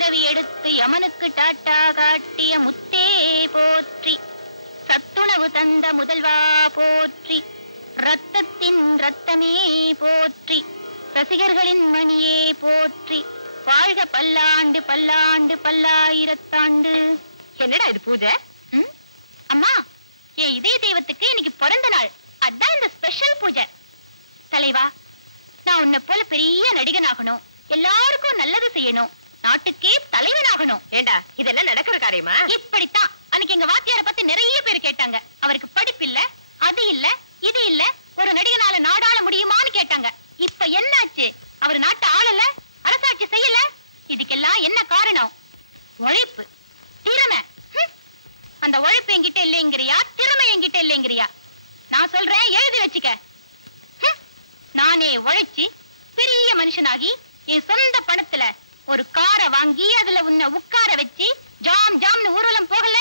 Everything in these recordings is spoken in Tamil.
பிறவி எடுத்து யமனுக்கு டாட்டா காட்டிய முத்தே போற்றி, சத்துணவு தந்த முதல்வா போற்றி, ரத்தத்தின் ரத்தமே போற்றி, ரசிகர்களின் மணியே போற்றி, வாழ்க பல்லாண்டு பல்லாண்டு பல்லாயிரத்தாண்டு. என்னடா இது பூஜை? அம்மா, என் இதய தெய்வத்துக்கு இன்னைக்கு பிறந்த நாள், அதான் இந்த ஸ்பெஷல் பூஜை. தலைவா, நான் உன்னை போல பெரிய நடிகன் ஆகணும், எல்லாருக்கும் நல்லது செய்யணும், நாட்டுக்கே தலைவனாகணும். ஏண்டா இதெல்லாம் நடக்கிற காரியமா? இப்படித்தான் அன்னைக்கு எங்க வாத்தியாரை பத்தி நிறைய பேர் கேட்டாங்க. அவருக்கு படிப்பு இல்ல, அது இல்ல, இது இல்ல, ஒரு நடிகனால நாடாள முடியுமான்னு கேட்டாங்க. இப்ப என்னாச்சு? அவர் நாட்டை ஆளல, அரசாட்சி செய்யல. இதுக்கெல்லாம் என்ன காரணம்? உழைப்பு, திறமை. அந்த உழைப்பு என்கிட்ட இல்லைங்கிறியா, திறமை என்கிட்ட இல்லைங்கிறியா? நான் சொல்றேன், எழுதி வச்சுக்க. நானே உழைச்சி பெரிய மனுஷனாகி என் சொந்த பணத்துல ஒரு காரை வாங்கி அதுல உன்னை உட்கார வச்சு ஜாம் ஜாம்னு ஊர்வலம் போகல,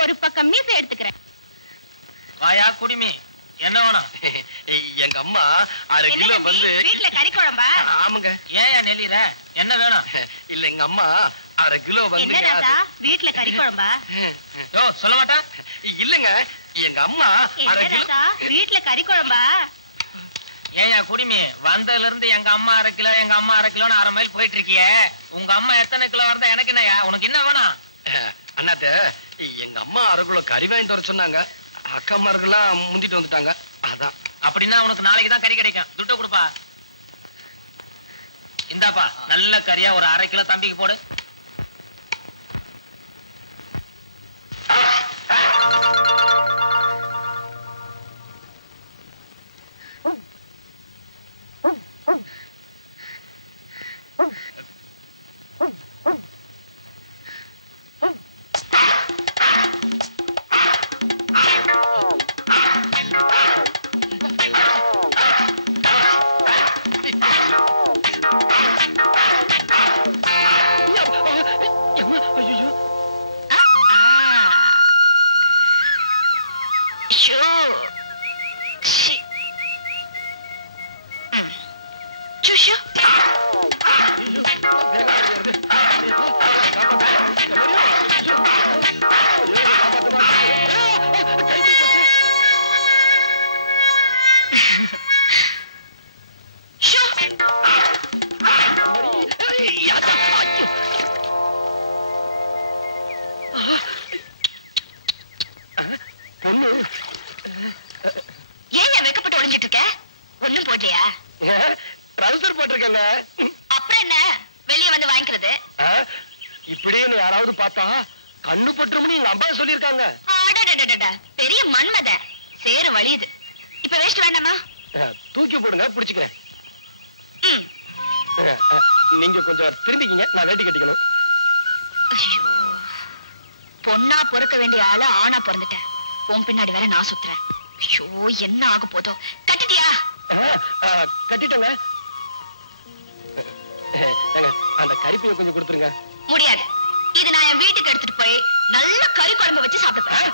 ஒரு பக்கம் மீசை எடுத்துக்கிறேன். வாயா குடிமி, என்ன வேணும்? எங்க அம்மா 1/2 கிலோ வந்து வீட்டுல கறி குழம்பா? ஆமாங்க. ஏன் நெல்லிற, என்ன வேணும்? இல்ல எங்க அம்மா 1/2 கிலோ வந்து என்னடா வீட்டுல கறி குழம்பா? யோ சொல்ல மாட்டா? இல்லங்க, எங்க அம்மா 1/2 கிலோ வீட்டுல கறி குழம்பா? ஏயா குடிமி, வந்ததுல இருந்து எங்க அம்மா 1/2 கிலோ, எங்க அம்மா 1/2 கிலோன்னு 1/2 மைல் போயிட்டு இருக்கிய. உங்க அம்மா எத்தனை கிலோ இருந்தா எனக்கு என்னயா? உனக்கு என்ன வேணும்? அண்ணாத்த, எங்க அம்மா 1/2 கிலோ கறி வாங்கிட்டு வர சொன்னாங்க. அக்காமார்கள்லாம் முந்திட்டு வந்துட்டாங்க, அதான். அப்படின்னா உனக்கு நாளைக்கு தான் கறி கிடைக்கும். துட்ட கொடுப்பா. இந்தாப்பா, நல்ல கறியா ஒரு 1/2 கிலோ தம்பிக்கு போடு. ஏன் வெக்கப்பட்டு ஒளிஞ்சிட்டு இருக்க? ஒண்ணும் போட்டியா? ட்ரவுசர் போட்டிருக்கேங்க. அப்புறம் என்ன, வெளியே வந்து வாங்கிக்கிறது? இப்படியே யாராவது பார்த்தா கண்ணு பட்டுரும்னு எங்க அம்மா சொல்லியிருக்காங்க. பெரிய மன்மத சேரு வலியுது. இப்ப வேஸ்ட் வேண்டாமா? தூக்கி போடுங்க, புடிச்சுக்கிறேன். நீங்க கொஞ்சம் திரும்பிக்கிங்க, நான் வேட்டி கட்டிக்கணும். பொண்ணா பொறுக்க வேண்டிய ஆள ஆணா பிறந்துட்டேன். உன் பின்னாடி வேற நான் சுத்துறேன். ஐயோ, என்ன ஆக போதோ. கட்டிட்டியா? கட்டிட்டங்க. அந்த கறிப்பையை கொஞ்சம் கொடுத்துருங்க. முடியாது. இது நான் என் வீட்டுக்கு எடுத்துட்டு போய் நல்ல கறி குழம்பு வச்சு சாப்பிடுறேன்.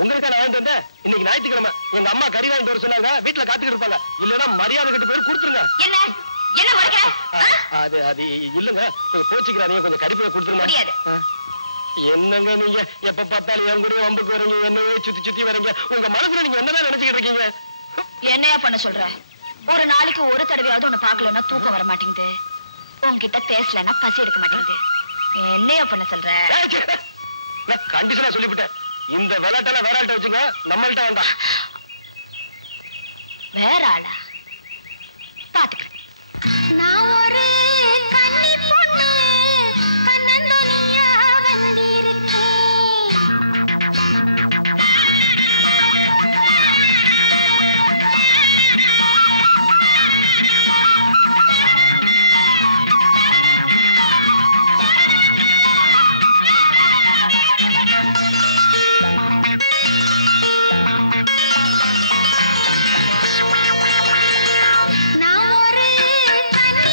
உங்களுக்கு நான் வாங்கிட்டு வந்தேன். இன்னைக்கு ஞாயிற்றுக்கிழமை எங்க அம்மா கறி வாங்கிட்டு வர சொன்னாங்க. வீட்டுல காத்துக்கிட்டு இருப்பாங்க. இல்லன்னா மரியாதை கிட்ட போய் கொடுத்துருங்க. என்ன என்ன உரைக்க? அது அது இல்லங்க, கோச்சிக்கிறாதீங்க, கொஞ்சம் கறிப்பையை கொடுத்துருங்க. முடியாது. என்னங்க நீங்க எப்ப பார்த்தாலும் என் கூட வம்புக்கு வரீங்க, என்னவே சுத்தி சுத்தி வரீங்க. உங்க மனசுல நீங்க என்னதான் நினைச்சுக்கிட்டு இருக்கீங்க? என்னையா பண்ண சொல்ற? ஒரு நாளைக்கு ஒரு தடவையாவது உன்னை பாக்கலன்னா தூக்கம் வர மாட்டேங்குது. உன்கிட்ட பேசலன்னா பசி எடுக்க மாட்டேங்குது. என்னையா பண்ண சொல்ற? நான் கண்டிஷனா சொல்லிவிட்டேன். இந்த விளையாட்டெல்லாம் வேற ஆள்கிட்ட வச்சுங்க, நம்மள்ட்ட வேண்டாம். வேற ஆளா? பாத்துக்க. நான் ஒரு கன்னி பொண்ணு, கண்ணந்தனியா வந்திருக்கேன். நான் ஒரு கன்னி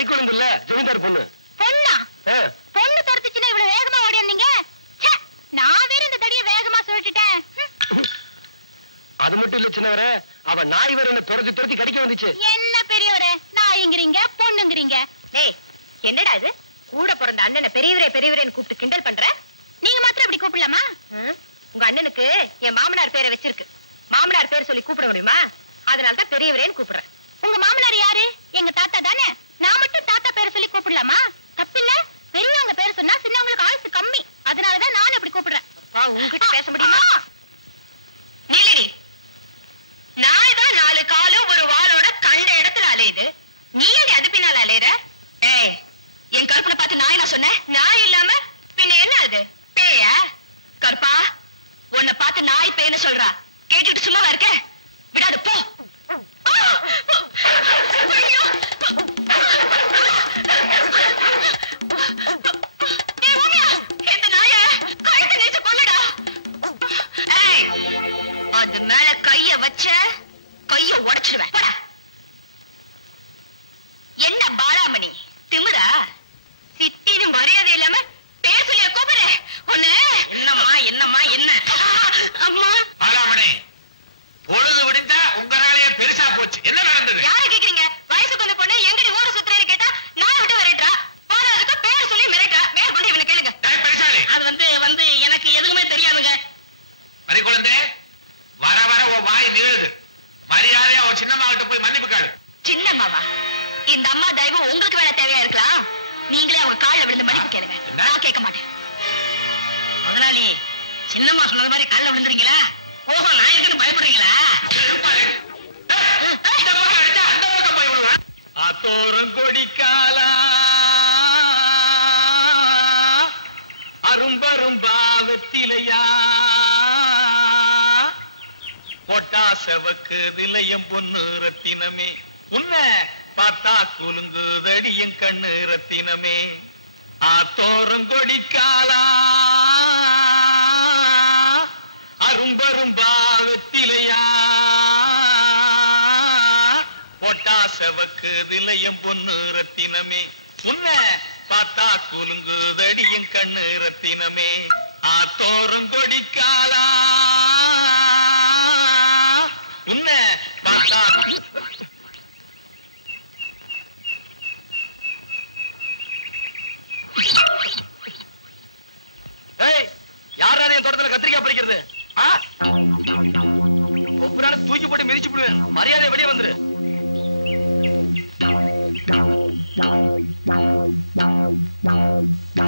கறி குழம்பு இல்ல ஜமீன்தார் பொண்ணு. பொண்ணா? ஆ, பொண்ணு துரத்துச்சுன்னா இவ்வளவு வேகமா ஓடி வந்தீங்க? ச்சே, நான் வேற இந்த தடிய வேகமா சொல்லிட்டேன். அது மட்டும் இல்ல சின்னவரே, அவ நாய் வேற என்ன துரத்தி துரத்தி கடிக்க வந்துச்சு. என்ன பெரியவரே, நாய்ங்கிறீங்க பொண்ணுங்கிறீங்க. டேய் என்னடா இது கூட பிறந்த அண்ணனை பெரியவரே பெரியவரேன்னு கூப்பிட்டு கிண்டல் பண்ற? நீங்க மாத்திரம் இப்படி கூப்பிடலாமா? உங்க அண்ணனுக்கு என் மாமனார் பேரை வச்சிருக்கு. மாமனார் பேர் சொல்லி கூப்பிட முடியுமா? அதனாலதான் பெரியவரேன்னு கூப்பிடுறேன். உங்க மாமனார் யாரு? எங்க தாத்தா தானே. நான் மட்டும் தாத்தா பேரை சொல்லி கூப்பிடலாமா? தப்பில்ல. பெரியவங்க பேர் சொன்னா சின்னவங்களுக்கு ஆயுசு கம்மி. அதனாலதான் நான் இப்படி கூப்பிடுறேன். உங்ககிட்ட பேச முடியுமா? நில்லடி. நாய் தான் 4 காலும் ஒரு வாளோட கண்ட இடத்துல அலையுது. நீ ஏன் அது பின்னால அலையுற? ஏய், என் கருப்பனை பார்த்து நாய் நான் சொன்னேன். நாய் இல்லாம பின்ன என்ன அது? பேயா? கருப்பா, உன்னை பார்த்து நாய் பேன்னு சொல்றா. கேட்டுட்டு சும்மாவா இருக்க? விடாது போ. ஐயோ! ஏய் ஊமியா, இந்த நாய கழுத்தை நெரிச்சு கொல்லுடா. ஏய், அது மேல கைய வச்ச கைய உடைச்சிடுவேன். போடா. என்ன பாலாமணி திமிரா? சிட்டின்னு மரியாதை இல்லாம பேர் சொல்லிய கூப்பிடு. ஒண்ணு என்னம்மா என்னம்மா என்ன? அம்மா. பாலாமணி, பொழுது விடிந்தா உங்களாலேயே பெருசா போச்சு. என்ன நடந்தது? யார கேக்குறீங்க? வயசுக்கு வந்த பொண்ணு எங்கடி ஊரு சுத்துறேன்னு கேட்டா நான் விட்டு விரட்டுறா. போனதுக்கு பேர் சொல்லி மிரட்டுறா. மேல் கொண்டு இவனை கேளுங்க. டேய் பெருசாலி, அது வந்து எனக்கு எதுவுமே தெரியாதுங்க. மறி குழந்தை, வர வர உன் வாய் நீளுது. மரியாதையா உன் சின்னம்மாவிட்ட போய் மன்னிப்பு கேளு. சின்னம்மாவா? இந்த அம்மா தயவு உங்களுக்கு வேணா தேவையா இருக்கலாம். நீங்களே அவங்க கால்ல விழுந்து மன்னிப்பு கேளுங்க. நான் கேட்க மாட்டேன். முதலாளி, சின்னம்மா சொன்னது மாதிரி கால்ல விழுந்துறீங்களா? ஓஹோ, நான் இருக்குன்னு பயப்படுறீங்களா? இருப்பாரு. டேய், இந்த பக்கம் அடிச்சா அந்த பக்கம் போய் விடுவேன். ஆத்தோரங்கொடிக்காலா அரும்பரும்பா வெத்திலையா பொட்டாசவக்கு விலையம் பொண்ணு ரத்தினமே உன்னை பார்த்தா குலுங்குதடி என் கண்ணு ரத்தினமே ஆத்தோரங்கொடிக்காலா அரும்பரும்பா வெத்திலையா பொட்டாசவக்கு விலையம் பொண்ணு ரத்தினமே உன்னை பார்த்தா குலுங்குதடி என் கண்ணு ரத்தினமே ஆத்தோரங்கொடிக்காலா உன்னை பார்த்தா யாராவது என் தோட்டத்துல கத்திரிக்காய் பறிக்கிறது? ஒப்புறான தூக்கி போட்டு மிதிச்சு விடுவேன். மரியாதை வெளியே வந்துரு.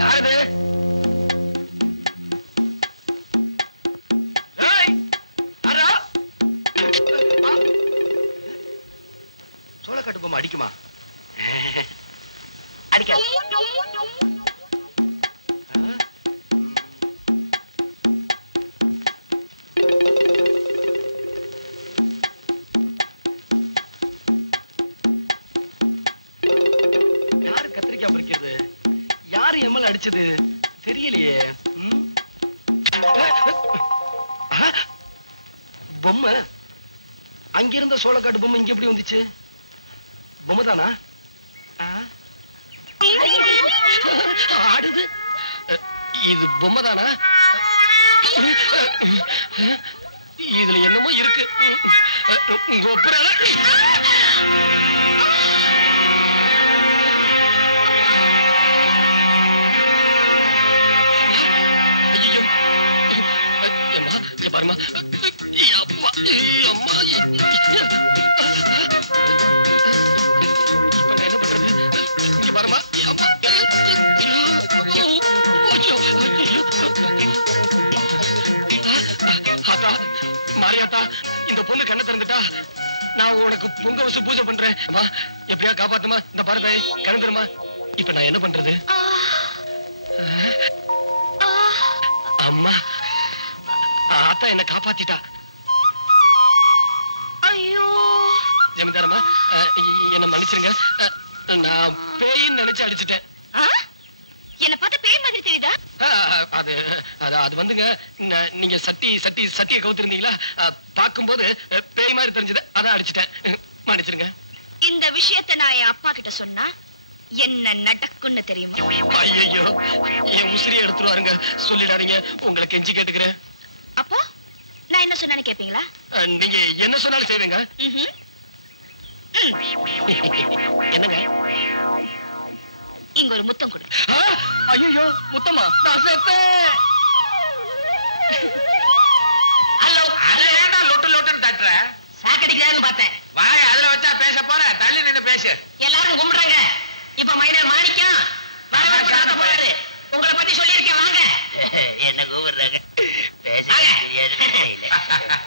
யாரு? சோளக்காட்டு பொம்மை அடிக்குமா? அடிக்காது. யாரு கத்திரிக்காய் பறிக்கிறது? யாரு எம்எல் அடிச்சது தெரியலையே. பொம்மை அங்க இருந்த சோளக்காட்டு பொம்மை இங்க எப்படி வந்துச்சு? பொம்மை தானா? ஆடுது. இது பொம்மை தானா? இதுல என்னமோ இருக்கு. ஒப்புறான பாருமா அப்பா அம்மா என்ன பண்றது? இங்க பாருமா அம்மா மாரியாத்தா, இந்த பொண்ணு கண்ணை திறந்துட்டா நான் உனக்கு பொங்க வச்சு பூஜை பண்றேன். அம்மா எப்படியா காப்பாத்துமா. இந்த பாருங்க கிளம்பிடுமா. இப்ப நான் என்ன பண்றது? அம்மா ஆத்தா என்ன காப்பாத்திட்டா. ஐயோ ஜமீன்தாரம்மா, என்ன மன்னிச்சிருங்க. நான் பேயின்னு நினைச்சு அடிச்சுட்டேன். என்ன பார்த்து பேய் மாதிரி தெரியுதா? அது அது அது வந்துங்க, நீங்க சட்டியை கவுத்திருந்தீங்களா, பார்க்கும்போது பேய் மாதிரி தெரிஞ்சது, அதான் அடிச்சுட்டேன். மன்னிச்சிருங்க. இந்த விஷயத்தை நான் என் அப்பா கிட்ட சொன்னா என்ன நடக்கும்னு தெரியுமா? ஐயோ, என் உசிரியை எடுத்துருவாருங்க. சொல்லிடாதீங்க, உங்களை கெஞ்சி கேட்டுக்கிறேன். அப்போ நான் என்ன சொன்னேன்னு கேப்பீங்களா? நீங்க என்ன சொன்னாலும் செய்வேங்க. என்னங்க? இங்க ஒரு முத்தம் கொடு. ஐயோ, முத்தமா? நான் செத்தேன். ஹலோ, அத ஏன்டா லொட்டு லொட்டுன்னு தட்டுற? சாக்கடிக்கிறான்னு பார்த்தேன். வாய் அதுல வச்சா பேச போற, தள்ளி நின்னு பேசு. எல்லாரும் கும்பிடுறாங்க. இப்ப மைனர் மாணிக்கம் வரவேற்பு நடத்த போறாரு. உங்களை பத்தி சொல்லியிருக்கேன், வாங்க. என்ன கூப்பிடுறாங்க?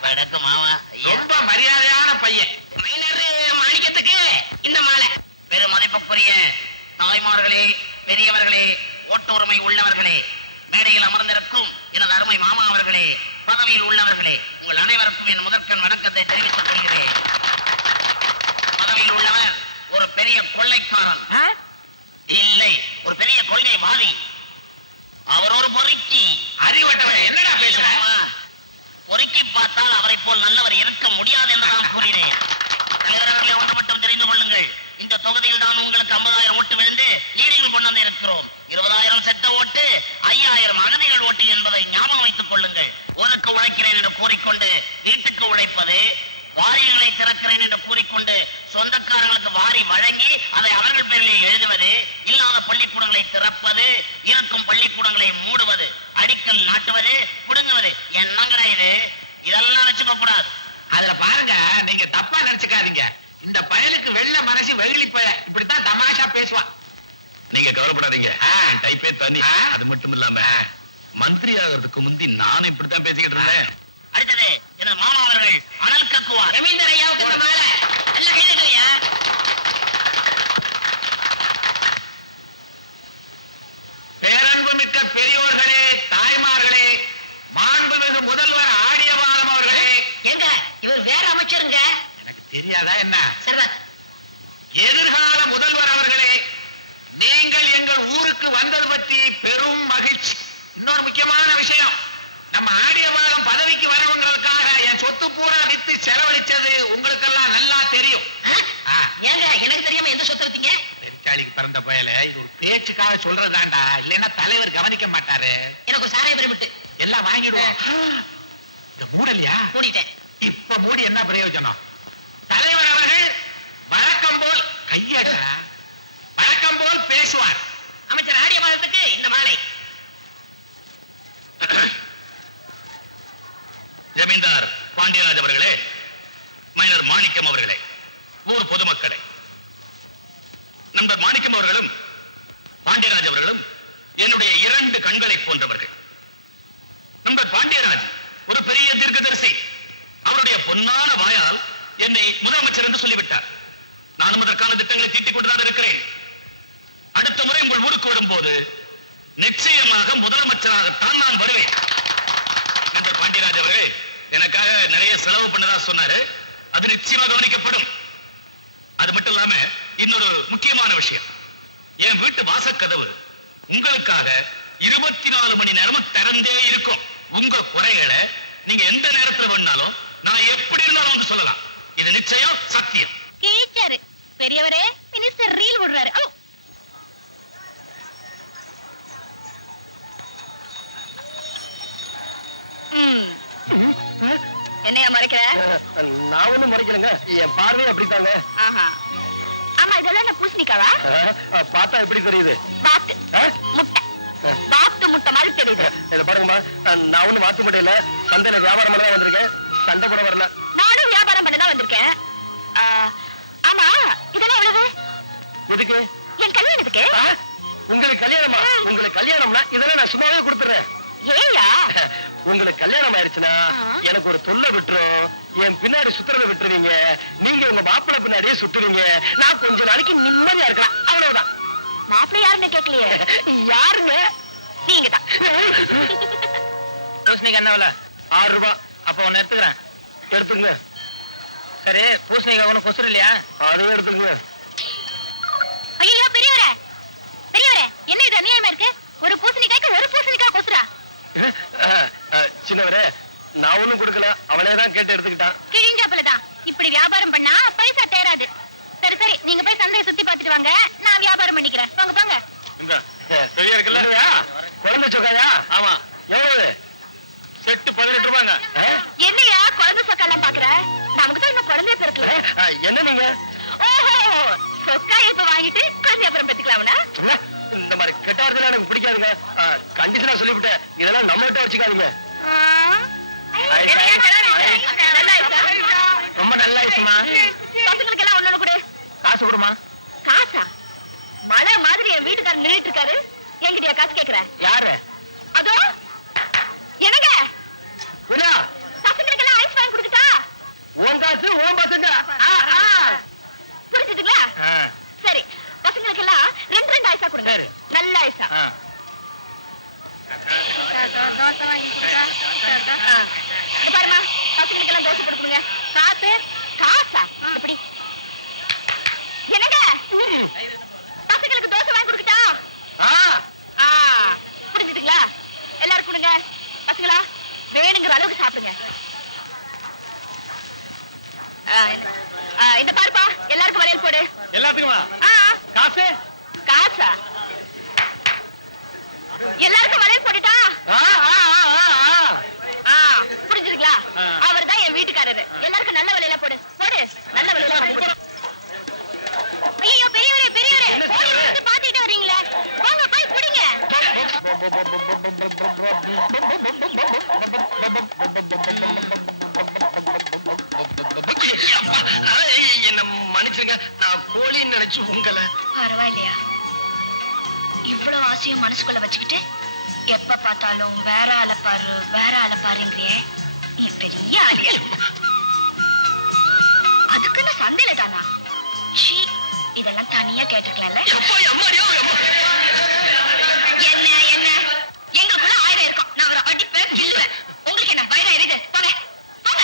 வணக்கம் மாமா. ரொம்ப மரியாதையான பையன். மைனர் மாணிக்கத்துக்கு இந்த மாலை. பெரும் மதிப்புக்குரிய தாய்மார்களே, பெரியவர்களே, ஓட்டுரிமை உள்ளவர்களே, மேடையில் அமர்ந்திருக்கும் எனது அருமை மாமா அவர்களே, பதவியில் உள்ளவர்களே, உங்கள் அனைவருக்கும் என் முதற்கண் வணக்கத்தை தெரிவித்துக் கொள்கிறேன். பதவியில் உள்ளவர் ஒரு பெரிய கொள்ளைக்காரன் இல்லை, ஒரு பெரிய கொள்கைவாதி. அவர் ஒரு பொறுக்கி. அறிவட்டவன் என்னடா பேசுற? பொறுக்கி பார்த்தால் அவரை போல் நல்லவர் இருக்க முடியாது என்று நான் கூறினேன். தலைவர்களே, ஒன்று மட்டும் தெரிந்து கொள்ளுங்கள். இந்த தொகுதியில் தான் உங்களுக்கு 50,000 ஓட்டு விழுந்து லீடில் கொண்டு வந்து இருக்கிறோம். 20,000 செத்த ஓட்டு, 5,000 அகதிகள் ஓட்டு என்பதை ஞாபகம் வைத்துக் கொள்ளுங்கள். ஊருக்கு உழைக்கிறேன் என்று கூறிக்கொண்டு வீட்டுக்கு உழைப்பது, வாரியங்களை திறக்கிறேன் என்று கூறிக்கொண்டு சொந்தக்காரர்களுக்கு வாரி வழங்கி அதை அவர்கள் பேரிலே எழுதுவது, இல்லாத பள்ளிக்கூடங்களை திறப்பது, இருக்கும் பள்ளிக்கூடங்களை மூடுவது, அடிக்கல் நாட்டுவது, முடுங்குவது, என்னங்கடா இது? இதெல்லாம் வச்சுக்க கூடாது. அதுல பாருங்க, நீங்க தப்பா நினைச்சுக்காதீங்க. இந்த பயலுக்கு வெள்ள மனசு வெகுளி பய இப்படித்தான் தமாஷா பேசுவான். நீங்க கவலைப்படாதீங்க. டைப்பே தனி. அது மட்டும் இல்லாம மந்திரி ஆகிறதுக்கு முந்தி நானும் இப்படித்தான் பேசிக்கிட்டு இருந்தேன். அடுத்தது எனது மாமா அவர்கள் அனல் கக்குவார். ரவீந்தர் ஐயாவுக்கு இந்த மாலை. எல்லாம் கைதுங்கய்யா. பேரன்பு மிக்க பெரியோர்களே, தாய்மார்களே, மாண்புமிகு முதல்வர் ஆடியபாலம் அவர்களே. எங்க இவர் வேற அமைச்சருங்க. எனக்கு தெரியாதா என்ன? சரிதான். எதிர்கால முதல்வர் அவர்களே, நீங்கள் எங்கள் ஊருக்கு வந்தது பற்றி பெரும் மகிழ்ச்சி. இன்னொரு முக்கியமான விஷயம், நம்ம ஆடியபாலம் பதவிக்கு வரவங்களுக்காக என் சொத்து பூரா வித்து செலவழிச்சது உங்களுக்கெல்லாம் நல்லா தெரியும். ஏங்க எனக்கு தெரியாம எந்த சொத்து வித்தீங்க? பெருச்சாளிக்கு பிறந்த பயல, இது ஒரு பேச்சுக்காக சொல்றதாண்டா, இல்லைன்னா தலைவர் கவனிக்க மாட்டாரு. எனக்கு ஒரு சாராய பெருமிட்டு எல்லாம் வாங்கிடுவோம். இந்த மூடலையா? மூடிட்டேன். இப்ப மூடி என்ன பிரயோஜனம்? தலைவர் அவர்கள் வழக்கம் போல் கையட வழக்கம் போல் பேசுவார். அமைச்சர் ஆடிய மாதத்துக்கு இந்த மாலை. ஜமீன்தார் பாண்டியராஜ் அவர்களே, மைனர் மாணிக்கம் அவர்களே, ஊர் பொதுமக்களே, நண்பர் மாணிக்கம் அவர்களும் பாண்டியராஜ் அவர்களும் என்னுடைய 2 கண்களை போன்றவர்கள். நண்பர் பாண்டியராஜ் ஒரு பெரிய தீர்க்கதரிசி. அவருடைய பொன்னான வாயால் என்னை முதலமைச்சர் என்று சொல்லிவிட்டார். நானும் அதற்கான திட்டங்களை தீட்டிக் கொண்டுதான் இருக்கிறேன். அடுத்த முறை உங்கள் ஊருக்கு வரும்போது நிச்சயமாக முதலமைச்சராகத்தான் நான் வருவேன். நண்பர் பாண்டியராஜ் அவர்கள் எனக்காக நிறைய செலவு பண்ணதா சொன்னாரு. அது நிச்சயமா கவனிக்கப்படும். அது மட்டும் இல்லாம இன்னொரு முக்கியமான விஷயம், என் வீட்டு வாசக்கதவு உங்களுக்காக 24 மணி நேரமும் திறந்தே இருக்கும். உங்க குறைகளை நீங்க எந்த நேரத்துல வேணாலும் நான் எப்படி இருந்தாலும் வந்து சொல்லலாம். இது நிச்சயம் சத்தியம். டீச்சர் பெரியவரே, மினிஸ்டர் ரீல் விடுறாரு. என்னையா மறைக்கிற? நான் ஒண்ணும் மறைக்கிறேங்க, என் பார்வையே அப்படித்தாங்க. ஆஹா. ஆமா, இதெல்லாம் என்ன பூசணிக்காவா? பார்த்தா எப்படி தெரியுது? பாத்து முட்டை, பாத்து முட்டை மாதிரி தெரியுது. இத பாருங்கம்மா, நான் ஒண்ணும் மாத்து முட்டையில சந்தையில வியாபாரம் பண்ண தான் வந்திருக்கேன். சண்டை போட வரல. நானும் வியாபாரம் பண்ண தான் வந்திருக்கேன். ஆமா, இதெல்லாம் எவ்வளவு? எதுக்கு? என் கல்யாணத்துக்கு. உங்களுக்கு கல்யாணமா? உங்களுக்கு கல்யாணம்னா இதெல்லாம் நான் சும்மாவே கொடுத்துறேன். ஏயா? உங்களுக்கு கல்யாணம் ஆயிடுச்சுன்னா எனக்கு ஒரு தொல்லை விட்டுரும். என் பின்னாடி சுத்துறதை விட்டுருவீங்க. நீங்க உங்க மாப்பிள்ளை பின்னாடியே சுட்டுவீங்க. நான் கொஞ்ச நாளைக்கு நிம்மதியா இருக்கலாம். அவ்வளவுதான். மாப்பிள்ளை யாருன்னு கேட்கலையே. யாருங்க? நீங்க தான். பூசணிக்கு என்ன விலை? 6 ரூபாய். அப்ப ஒன்னு எடுத்துக்கிறேன். எடுத்துங்க. சரி, பூசணிக்கு ஒன்னும் கொசுறு இல்லையா? அதையும் எடுத்துங்க. ஐயோ பெரியவரே, பெரியவரே, என்ன இது அநியாயமா இருக்கு? ஒரு பூசணிக்காய்க்கு ஒரு பூசணிக்காய் கொசுரா? சின்னவரே, நான் ஒண்ணும் கொடுக்கல, அவனேதான் கேட்டு எடுத்துக்கிட்டான். கிழிஞ்சாப்புலதான். இப்படி வியாபாரம் பண்ணா பைசா தேராது. சரி சரி, நீங்க போய் சந்தையை சுத்தி பார்த்துட்டு வாங்க, நான் வியாபாரம் பண்ணிக்கிறேன். என்னையா குழந்தை சொக்கெல்லாம் பாக்குற? நமக்கு தான் இன்னும் குழந்தைய பிறக்கல. என்ன நீங்க ஓஹோ, சொக்கா இப்ப வாங்கிட்டு குழந்தைய அப்புறம் பெத்துக்கலாம்னா? இந்த மாதிரி கெட்டாருதுன்னா எனக்கு பிடிக்காதுங்க. கண்டிஷனா சொல்லிவிட்டேன், இதெல்லாம் நம்மகிட்ட வச்சுக்காதீங்க. ரொம்ப நல்லா இருக்குமா? பசங்களுக்கு எல்லாம் ஒண்ணு கொடு. காசு கொடுமா. காசா? மழை மாதிரி என் வீட்டுக்காரர் நின்னுட்டு இருக்காரு, என்கிட்டயா காசு கேக்குற? யாரு? அதோ என்னங்க, புரியா? பசங்களுக்கு எல்லாம் ஐஸ் வாங்கி கொடுத்துட்டா? உன் காசு உன் பசங்க. புரிஞ்சுதுங்களா? சரி, பசங்களுக்கு எல்லாம் ரெண்டு ரெண்டு ஐஸா கொடுங்க. சரி. நல்ல ஐஸா. இங்க பாருமா, பசங்களுக்கு எல்லாம் தோசை கொடுக்குங்க. காசு? காசா? இப்படி என்னங்க, பசங்களுக்கு தோசை வாங்கி கொடுக்கட்டா? புரிஞ்சுதுங்களா? எல்லாரும் கொடுங்க. பசங்களா, வேணுங்கிற அளவுக்கு சாப்பிடுங்க. இந்த பாருப்பா, எல்லாருக்கும் வளையல் போடு. எல்லாத்துக்குமா? காசு? காசா? எல்லாருக்கும் வளையல் போட்டுட்டா? புரிஞ்சுதுங்களா? அவர் தான் என் வீட்டுக்காரரு. எல்லாருக்கும் நல்ல வளையல போடு. போடு, நல்ல வளையல போடு. ஐயோ பெரியவரே, பெரியவரே, பாத்துக்கிட்டு வர்றீங்களே, போங்க போய் குடிங்க. என்ன மன்னிச்சிருங்க, நான் கோழின்னு நினைச்சு உங்களை. பரவாயில்லையா? இவ்வளவு ஆசையும் மனசுக்குள்ள வச்சுக்கிட்டு எப்ப பார்த்தாலும் வேற ஆள பாரு வேற ஆள பாருங்கிறியே, நீ பெரிய ஆளியா? அதுக்குன்னு சந்தையில தானா? இதெல்லாம் தனியா கேட்டிருக்கலாம்ல. என்ன என்ன, எங்களுக்குள்ள 1000 இருக்கும். நான் அவரை அடிப்பேன், கில்லுவேன். உங்களுக்கு என்ன பயிரம் எரியுது? போங்க போங்க.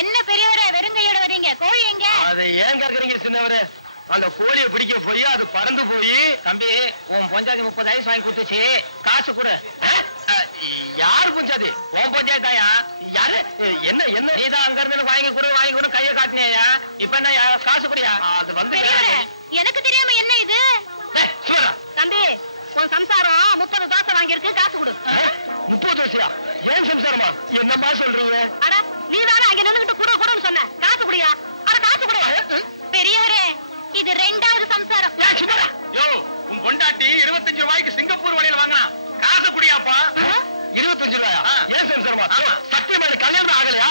என்ன பெரியவரே, வெறுங்கையோட வரீங்க? கோழி எங்க? அதை ஏன் கேக்குறீங்க சின்னவரே? அந்த கோழியை பிடிக்க போய் அது பறந்து போய். தம்பி, உன் பொஞ்சாதி 30 ஐஸ் வாங்கி கொடுத்துச்சு, காசு கொடு. யாரு புஞ்சாதி? உன் பொஞ்சாயத்தாயா? யாரு? என்ன என்ன? நீதான் அங்க இருந்து வாங்கி கொடு கையை காட்டினியா? இப்ப என்ன காசு குடியா? அது வந்து பெரியவரே, எனக்கு தெரியாம என்ன இது? சிவரா, தம்பி, உன் சம்சாரம் 30 தோசை வாங்கியிருக்கு, காசு கொடு. 30 வருஷம் ஏன் சம்சாரமா? என்னம்மா சொல்றீங்க? அட, நீதானே அங்க நின்னுகிட்டு குடு குடுன்னு சொன்ன. காசு குடியா? அட காசு குடு. பெரியவரே, இது 2வது சம்சாரம். யோ, உன் பொண்டாட்டி 25 ரூபாய்க்கு சிங்கப்பூர் வளையல் வாங்கினா, காசு குடியாப்பா. 25 ரூபாயா? ஏன் சம்சாரமா? சத்தியமா எனக்கு கல்யாணம் ஆகலையா?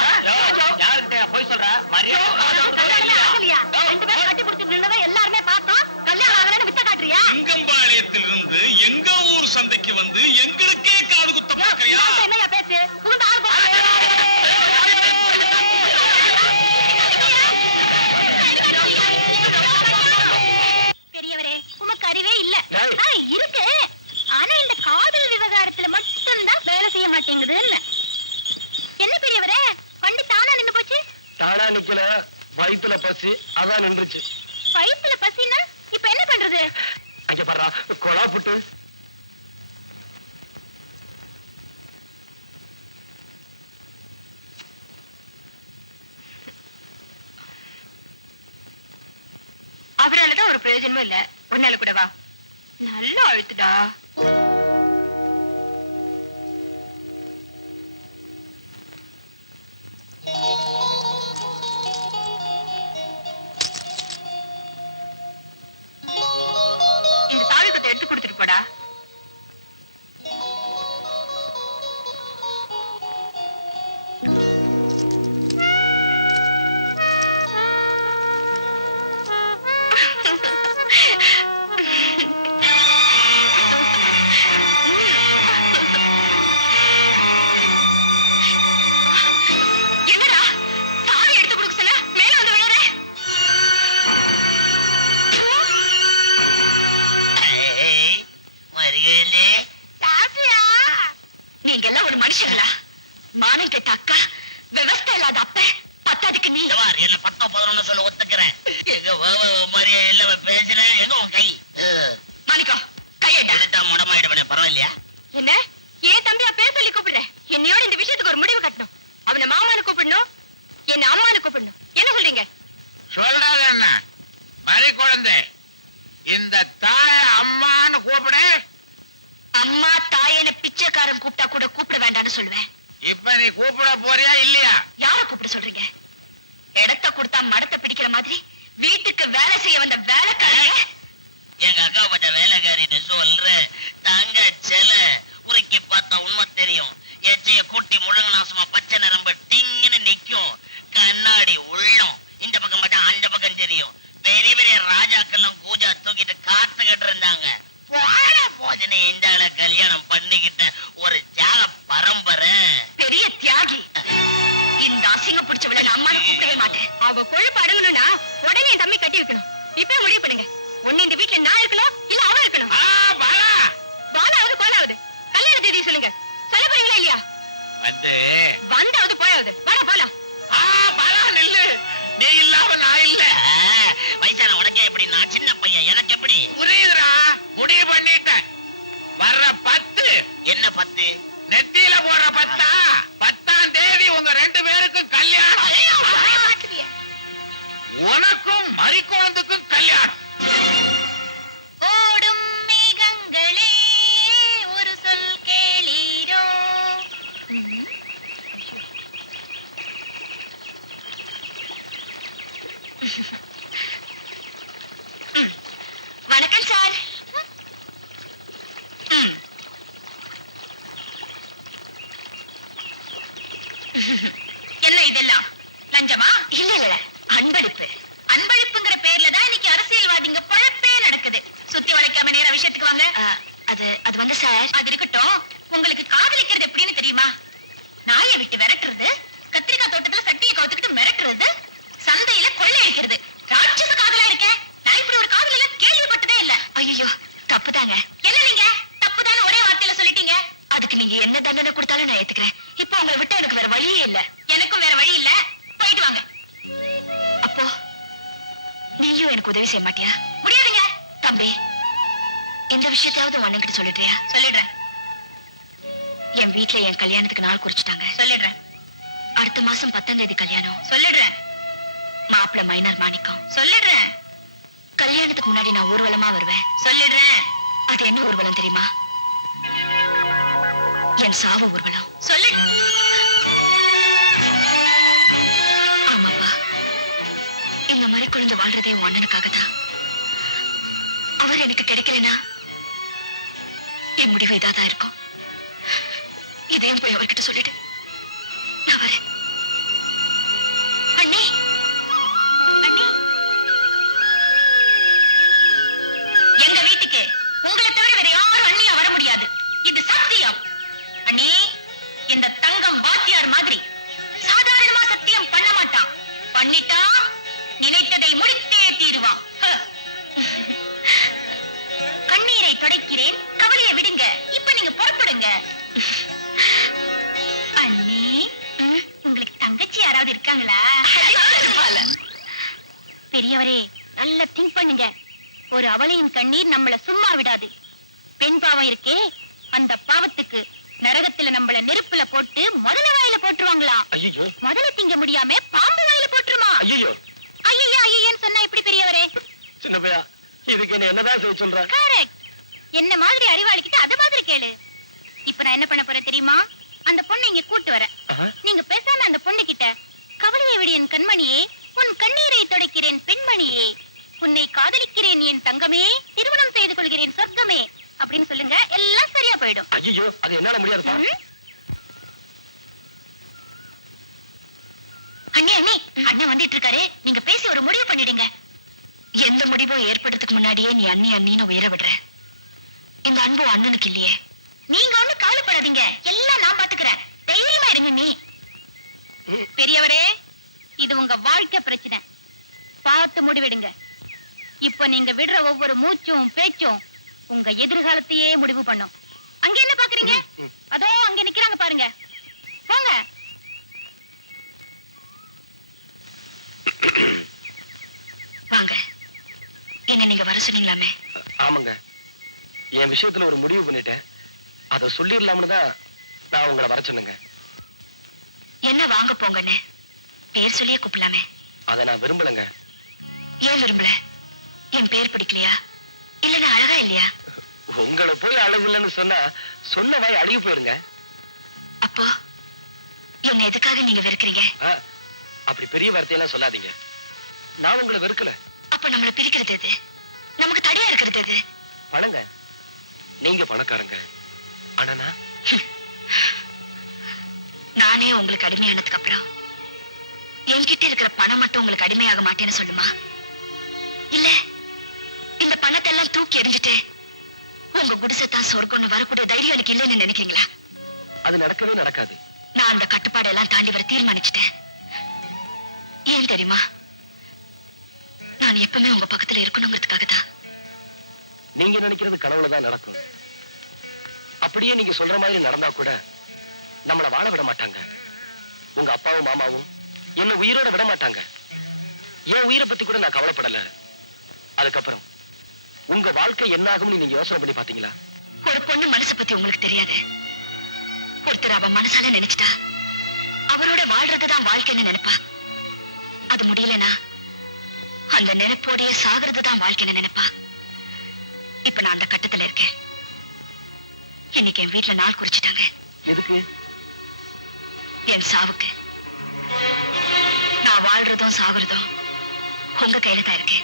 யாருக்கிட்ட போய் சொல்ற? மரியாதை ஆகலையா? 2 பேரும் கட்டி பிடிச்சு நின்னதை எல்லாருமே பார்த்தோம். கல்யாணம் ஆகலைன்னு வித்த காட்டுறியா? சிங்கம்பாளையத்திலிருந்து எங்க ஊர் சந்தைக்கு வந்து எங்களுக்கே காது குத்த பார்க்கறியா? இப்ப என்னய்யா பேச்சு? புகுந்த ஆள் போக. பெரியவரே, உமக்கு அறிவே இல்ல. ஏய். இருக்கு, ஆனா இந்த காதல் விவகாரத்துல மட்டும்தான் வேலை செய்ய மாட்டேங்குது. என்ன பெரியவரே, வண்டி தானா நின்னு போச்சு? தானா நிக்கல, வயித்துல பசி, அதான் நின்றுச்சு. பைப்புல பசினா இப்ப என்ன பண்றது? அங்க பாரு, கொலா புட்டு. அவராலதான் ஒரு பிரயோஜனமும் இல்ல. உன்னால கூட வா. நல்லா அழுத்துடா. இந்த தாழிக்கத்தை எடுத்து கொடுத்துட்டு போடா. என்னடா தாலி எடுத்து கொடுக்க சொன்ன, மேல வந்து விழுற. மரியாதை சாப்பியா? நீங்க எல்லாம் ஒரு மனுஷங்களா? மானம் கெட்ட அக்கா, விவசாய இல்லாத அப்ப, பத்தாதுக்கு நீ. என்ன 10 11 சொல்ல ஒத்துக்கிறேன். எங்க மரியாதை இல்லாம பேசுறேன். எங்க உன் கை? மாணிக்கம், கையேட்டா. இதுதான் முடமாயிடுவனே, பரவாயில்லையா? என்ன? ஏன் தம்பியா பேர் சொல்லி கூப்பிடுற? என்னையோட இந்த விஷயத்துக்கு ஒரு முடிவு கட்டணும். அவனை மாமான்னு கூப்பிடணும், என்ன அம்மான்னு கூப்பிடணும். என்ன சொல்றீங்க? சொல்றது என்ன? மறி குழந்தை, இந்த தாய அம்மான்னு கூப்பிடு, பிச்சைக்காரன் கூப்பிட்டா கூட கூப்பிட வேண்டாம்னு சொல்லுவேன். இப்ப நீ கூப்பிட போறியா இல்லையா? யார கூப்பிட சொல்றீங்க? இடத்த கொடுத்தா மடத்தை பிடிக்கிற மாதிரி வீட்டுக்கு வேலை செய்ய வந்த வேலைக்காரங்க. எங்க அக்கா பட்ட வேலைக்காரின்னு சொல்ற தங்க செல உருக்கி பார்த்தா உண்மை தெரியும். எச்சைய கூட்டி முழுங்கனாசமா பச்சை நரம்பு டிங்குன்னு நிக்கும். கண்ணாடி உள்ளம் இந்த பக்கம் பார்த்தா அந்த பக்கம் தெரியும். பெரிய பெரிய ராஜாக்கெல்லாம் கூஜா தூக்கிட்டு காத்துக்கிட்டு இருந்தாங்க. போஜனை இந்த ஆள கல்யாணம் பண்ணிக்கிட்ட ஒரு ஜாக பரம்பரை. பெரிய தியாகி. இந்த அசிங்க பிடிச்சவளை நான் அம்மா கூப்பிடவே மாட்டேன். அவ கொழுப்பு அடங்கணும்னா உடனே என் தம்பி கட்டி வைக்கணும். இப்ப முடிவு பண்ணுங்க. ஒண்ணு இந்த வீட்டுல நான் இருக்கணும், இல்ல அவன் இருக்கணும். பாலாவது போலாவது கல்யாண தேதி சொல்லுங்க. சொல்ல போறீங்களா இல்லையா? வந்தாவது போயாவது வர போலாம். நில்லு, நீ இல்லாம நான் இல்ல. வயசான உனக்கே எப்படி, நான் சின்ன பையன், எனக்கு எப்படி புரியுதுடா? முடிவு பண்ணிட்டேன். வர்ற 10 என்ன 10? நெத்தியில போடுற 10ஆ? 10ஆம் தேதி உங்க 2 பேருக்கும் கல்யாணம். உனக்கும் மரிக்கோணத்துக்கும் கல்யாணம். ஓடும் மேகங்களே ஒரு சொல் கேளீரோ. வணக்கம் சார். என்ன இதெல்லாம் லஞ்சமா? இல்ல இல்ல, அன்பளிப்பு. அன்பளிப்புங்கிற பேர்ல தான் இன்னைக்கு அரசியல்வாதிங்க பழப்பே நடக்குது. சுத்தி வளைக்காம நேரா விஷயத்துக்கு வாங்க. அது வந்து சார், அது இருக்கட்டும். உங்களுக்கு காதலிக்கிறது எப்படின்னு தெரியுமா? நாயை விட்டு விரட்டுறது, கத்திரிக்காய் தோட்டத்துல சட்டியை கவுத்துக்கிட்டு மிரட்டுறது, சந்தையில கொள்ளையடிக்கிறது. ராட்சச காதலா இருக்கேன். நான் இப்படி ஒரு காதல கேள்விப்பட்டதே இல்ல. ஐயோ தப்புதாங்க. என்ன நீங்க தப்புதான ஒரே வார்த்தையில சொல்லிட்டீங்க? அதுக்கு நீங்க என்ன தண்டனை கொடுத்தாலும் நான் ஏத்துக்கிறேன். இப்ப உங்களை விட்டு எனக்கு வேற வழியே இல்ல. எனக்கும் வேற வழி இல்ல. போயிட்டு வாங்க. அப்போ நீயும் எனக்கு உதவி செய்ய மாட்டியா? முடியாதுங்க. தம்பி, இந்த விஷயத்தையாவது அண்ணன்கிட்ட சொல்லிடுறியா? சொல்லிடுறேன். என் வீட்டுல என் கல்யாணத்துக்கு நாள் குறிச்சிட்டாங்க. சொல்லிடுறேன். அடுத்த மாசம் 10ஆம் தேதி கல்யாணம். சொல்லிடுறேன். மாப்பிள்ள மைனார் மாணிக்கம். சொல்லிடுறேன். கல்யாணத்துக்கு முன்னாடி நான் ஊர்வலமா வருவேன். சொல்லிடுறேன். அது என்ன ஊர்வலம் தெரியுமா? என் சாவு ஊர்வலம். சொல்லு. ஆமாப்பா, இந்த மாதிரி குழந்தை வாழ்றதே உன் அண்ணனுக்காகத்தான். அவர் எனக்கு கிடைக்கலனா என் முடிவு இதாதான் இருக்கும். இதையும் போய் அவர்கிட்ட சொல்லிடு. நான் வரேன். அண்ணே, அண்ணே, எங்க வீட்டுக்கு உங்களை தவிர வேற யாரும் அண்ணியா வர முடியாது. இது சத்தியம். அண்ணே, இந்த தங்கம் வாத்தியார் மாதிரி சாதாரணமா சத்தியம் பண்ண மாட்டான். பண்ணிட்டா நினைத்ததை முடித்தே தீருவான். கண்ணீரை துடைக்கிறேன், கவலையை விடுங்க. இப்ப நீங்க புறப்படுங்க. அண்ணே, உங்களுக்கு தங்கச்சி யாராவது இருக்காங்களா? பெரியவரே, நல்லா திங்க் பண்ணுங்க. ஒரு அவளையின் கண்ணீர் நம்மள சும்மா விடாது. பெண் பாவம் இருக்கே, அந்த பாவத்துக்கு நரகத்துல நம்மள நெருப்புல போட்டு முதல வாயில போட்டுருவாங்களா? ஐயோ முதல திங்க முடியாம பாம்பு வாயில போட்டுருமா? ஐயோ ஐயா ஐயன்னு சொன்னா எப்படி பெரியவரே? சின்ன பையா, இதுக்கு என்ன என்னதான் செய்ய சொல்ற? கரெக்ட். என்ன மாதிரி அறிவாளிக்கிட்ட அது மாதிரி கேளு. இப்ப நான் என்ன பண்ண போறேன் தெரியுமா? அந்த பொண்ணை இங்க கூட்டு வர. நீங்க பேசாம அந்த பொண்ணு கிட்ட, கவலையை விடு என் கண்மணியே, உன் கண்ணீரை துடைக்கிறேன் பெண்மணியே, உன்னை காதலிக்கிறேன் என் தங்கமே, திருமணம் செய்து கொள்கிறேன் சொர்க்கமே அப்படின்னு சொல்லுங்க. எல்லாம் சரியா போயிடும். ஐயோ, அது என்னால முடியாது. அண்ணே அண்ணே, அண்ணன் வந்துட்டு இருக்காரு. நீங்க பேசி ஒரு முடிவு பண்ணிடுங்க. எந்த முடிவும் ஏற்படுறதுக்கு முன்னாடியே நீ அண்ணி அண்ணின்னு உயர விடுற. இந்த அன்பு அண்ணனுக்கு இல்லையே. நீங்க ஒண்ணு கவலைப்படாதீங்க, எல்லாம் நான் பாத்துக்கிறேன். தைரியமா இருங்க. நீ பெரியவரே, இது உங்க வாழ்க்கை பிரச்சனை. பார்த்து முடிவெடுங்க. இப்ப நீங்க விடுற ஒவ்வொரு மூச்சும் பேச்சும் உங்க எதிர்காலத்தையே முடிவு பண்ணும். அங்க என்ன பாக்குறீங்க? அதோ அங்க நிக்கிறாங்க பாருங்க. போங்க. வாங்க. என்ன நீங்க வர சொன்னீங்களாமே? ஆமாங்க, என் விஷயத்துல ஒரு முடிவு பண்ணிட்டேன். அத சொல்லிடலாம்னு தான் நான் உங்களை வர சொன்னேங்க. என்ன வாங்க போங்கன்னு பேர் சொல்லியே கூப்பிடலாமே. அதை நான் விரும்பலங்க. ஏன் விரும்பல? என் பேர் பிடிக்கலையா? இல்ல நான் அழகா இல்லையா? உங்களை போய் அழகு இல்லைன்னு சொன்னா சொன்ன வாய் அழுகி போயிருங்க. அப்போ என்ன எதுக்காக நீங்க வெறுக்கிறீங்க? அப்படி பெரிய வார்த்தையெல்லாம் சொல்லாதீங்க. நான் உங்களை வெறுக்கல. அப்ப நம்மள பிரிக்கிறது எது? நமக்கு தடையா இருக்கிறது எது? பணங்க. நீங்க பணக்காரங்க. ஆனா நானே உங்களுக்கு அடிமையானதுக்கு அப்புறம் என்கிட்ட இருக்கிற பணம் மட்டும் உங்களுக்கு அடிமையாக மாட்டேன்னு சொல்லுமா? இல்ல இந்த பணத்தை எல்லாம் தூக்கி எறிஞ்சிட்டு உங்க குடிசைத்தான் சொர்க்கம்னு வரக்கூடிய தைரியம் எனக்கு இல்லைன்னு நினைக்கிறீங்களா? அது நடக்கவே நடக்காது. நான் அந்த கட்டுப்பாடு எல்லாம் தாண்டி வர தீர்மானிச்சுட்டேன். ஏன் தெரியுமா? நான் எப்பவுமே உங்க பக்கத்துல இருக்கணுங்கிறதுக்காக தான். நீங்க நினைக்கிறது கனவுலதான் நடக்கும். அப்படியே நீங்க சொல்ற மாதிரி நடந்தா கூட நம்மள வாழ விட மாட்டாங்க. உங்க அப்பாவும் மாமாவும் என்ன உயிரோட விட மாட்டாங்க. என் உயிரை பத்தி கூட நான் கவலைப்படல. அதுக்கப்புறம் உங்க வாழ்க்கை என்ன ஆகும்னு நீங்க யோசனை பண்ணி பாத்தீங்களா? ஒரு பொண்ணு மனசை பத்தி உங்களுக்கு தெரியாது. ஒருத்தர் அவ மனசால நினைச்சிட்டா அவரோட வாழ்றதுதான் வாழ்க்கைன்னு நினைப்பா. அது முடியலனா அந்த நினைப்போடைய சாகிறதுதான் வாழ்க்கைன்னு நினைப்பா. இப்ப நான் அந்த கட்டத்துல இருக்கேன். இன்னைக்கு என் வீட்டுல நாள் குறிச்சிட்டாங்க. எதுக்கு? என் சாவுக்கு. நான் வாழ்றதும் சாகுறதும் உங்க கையில தான் இருக்கு.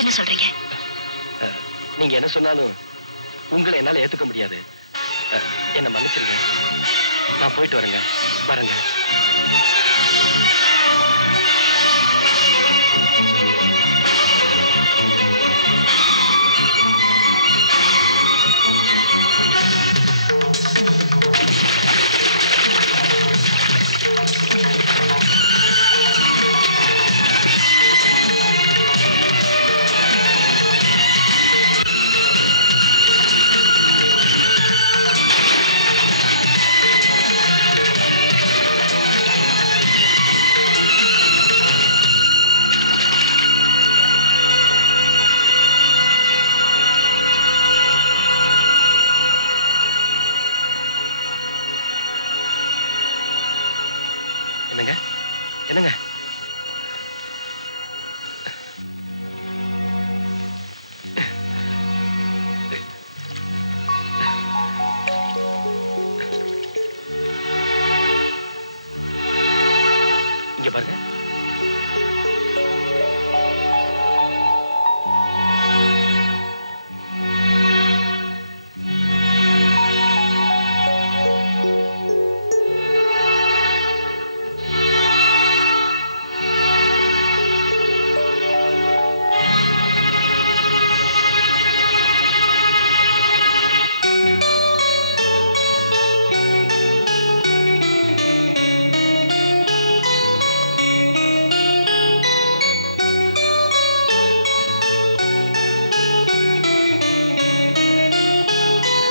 என்ன சொல்றீங்க? நீங்க என்ன சொன்னாலும் உங்களை என்னால ஏத்துக்க முடியாது. என்ன மன்னிச்சிருங்க. நான் போயிட்டு வரேங்க. வரேங்க. என்னங்க? என்னங்க? இங்க பாருங்க.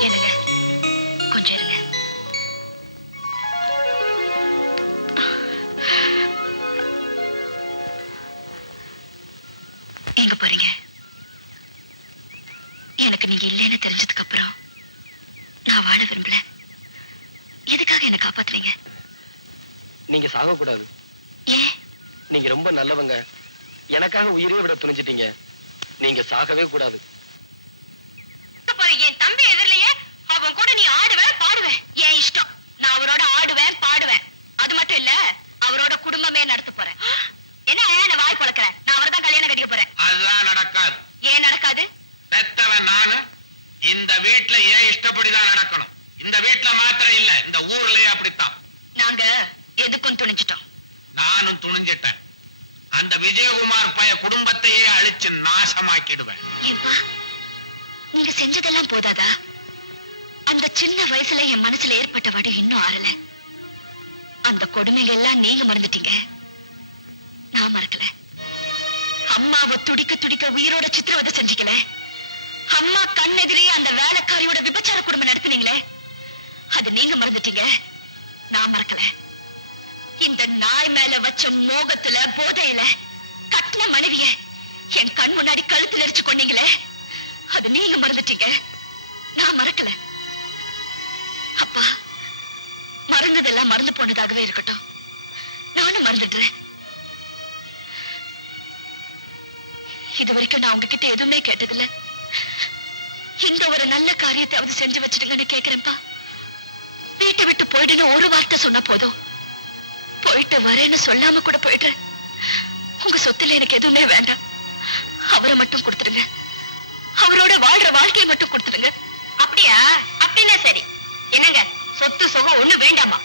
என்னங்க கொஞ்சம் இருங்க. எங்க போறீங்க? எனக்கு நீங்க இல்லைன்னு தெரிஞ்சதுக்கு அப்புறம் நான் வாழ விரும்பல. எதுக்காக என்ன காப்பாத்துறீங்க? நீங்க சாகக்கூடாது. ஏன்? நீங்க ரொம்ப நல்லவங்க. எனக்காக உயிரே விட துணிஞ்சிட்டீங்க. நீங்க சாகவே கூடாது. என் தம்பி எதிரிலேயே அவன் கூட நீ ஆடுவ பாடுவ. என் இஷ்டம். நான் அவரோட ஆடுவேன் பாடுவேன். அது மட்டும் இல்ல அவரோட குடும்பமே நடத்த போறேன். என்ன நான் வாய் பழக்கிறேன்? நான் அவரை தான் கல்யாணம் கட்டிக்க போறேன். அதுதான் நடக்காது. ஏன் நடக்காது? பெத்தவன் நானு. இந்த வீட்டுல ஏன் இஷ்டப்படிதான் நடக்கணும். இந்த வீட்டுல மாத்திரம் இல்ல, இந்த ஊர்லயே அப்படித்தான். நாங்க எதுக்கும் துணிச்சிட்டோம். நானும் துணிஞ்சிட்டேன். அந்த விஜயகுமார் பைய குடும்பத்தையே அழிச்சு நாசமாக்கிடுவேன். ஏன்பா நீங்க செஞ்சதெல்லாம் போதாதா? அந்த சின்ன வயசுல என் மனசுல ஏற்பட்ட வடு இன்னும் ஆறல. அந்த கொடுமைகள் எல்லாம் நீங்க மறந்துட்டீங்க. நான் மறக்கல. அம்மாவை துடிக்க துடிக்க உயிரோட சித்திரவதை செஞ்சுக்கல. அம்மா கண்ணெதிரே அந்த வேலைக்காரியோட விபச்சார குடும்பம் நடத்தினீங்களே, அது நீங்க மறந்துட்டீங்க. நான் மறக்கல. இந்த நாய் மேல வச்ச மோகத்துல போதையில கட்டின மனைவிய என் கண் முன்னாடி கழுத்துல எரிச்சு கொண்டீங்களே, அது நீங்க மறந்துட்டீங்க. நான் மறக்கல. அப்பா மறந்ததெல்லாம் மறந்து போனதாகவே இருக்கட்டும். நானும் மறந்துடுறேன். இது வரைக்கும் நான் உங்ககிட்ட எதுவுமே கேட்டதில்ல. இந்த ஒரு நல்ல காரியத்தை செஞ்சு வச்சிடுங்கன்னு கேக்குறேன்ப்பா. வீட்டை விட்டு போயிடுன்னு ஒரு வார்த்தை சொன்னா போதும். போயிட்டு வரேன்னு சொல்லாம கூட போயிடுறேன். உங்க சொத்துல எனக்கு எதுவுமே வேண்டாம். அவரை மட்டும் கொடுத்துருங்க. அவரோட வாழ்ற வாழ்க்கையை மட்டும் கொடுத்துருங்க. அப்படியா? அப்படின்னா சரி. என்னங்க, சொத்து சுகம் ஒண்ணு வேண்டாமா?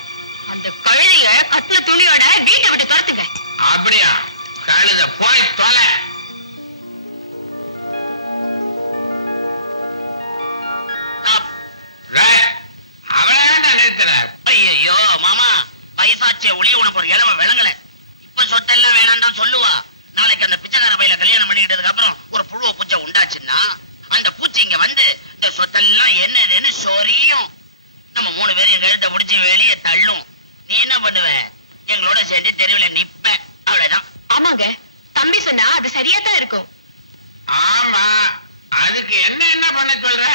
அந்த கழுதைய கத்தின துணியோட வீட்டை விட்டு துரத்துங்க. அப்படியா? கழுத போய் தொலை. அவளை நிறுத்துற. ஐயோ மாமா, பைசாச்சிய ஒளிய உனக்கு ஒரு இளம விளங்கல. இப்ப சொத்தெல்லாம் வேணாம் தான் சொல்லுவா. நாளைக்கு அந்த பிச்சைக்கார பையில கல்யாணம் பண்ணிக்கிட்டதுக்கு அப்புறம் ஒரு புழுவ பூச்சை உண்டாச்சுன்னா அந்த பூச்சி இங்க வந்து இந்த சொத்தெல்லாம் என்னதுன்னு சொரியும். நம்ம 3 பேரையும் கழுத்தை பிடிச்சி வெளியே தள்ளும். நீ என்ன பண்ணுவ? எங்களோட சேர்ந்து தெருவில் நிப்ப. அவ்வளவுதான். ஆமாங்க, தம்பி சொன்னா அது சரியா தான் இருக்கும். ஆமா, அதுக்கு என்ன பண்ண சொல்ற?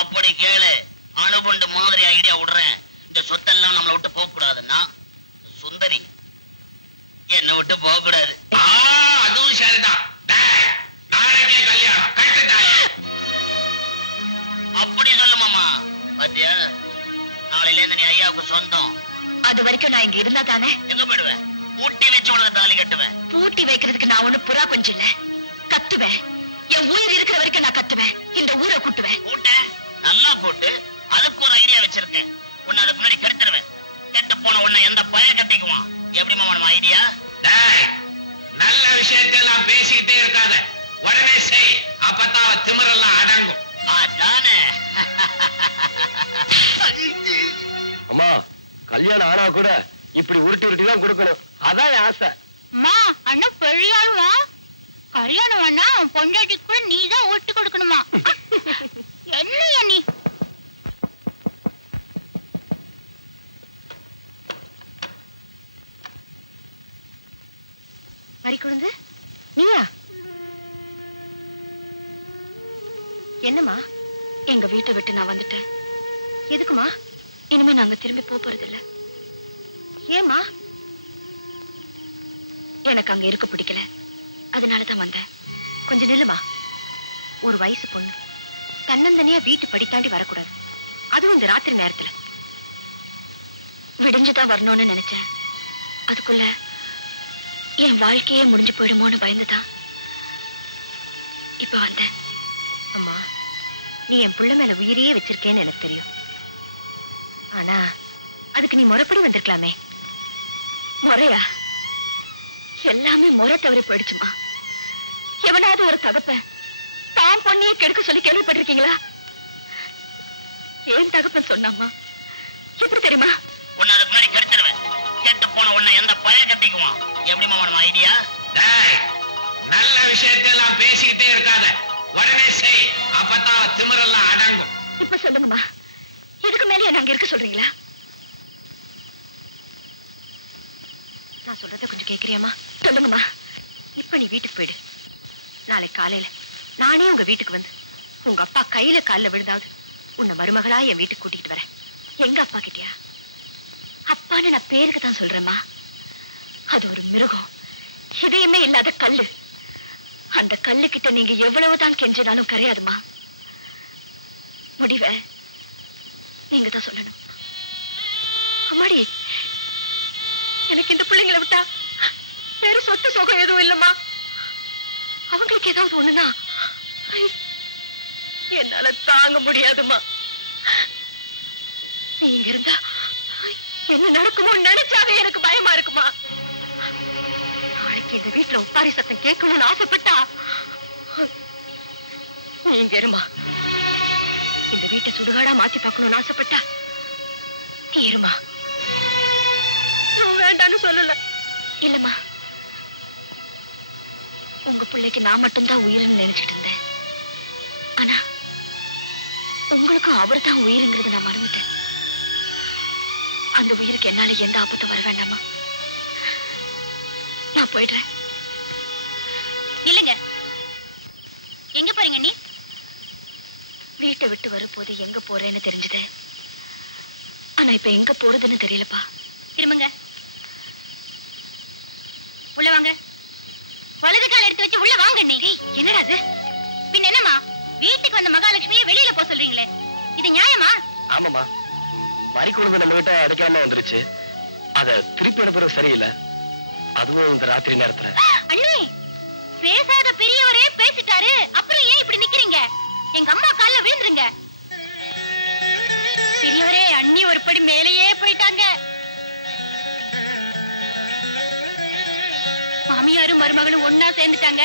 அப்படி கேளு. அணுகுண்டு மாதிரி ஐடியா விடுறேன். இந்த சொத்தெல்லாம் நம்மளை விட்டு போக கூடாதுன்னா சுந்தரி என்னை விட்டு போக கூடாது. அதுவும் சரிதான். நாளைக்கே கல்யாணம் கட்டுட்டாய். அப்படி சொல்லு மாமா. பாத்தியா, நாளையில இருந்து நீ ஐயாவுக்கு சொந்தம். அது வரைக்கும் நான் இங்க இருந்தா தானே? எங்க போயிடுவேன்? ஊட்டி வச்சு உனக்கு தாலி கட்டுவேன். பூட்டி வைக்கிறதுக்கு நான் ஒண்ணு புறா கொஞ்சம் இல்ல. கத்துவேன். என் உயிர் இருக்கிற வரைக்கும் நான் கத்துவேன். இந்த ஊரை கூட்டுவேன். கூட்ட நல்லா கூட்டு. அதுக்கு ஒரு ஐடியா வச்சிருக்கேன். உன்னை அதுக்கு முன்னாடி கெடுத்துருவேன். கெட்டு போன உன்னை எந்த பய கட்டிக்குவான்? எப்படி மாமா நம்ம ஐடியா? நல்ல விஷயத்தெல்லாம் பேசிக்கிட்டே இருக்காத. உடனே செய். அப்பதான் திமிரெல்லாம் அடங்கும். அதானே. அம்மா, கல்யாணம் ஆனா கூட இப்படி உருட்டி உருட்டி தான் கொடுக்கணும். அதான் என் ஆசை. அம்மா, அண்ணன் பெரிய ஆளுவா. கல்யாணம் வேணா அவன் பொண்டாட்டிக்கு கூட நீதான் ஓட்டு கொடுக்கணுமா? என்னையா நீ? மறிக்குழுந்து, நீயா? என்னம்மா? எங்க வீட்டை விட்டு நான் வந்துட்டேன். எதுக்குமா? இனிமே நாங்க திரும்பி போறது இல்ல. ஏமா? எனக்கு அங்க இருக்க பிடிக்கல. அதனாலதான் வந்தேன். கொஞ்சம் நில்லுமா. ஒரு வயசு பொண்ணு தன்னந்தனியா வீட்டு படித்தாண்டி வரக்கூடாது. அதுவும் இந்த ராத்திரி நேரத்துல. விடிஞ்சுதான் வரணும்னு நினைச்சேன். அதுக்குள்ள என் வாழ்க்கையே முடிஞ்சு போயிடுமோன்னு பயந்துதான் இப்ப வந்தேன். அம்மா, நீ என் புள்ள மேல உயிரையே வச்சிருக்கேன்னு எனக்கு தெரியும். ஆனா அதுக்கு நீ முறைப்படி வந்திருக்கலாமே. முறையா? எல்லாமே முறை தவறி போயிடுச்சுமா. எவனாவது ஒரு தகப்பன் தான் பொண்ணியை கெடுக்க சொல்லி கேள்விப்பட்டிருக்கீங்களா? ஏன் தகப்பன் சொன்னாமா? எப்படி தெரியுமா? உன்னை அதுக்கு முன்னாடி கெடுத்துருவேன். கெட்டு போன உன்னை எந்த பய கட்டிக்குவான்? எப்படி மாமா நம்ம ஐடியா? நல்ல விஷயத்தெல்லாம் பேசிக்கிட்டே இருக்காத. உடனே செய். அப்பதான் திமிரெல்லாம் அடங்கும். இப்ப சொல்லுங்கம்மா, இதுக்கு மேலே என்ன அங்க இருக்க சொல்றீங்களா? நான் சொல்றத கொஞ்சம் கேக்குறியாமா? சொல்லுங்கம்மா. இப்ப நீ வீட்டுக்கு போயிடு. நாளை காலையில நானே உங்க வீட்டுக்கு வந்து உங்க அப்பா கையில கால்ல விழுதாவது உன்னை மருமகளா என் வீட்டுக்கு கூட்டிட்டு வரேன். எங்க அப்பா கிட்டியா? அப்பான்னு நான் பேருக்கு தான் சொல்றேம்மா. அது ஒரு மிருகம், இதயமே இல்லாத கல்லு. அந்த கல்லு கிட்ட நீங்க எவ்வளவுதான் கெஞ்சினாலும் கரையாதுமா. முடிவை நீங்க தான் சொல்லணும். அம்மாடி, எனக்கு இந்த பிள்ளைங்களை விட்டா வேற சொத்து சுகம் எதுவும் இல்லம்மா. அவங்களுக்கு ஏதாவது ஒண்ணுனா என்னால தாங்க முடியாதுமா. நீங்க இருந்தா என்ன நடக்குமோ நினைச்சாவே எனக்கு பயமா இருக்குமா. நாளைக்கு இந்த வீட்டுல உப்பாரி சத்தம் கேட்கணும்னு ஆசைப்பட்டா நீங்க இருமா. இந்த வீட்டை சுடுகாடா மாத்தி பார்க்கணும்னு ஆசைப்பட்டா நீ இருமா. நான் வேண்டான்னு சொல்லல. இல்லம்மா, உங்க பிள்ளைக்கு நான் மட்டும்தான் உயிர்னு நினைச்சிட்டு இருந்தேன். ஆனா உங்களுக்கும் அவர் தான் உயிருங்கிறது நான் மறந்துட்டேன். அந்த உயிருக்கு என்னால எந்த ஆபத்தும் வர வேண்டாமா. நான் போயிடுறேன். இல்லங்க, எங்க போறீங்க நீ? வீட்டை விட்டு வரும்போது எங்க போறேன்னு தெரிஞ்சது. ஆனா இப்ப எங்க போறதுன்னு தெரியலப்பா. திரும்புங்க, உள்ள வாங்க. வலது கால் எடுத்து வச்சு உள்ள வாங்க. நீ என்னடா அது? பின்ன என்னமா? வீட்டுக்கு வந்த மகாலட்சுமியை வெளியில போக சொல்றீங்களே, இது நியாயமா? ஆமாமா, மறிக்குழுந்து நம்ம கிட்ட அடைக்காம வந்துருச்சு. அத திருப்பி அனுப்புறது சரியில்லை, அதுவும் இந்த ராத்திரி நேரத்துல. அண்ணி, பேசாத பெரியவரே பேசிட்டாரு, அப்புறம் ஏன் இப்படி நிக்கிறீங்க? எங்க அம்மா கால்ல விழுந்துருங்க. பெரியவரே, அண்ணி ஒரு படி மேலேயே போயிட்டாங்க. மாமியாரும் மருமகளும் ஒன்னா சேர்ந்துட்டாங்க.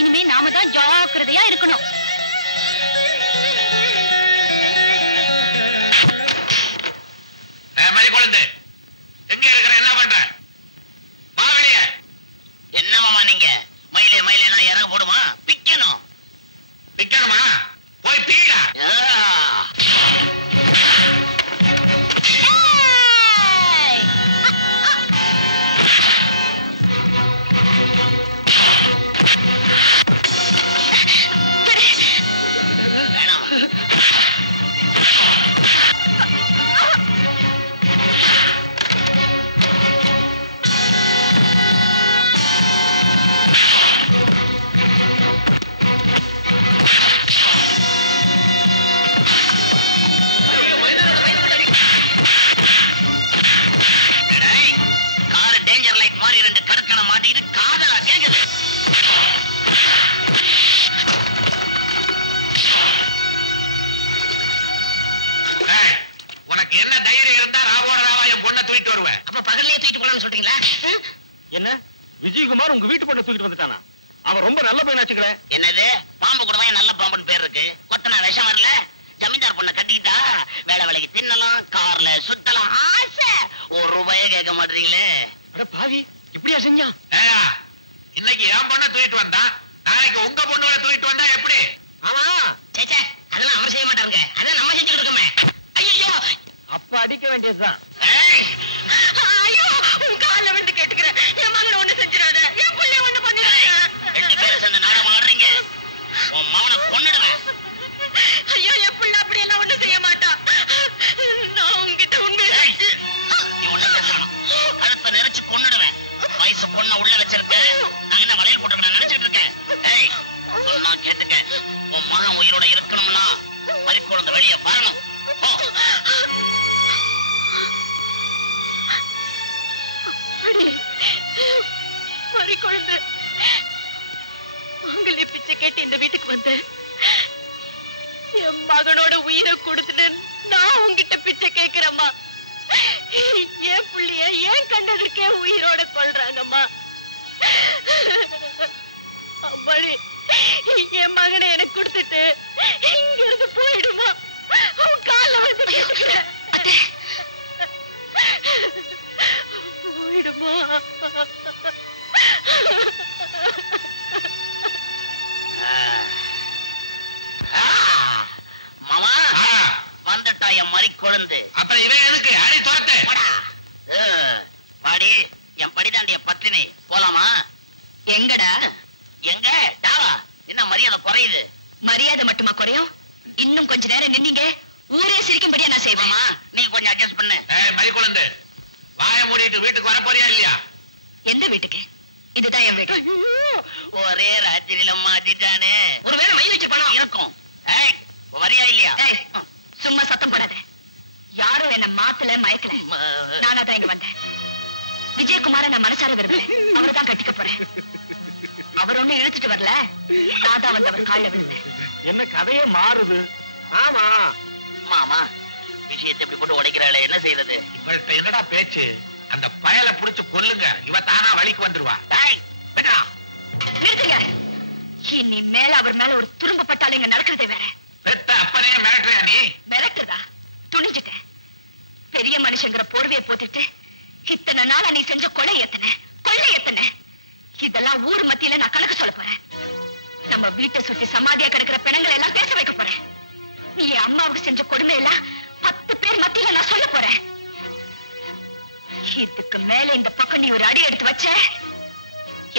இனிமே நாம தான் ஜாக்கிரதையா இருக்கணும். மறிக்குழுந்து எங்க இருக்கிற, என்ன பண்ற? மாவெளிய என்ன மாமா நீங்க மயிலே மயிலேனா இறங்க போடுமா? பிக்கணும். நிக்கணுமா? போய் தீடா. கார் டேஞ்சர் லைட் மாதிரி 2 கடுக்கனை மாட்டிட்டு காதலா கேக்குது. உனக்கு என்ன தைரியம் இருந்தா ராவோட ராவா என் பொண்ணை தூக்கிட்டு வருவேன்? அப்ப பகல்லையே தூக்கிட்டு போலாம்னு சொல்றீங்களா? என்ன விஜயகுமார் உங்க வீட்டு பொண்ணை தூக்கிட்டு வந்துட்டானா? அவன் ரொம்ப நல்ல பையனாச்சுக்கிறேன். என்னது, பாம்பு கூட தான் நல்ல பாம்புன்னு பேர் இருக்கு. கொத்தனா விஷம் வரல. ஜமீன்தார் பொண்ணை கட்டிக்கிட்டா வேலை வேலைக்கு தின்னலாம், கார்ல சுத்தலாம், ஆசை. 1 ரூபாயே கேட்க மாட்டீங்களே. அட பாவி, இப்படியா செஞ்சான்? இன்னைக்கு என் பொண்ணை தூக்கிட்டு வந்தான், நாளைக்கு உங்க பொண்ணோட தூக்கிட்டு வந்தா எப்படி? ஆமா, சேச்சே, அதெல்லாம் அவர் செய்ய மாட்டாங்க. அதான் நம்ம செஞ்சு கொடுக்கமே. ஐயோ, அப்ப அடிக்க வேண்டியதுதான். ஐயோ, உன் கால்ல விழுந்து கேட்டுக்கிறேன். என் மகனை ஒண்ணு செஞ்சிடாத, என் புள்ளைய ஒண்ணு பண்ணிடாத. 2 பேரும் சேர்ந்து நாடகம் ஆடுறீங்க. உன் மகனை கொன்னுடுவேன். ஐயோ, என் புள்ள அப்படி எல்லாம் ஒண்ணு செய்ய மாட்டான். நான் உன்கிட்ட உண்மை. நீ ஒண்ணு பேசணும், கழுத்தை நெரிச்சு கொன்னுடுவேன். வயசு பொண்ணை உள்ள வச்சிருக்க, நான் என்ன வளையல் போட்டு நினைச்சிட்டு இருக்கேன். ஏய், சொன்னா கேட்டுக்க. உன் மகன் உயிரோட இருக்கணும்னா மறிக்குழுந்து வெளியே வரணும். போ. மறிக்குழுந்து, மாங்கல்ய பிச்சை கேட்டு இந்த வீட்டுக்கு வந்தேன். என் மகனோட உயிரை கொடுத்துட்டு நான் உன்கிட்ட பிச்சை கேட்கிறேம்மா. என் புள்ளிய ஏன் கண்டதுக்கே உயிரோட கொள்றாங்கம்மா. அம்மாடி, என் மகனை எனக்கு கொடுத்துட்டு இங்க இருந்து போயிடுமா? அவன் கால வந்து கேட்டுக்கிறேன். போயிடுமா? மாமா, வந்துட்டா என் மறிக்குழுந்து. அப்புறம் இவன் எதுக்கு அடி துரத்து? போடா. வாடி, என் படிதாண்டிய பத்தினி. போலாமா? எங்கடா? எங்க டாவா? என்ன மரியாதை குறையுது? மரியாதை மட்டுமா குறையும்? இன்னும் கொஞ்ச நேரம் நின்னீங்க, ஊரே சிரிக்கும்படியா நான் செய்வேன். மாமா, நீ கொஞ்சம் அட்ஜஸ்ட் பண்ணு. மறிக்குழுந்து, வாய மூடிட்டு வீட்டுக்கு வர போறியா இல்லையா? எந்த வீட்டுக்கு? இதுதான் என் வீடு. ஒரே ராத்திரியில மாட்டிட்டானே. ஒருவேளை மை வச்சு பணம் இருக்கும். ஏய், வரியா இல்லையா? ஏய், சும்மா சத்தம் போடாத. யாரும் என்ன மாத்தல மயக்கல, நானா தான் இங்க வந்தேன். விஜயகுமார நான் மனசார விரும்புறேன், அவர்தான் கட்டிக்க போறேன். அவர் ஒண்ணு இழுத்துட்டு வரல, நான் தான் வந்து அவர் காலில் விழுந்தேன். என்ன கதையே மாறுது? ஆமா மாமா, விஷயத்தை இப்படி போட்டு உடைக்கிறாளே, என்ன செய்யறது? இவள்கிட்ட என்னடா பேச்சு? அந்த பயலை புடிச்சு கொல்லுங்க, இவ தானா வழிக்கு வந்துருவா. டேய், விட்றா. நிறுத்துங்க. இனி மேல அவர் மேல ஒரு துரும்பு பட்டாலும் இங்க நடக்கிறதே வேற. பெத்த அப்பனையே மிரட்டுறியா நீ? மிரட்டுதா? துணிஞ்சிட்டேன். பெரிய மனுஷங்கிற போர்வையை போட்டுட்டு இத்தனை நாளா நீ செஞ்ச கொலை எத்தனை இதெல்லாம் ஊர் மத்தியில நான் கணக்கு சொல்ல போறேன். நம்ம வீட்டை சுத்தி சமாதியா கிடக்கிற பிணங்களை எல்லாம் பேச வைக்க போறேன். நீ என் அம்மாவுக்கு செஞ்ச கொடுமை எல்லாம் 10 பேர் மத்தியில நான் சொல்ல போறேன். இதுக்கு மேல இந்த பக்கம் நீ ஒரு அடி எடுத்து வச்ச,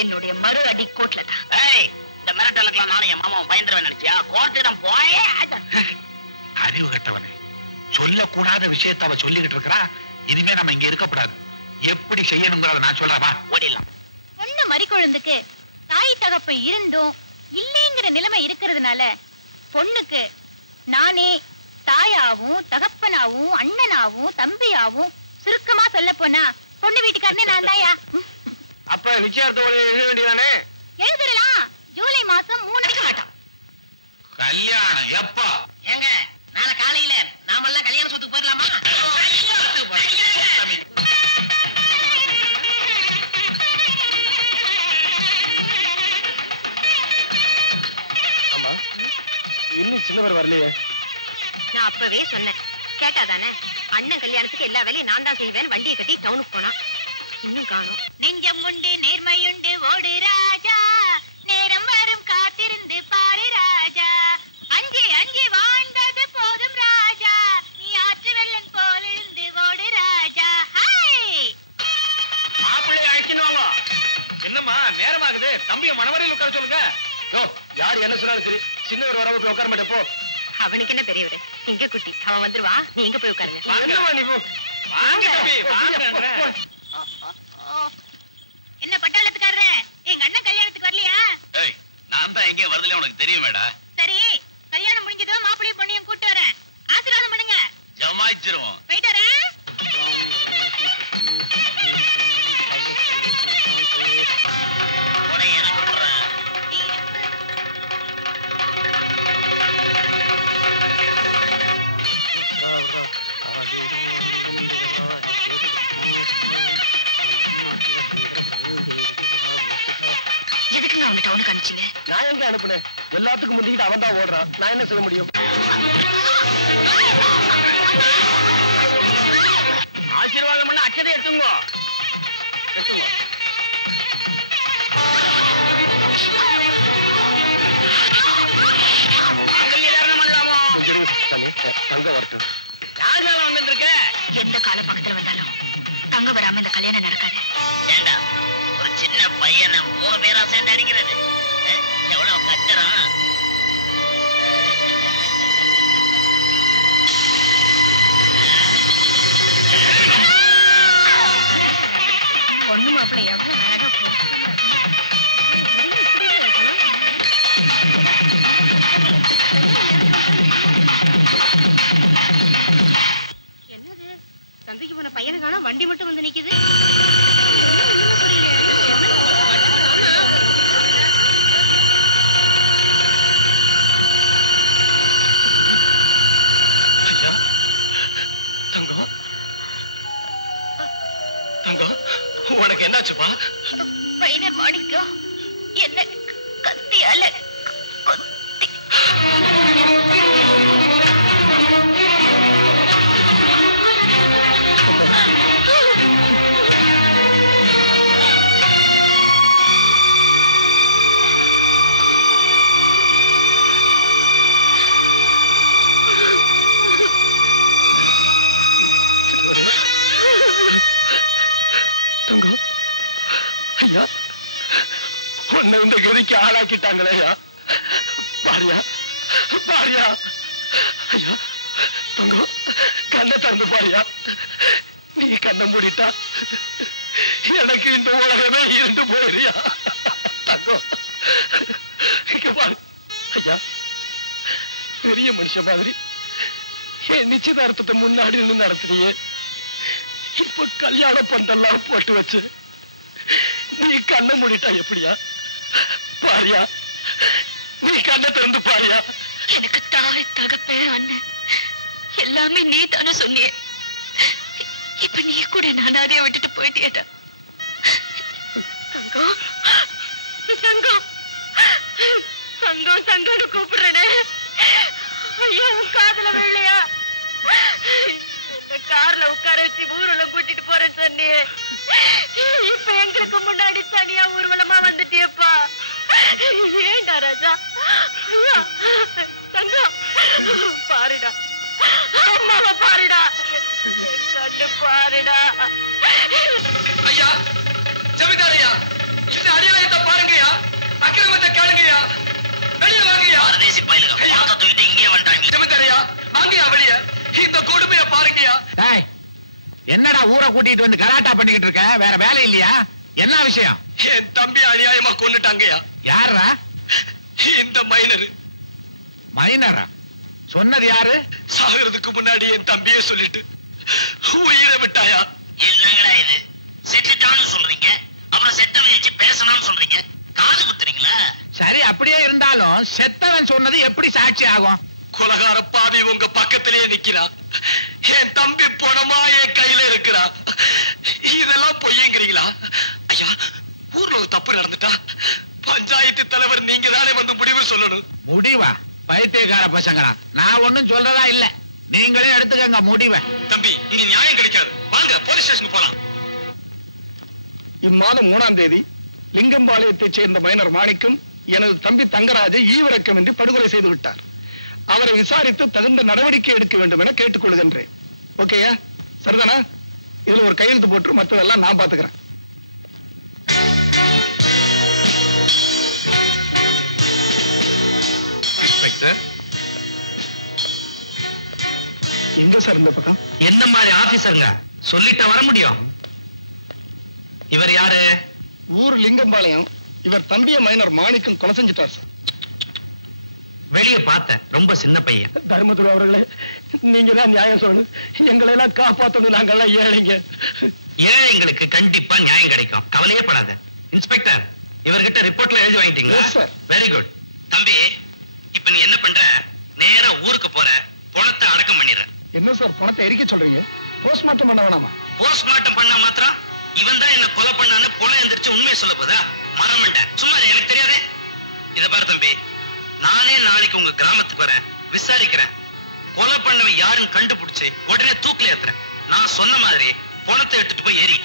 என்னுடைய மறு அடி கோட்ல தான். ஏய், இந்த மிரட்டலுக்கெல்லாம் நானும் என் மாமாவும் பயந்துருவேன் நினைச்சியா? கோர்ட்டிடம் போயே. அறிவு கட்டவனே, சொல்லக்கூடாத விஷயத்தை அவ சொல்லிக்கிட்டு இருக்கிறா. இனிமே நம்ம இங்க இருக்கக்கூடாது. எப்படி செய்யணுங்கிறத நான் சொல்றவா. ஓடிடலாம். பொண்ணு மறிக்குழுந்துக்கு தாய் தகப்பன் இருந்தும் இல்லைங்கிற நிலைமை இருக்கிறதுனால பொண்ணுக்கு நானே தாயாவும் தகப்பனாவும் அண்ணனாவும் தம்பியாவும் சுருக்கமா சொல்ல போனா பொண்ணு வீட்டுக்காரனே நான் தாயா. அப்ப நிச்சயார்த்தம் எழுத வேண்டியதானே? எழுதுறலாம். ஜூலை மாசம் 3 அடிக்க மாட்டோம். கல்யாணம் எப்பா? ஏங்க நாளை காலையில நாமெல்லாம் கல்யாண சொத்துக்கு போயிடலாமா? ஆமா, இன்னும் சின்னவர் வரலையே. நான் அப்பவே சொன்னேன், கேட்டாதானே? அண்ணன் கல்யாணத்துக்கு எல்லா வேலையும் நான் தான் செய்வேன். வண்டியை கட்டி டவுனுக்கு போனா இன்னும் காணும். நெஞ்சம் உண்டு நேர்மையுண்டு ஓடு ராஜா, நேரம் வரும் காத்திருந்து பாரு ராஜா, அஞ்சே அஞ்சே வாழ்ந்தது போதும் ராஜா, நீ ஆற்று வெள்ளம் போல் இருந்து ஓடு ராஜா. ஹாய் மாப்பிள்ளைய அழைச்சின்னு வாங்க. என்னம்மா நேரமாகுது, தம்பிய மணவரையில் உட்கார சொல்லுங்க. யார் என்ன சொன்னாலும் சரி, சின்னவர் வராம போய் உட்கார மாட்டேப்போ. அவனுக்கு என்ன பெரியவரு, எங்க குட்டி அவன் வந்துருவா. நீ எங்க போய் உட்காருங்க. என்னம்மா நீ போ. வாங்க தம்பி, வாங்க. என்ன பட்டாளத்துக்காரரே, எங்க அண்ணன் கல்யாணத்துக்கு வரலையா? ஏய், நான் தான் எங்கே வரதுல உனக்கு தெரியுமேடா. சரி, கல்யாணம் முடிஞ்சதும் மாப்பிள்ளையும் பொண்ணையும் கூட்டு வரேன். ஆசீர்வாதம் பண்ணுங்க. ஜமாய்ச்சிருவோம். போயிட்டு வரேன். உடைய எனக்கு கொடுறா. எதுக்குங்க அவனுக்கு டவுனுக்கு அனுப்பிச்சிங்க? நான் எங்க அனுப்புனேன்? எல்லாத்துக்கும் முந்திக்கிட்டு அவன் தான் ஓடுறான். நான் என்ன செய்ய முடியும்? ஆசீர்வாதம் பண்ண அச்சதை எடுத்துங்க. கொஞ்சம் தங்க வரட்டும். ராஜாலம் வந்துட்டு இருக்க. எந்த கால பக்கத்துல வந்தாலும் தங்க வராம இந்த கல்யாணம் நடக்காது. ஏண்டா ஒரு சின்ன பையனை 3 பேரா சேர்ந்து அடிக்கிறது எவ்வளவு கஷ்டம். பொண்ணு மாப்பிள்ளை எவ்வளவு அழகா என்னது? தம்பிக்கு போன பையனை காணா, வண்டி மட்டும் வந்து நிக்குது. ஐயா, தங்கம் தங்கம், உனக்கு என்னாச்சுப்பா? பையனை மாணிக்கம் என்ன கத்தியால கொத்தி. தங்கம், ஐயா, உன்னை இந்த கதிக்கு ஆளாக்கிட்டாங்களே ஐயா. பாரியா பாரியா. ஐயா தங்கம், கண்ணை திறந்து பாரியா. நீ கண்ணை மூடிட்டா எனக்கு இந்த உலகமே இருந்து போயிடுயா. தங்கம், இங்க பாரு ஐயா, பெரிய மனுஷன் மாதிரி என் நிச்சயதார்த்தத்தை முன்னாடி நின்று நடத்துறியே, இப்ப கல்யாண பந்தெல்லாம் போட்டு வச்சு நீ கண்ணை மூடிட்டா எப்படியா? பாரியா, நீ கண்ணை திறந்து பாரியா. எனக்கு தாய் தகப்பே அண்ணன் எல்லாமே நீ தானே சொன்னிய. இப்ப நீ கூட நானாதே விட்டுட்டு போயிட்டியடா. தங்கம் தங்கம் தங்கம் தங்கம்னு கூப்பிடுறேனே. ஐயோ, உன் காதுல விழலையா? இந்த கார்ல உட்கார வச்சு ஊர்வலம் கூட்டிட்டு போறேன்னு சொன்னியே, இப்ப எங்களுக்கு முன்னாடி தனியா ஊர்வலமா வந்துட்டியப்பா. ஏண்டா ராஜா? ஐயா, தங்கம் பாருடா, அம்மாவை பாருடா, கண்ணு பாருடா. ஐயா, ஜமீன்தாரையா, இந்த அநியாயத்தை பாருங்கய்யா, அக்கிரமத்தை கேளுங்கய்யா, வெளியே வாங்கய்யா. பரதேசி பயிலுங்க பணத்தை தூக்கிட்டு இங்கே வந்துட்டாங்க. ஜமீன்தாரையா, வாங்கய்யா வெளியே, இந்த கொடுமையை பாருங்கய்யா. என்னடா ஊரை கூட்டிட்டு வந்து கலாட்டா பண்ணிக்கிட்டு இருக்க? வேற வேலை இல்லையா? என்ன விஷயம்? என் தம்பி அநியாயமா கொன்னுட்டாங்கய்யா. யாரா? இந்த மைனர் மைனரா? சொன்னது யாரு? சாகிறதுக்கு முன்னாடி என் தம்பியே சொல்லிட்டு உயிரை விட்டாயா? என்னங்கடா இது? செத்துட்டான்னு சொல்றீங்க, அப்புறம் செத்தவன் வச்சு பேசணும்னு சொல்றீங்க. காது குத்துறீங்களா? சரி, அப்படியே இருந்தாலும் செத்தவன் சொன்னது எப்படி சாட்சி ஆகும்? கொலகார பாவி உங்க பக்கத்திலேயே நிக்கிறான். என் தம்பி பணமா என் கையில இருக்கிறா. இதெல்லாம் பொய்யங்கிறீங்களா? ஐயா, ஊர்ல ஒரு தப்பு நடந்துட்டா பஞ்சாயத்து தலைவர் நீங்க தானே வந்து முடிவு சொல்லணும். முடிவா? பைத்தியக்கார பசங்களா, நான் ஒண்ணும் சொல்றதா இல்ல. நீங்களே எடுத்துக்கங்க முடிவை. தம்பி, இங்க நியாயம் கிடைக்காது. வாங்க போலீஸ் ஸ்டேஷனுக்கு போலாம். இம்மாதம் 3ஆம் தேதி லிங்கம்பாளையத்தைச் சேர்ந்த மைனர் மாணிக்கம் எனது தம்பி தங்கராஜை ஈவிரக்கமின்றி படுகொலை செய்து விட்டார். அவரை விசாரித்து தகுந்த நடவடிக்கை எடுக்க வேண்டும் என கேட்டுக்கொள்கின்றேன். ஓகேயா? சரிதானா? இதுல ஒரு கையெழுத்து போட்டு மற்றதெல்லாம் நான் பாத்துக்கிறேன். எங்க சார் இந்த பக்கம்? என்ன மாதிரி ஆபீசருங்க சொல்லிட்ட வர முடியும்? இவர் யாரு? ஊர் லிங்கம்பாளையம். இவர் தம்பிய மைனர் மாணிக்கம் கொலை செஞ்சுட்டார் சார். வெளிய பார்த்தேன், ரொம்ப சின்ன பையன். தர்மதுரை அவர்களே, நீங்க தான் நியாயம் சொல்லணும். எங்களை எல்லாம் காப்பாத்தணும். நாங்கெல்லாம் ஏழைங்க. ஏழைங்களுக்கு கண்டிப்பா நியாயம் கிடைக்கும், கவலையே படாத. இன்ஸ்பெக்டர், இவர்கிட்ட ரிப்போர்ட்ல எழுதி வாங்கிட்டீங்களா? Yes, sir. Very good. தம்பி, இப்ப நீ என்ன பண்ற? நேரா ஊருக்கு போற, பணத்தை அடக்கம் பண்ணிடுற. என்ன சார் பணத்தை எரிக்க சொல்றீங்க? போஸ்ட்மார்ட்டம் பண்ண வேணாமா? போஸ்ட்மார்ட்டம் பண்ணா மாத்திரம் இவன் தான் என்ன கொலை பண்ணான்னு பொலை எந்திரிச்சு உண்மையை சொல்ல போதா? மரமண்ட சும்மா இரு, எனக்கு தெரியாதே. இத பாரு தம்பி, நானே நாளைக்கு உங்க கிராமத்துக்கு வரேன், விசாரிக்கிறேன். கொலை பண்ணவன் யாருன்னு கண்டுபிடிச்சு உடனே தூக்கில ஏத்துறேன். நான் சொன்ன மாதிரி பணத்தை எடுத்துட்டு போய் எரி.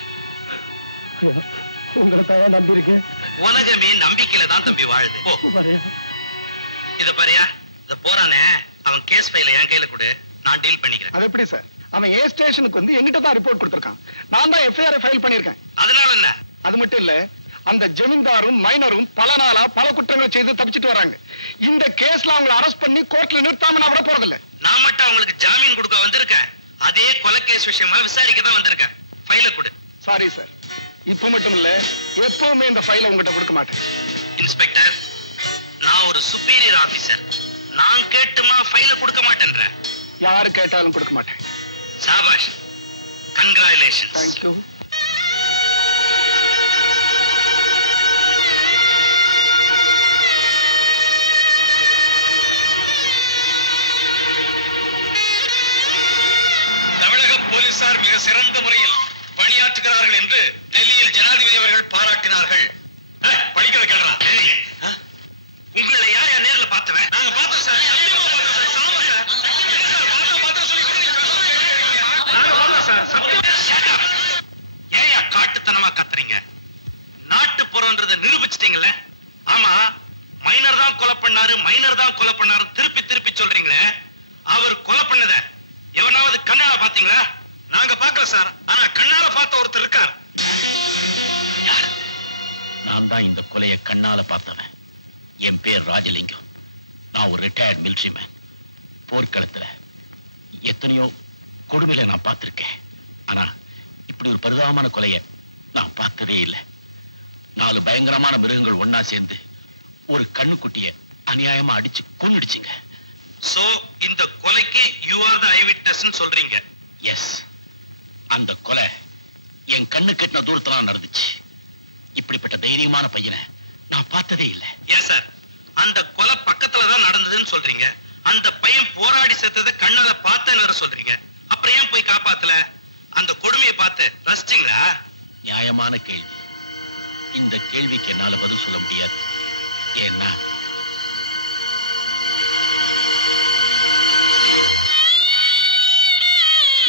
உங்களை தான் நம்பி இருக்கேன். உலகமே நம்பிக்கையில தான் தம்பி வாழுது. போ. இத பாரியா, இத போறானே அவன் கேஸ் ஃபைல என் கையில கொடு, நான் டீல் பண்ணிக்கிறேன். அது எப்படி சார்? அவன் ஏ ஸ்டேஷனுக்கு வந்து எங்கிட்ட தான் ரிப்போர்ட் கொடுத்திருக்கான். நான் தான் எஃப்ஐஆர் ஃபைல் பண்ணிருக்கேன். அதனால என்ன? அது மட்டும் இல்ல, அந்த ஜமீன்தாரும் மைனரும் பல நாளா பல குற்றங்களை செய்து தப்பிச்சிட்டு வராங்க. இந்த கேஸ்ல அவங்களை அரெஸ்ட் பண்ணி கோர்ட்ல நிறுத்தாம நான் விட போறதில்ல. நான் மட்டும் அவங்களுக்கு ஜாமீன் கொடுக்க வந்திருக்கேன், அதே கொலை கேஸ் விஷயமா விசாரிக்க தான் வந்திருக்கேன். ஃபைல கொடு. சாரி சார், இப்ப மட்டும் இல்ல, எப்பவுமே இந்த ஃபைலை உங்ககிட்ட கொடுக்க மாட்டேன். இன்ஸ்பெக்டர், நான் ஒரு சுப்பீரியர் ஆபீசர். நான் கேட்டுமா ஃபைல கொடுக்க மாட்டேன்றேன்? யாரு கேட்டாலும் கொடுக்க மாட்டேன். சாபாஷ், கங்க்ராச்சுலேஷன்ஸ். தேங்க்யூ. தமிழக போலீசார் மிக சிறந்த முறையில் பணியாற்றுகிறார்கள் என்று டெல்லியில் ஜனாதிபதி அவர்கள் பாராட்டினார்கள். படிக்கிற கேள்றா. உங்களை யார் யார் நேரில் பார்த்தவன்? நாங்க பார்த்தோம் சார். ஏயா காட்டுத்தனமா கத்துறீங்க? நாட்டுப்புறம்ன்றத நிரூபிச்சிட்டீங்கல்ல? ஆமா, மைனர் தான் கொலை பண்ணாரு, மைனர் தான் கொலை பண்ணாரு திருப்பி திருப்பி சொல்றீங்களே, அவர் கொலை பண்ணத எவனாவது கண்ணால பாத்தீங்களா? நாங்க பார்க்கல சார், ஆனா கண்ணால பார்த்த ஒருத்தர் இருக்கார். யார்? நான் தான் இந்த கொலையை கண்ணால பார்த்தவன். என் பேர் ராஜலிங்கம். நான் ஒரு ரிட்டையர்ட் மிலிட்டரி மேன். போர்க்களத்துல எத்தனையோ கொடுமையில நான் பார்த்திருக்கேன். ஆனா இப்படி ஒரு பரிதாபமான கொலையை நான் பார்த்ததே இல்லை. 4 பயங்கரமான மிருகங்கள் ஒன்னா சேர்ந்து ஒரு கண்ணுக்குட்டிய அநியாயமா அடிச்சு கொன்னுடுச்சுங்க. சோ இந்த கொலைக்கு you are the I witness சொல்றீங்க? எஸ், அந்த கொலை என் கண்ணு கெட்டின தூரத்துல நடந்துச்சு. இப்படிப்பட்ட தைரியமான பையனை நான் பார்த்ததே இல்லை. ஏன் சார், அந்த கொலை பக்கத்துல தான் நடந்ததுன்னு சொல்றீங்க, அந்த பையன் போராடி செத்ததை கண்ணால பார்த்தேன்னு வேற சொல்றீங்க, அப்புறம் ஏன் போய் காப்பாத்தல? அந்த கொடுமையை பார்த்து ரசிச்சீங்களா? நியாயமான கேள்வி. இந்த கேள்விக்கு என்னால பதில் சொல்ல முடியாது. ஏன்னா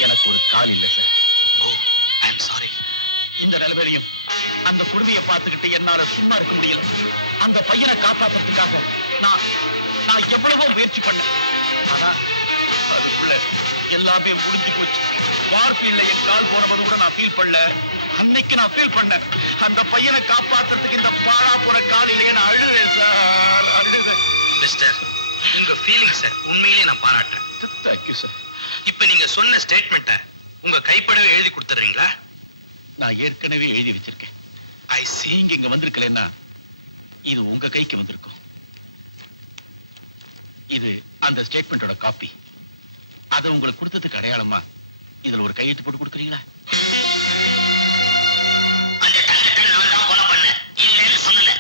எனக்கு ஒரு கால் இல்லை சார். I am sorry. இந்த நிலைமையிலையும் அந்த கொடுமையை பார்த்துக்கிட்டு என்னால சும்மா இருக்க முடியல. அந்த பையனை காப்பாத்துறதுக்காக நான் எவ்வளவோ முயற்சி பண்ணேன். ஆனா அதுக்குள்ள எல்லாமே முடிஞ்சு போச்சு. வார்ஃபீல்ட்ல என் கால் போனது கூட நான் ஃபீல் பண்ணல. அன்னைக்கு நான் ஃபீல் பண்ணேன், அந்த பையனை காப்பாத்துறதுக்கு இந்த பாழா போன கால் இல்லையே. நான் அழுதேன் சார், அழுதேன். மிஸ்டர், உங்க ஃபீலிங்ஸ் உண்மையிலேயே நான் பாராட்டேன். Thank you sir. இப்ப நீங்க சொன்ன ஸ்டேட்மெண்ட்டை உங்க கைப்படவே எழுதி கொடுத்துறீங்களா? நான் ஏற்கனவே எழுதி வச்சிருக்கேன். ஐ see. நீங்க இங்க வந்திருக்கலன்னா இது உங்க கைக்கு வந்திருக்கும். இது அந்த ஸ்டேட்மெண்டோட காப்பி அதை உங்களுக்கு கொடுத்ததுக்கு அடையாளமா இதுல ஒரு கையெழுத்து போட்டு கொடுக்குறீங்களா? அந்த தங்கத்தை நான் தான் கொலை பண்ணேன், இல்லைன்னு சொல்லல.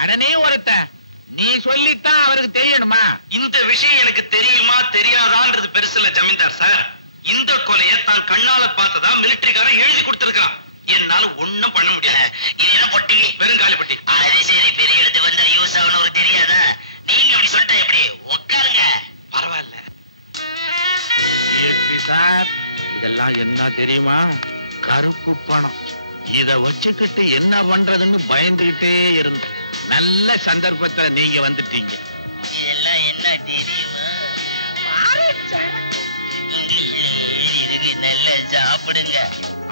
அடனே ஒருத்த நீ சொல்லித்தான் அவருக்கு தெரியணுமா? இந்த விஷயம் எனக்கு தெரியுமா தெரியாதான்றது பெருசு இல்ல ஜமீன்தார் சார். இந்த கொலையை தான் கண்ணால பார்த்ததா மிலிட்டரிக்காரன் எழுதி கொடுத்திருக்கான். என்னால ஒண்ணும் பண்ண முடியாது. இது என்ன பொட்டி? வெறுங்காலி பட்டி. அது சரி, பெரிய எழுத்து வந்தா யூஸ் ஆகணும் ஒரு தெரியாதா? நீங்க அப்படி சொல்லிட்டா எப்படி? உட்காருங்க. பரவாயில்ல. DSP சார், இதெல்லாம் என்ன தெரியுமா? கருப்பு பணம். இத வச்சுக்கிட்டு என்ன பண்றதுன்னு பயந்துகிட்டே இருந்தேன். நல்ல சந்தர்ப்பத்துல நீங்க வந்துட்டீங்க. இதெல்லாம் என்ன தெரியுமா? இங்கிலீஷ்ல எழுதி இருக்கு, நல்லா சாப்பிடுங்க.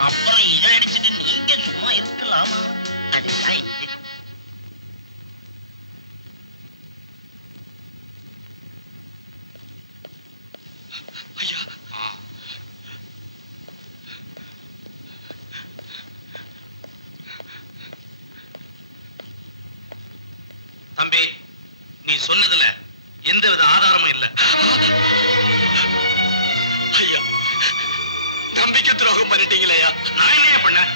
அப்புறம் இதை அடிச்சுட்டு நீங்க சும்மா இருக்கலாமா? அதுதான் இது. தம்பி, நீ சொன்னதுல எந்தவித ஆதாரமும் இல்ல. ஐயா, நம்பிக்கை துரோகம் பண்ணிட்டீங்களேயா. நான் என்ன பண்ணேன்?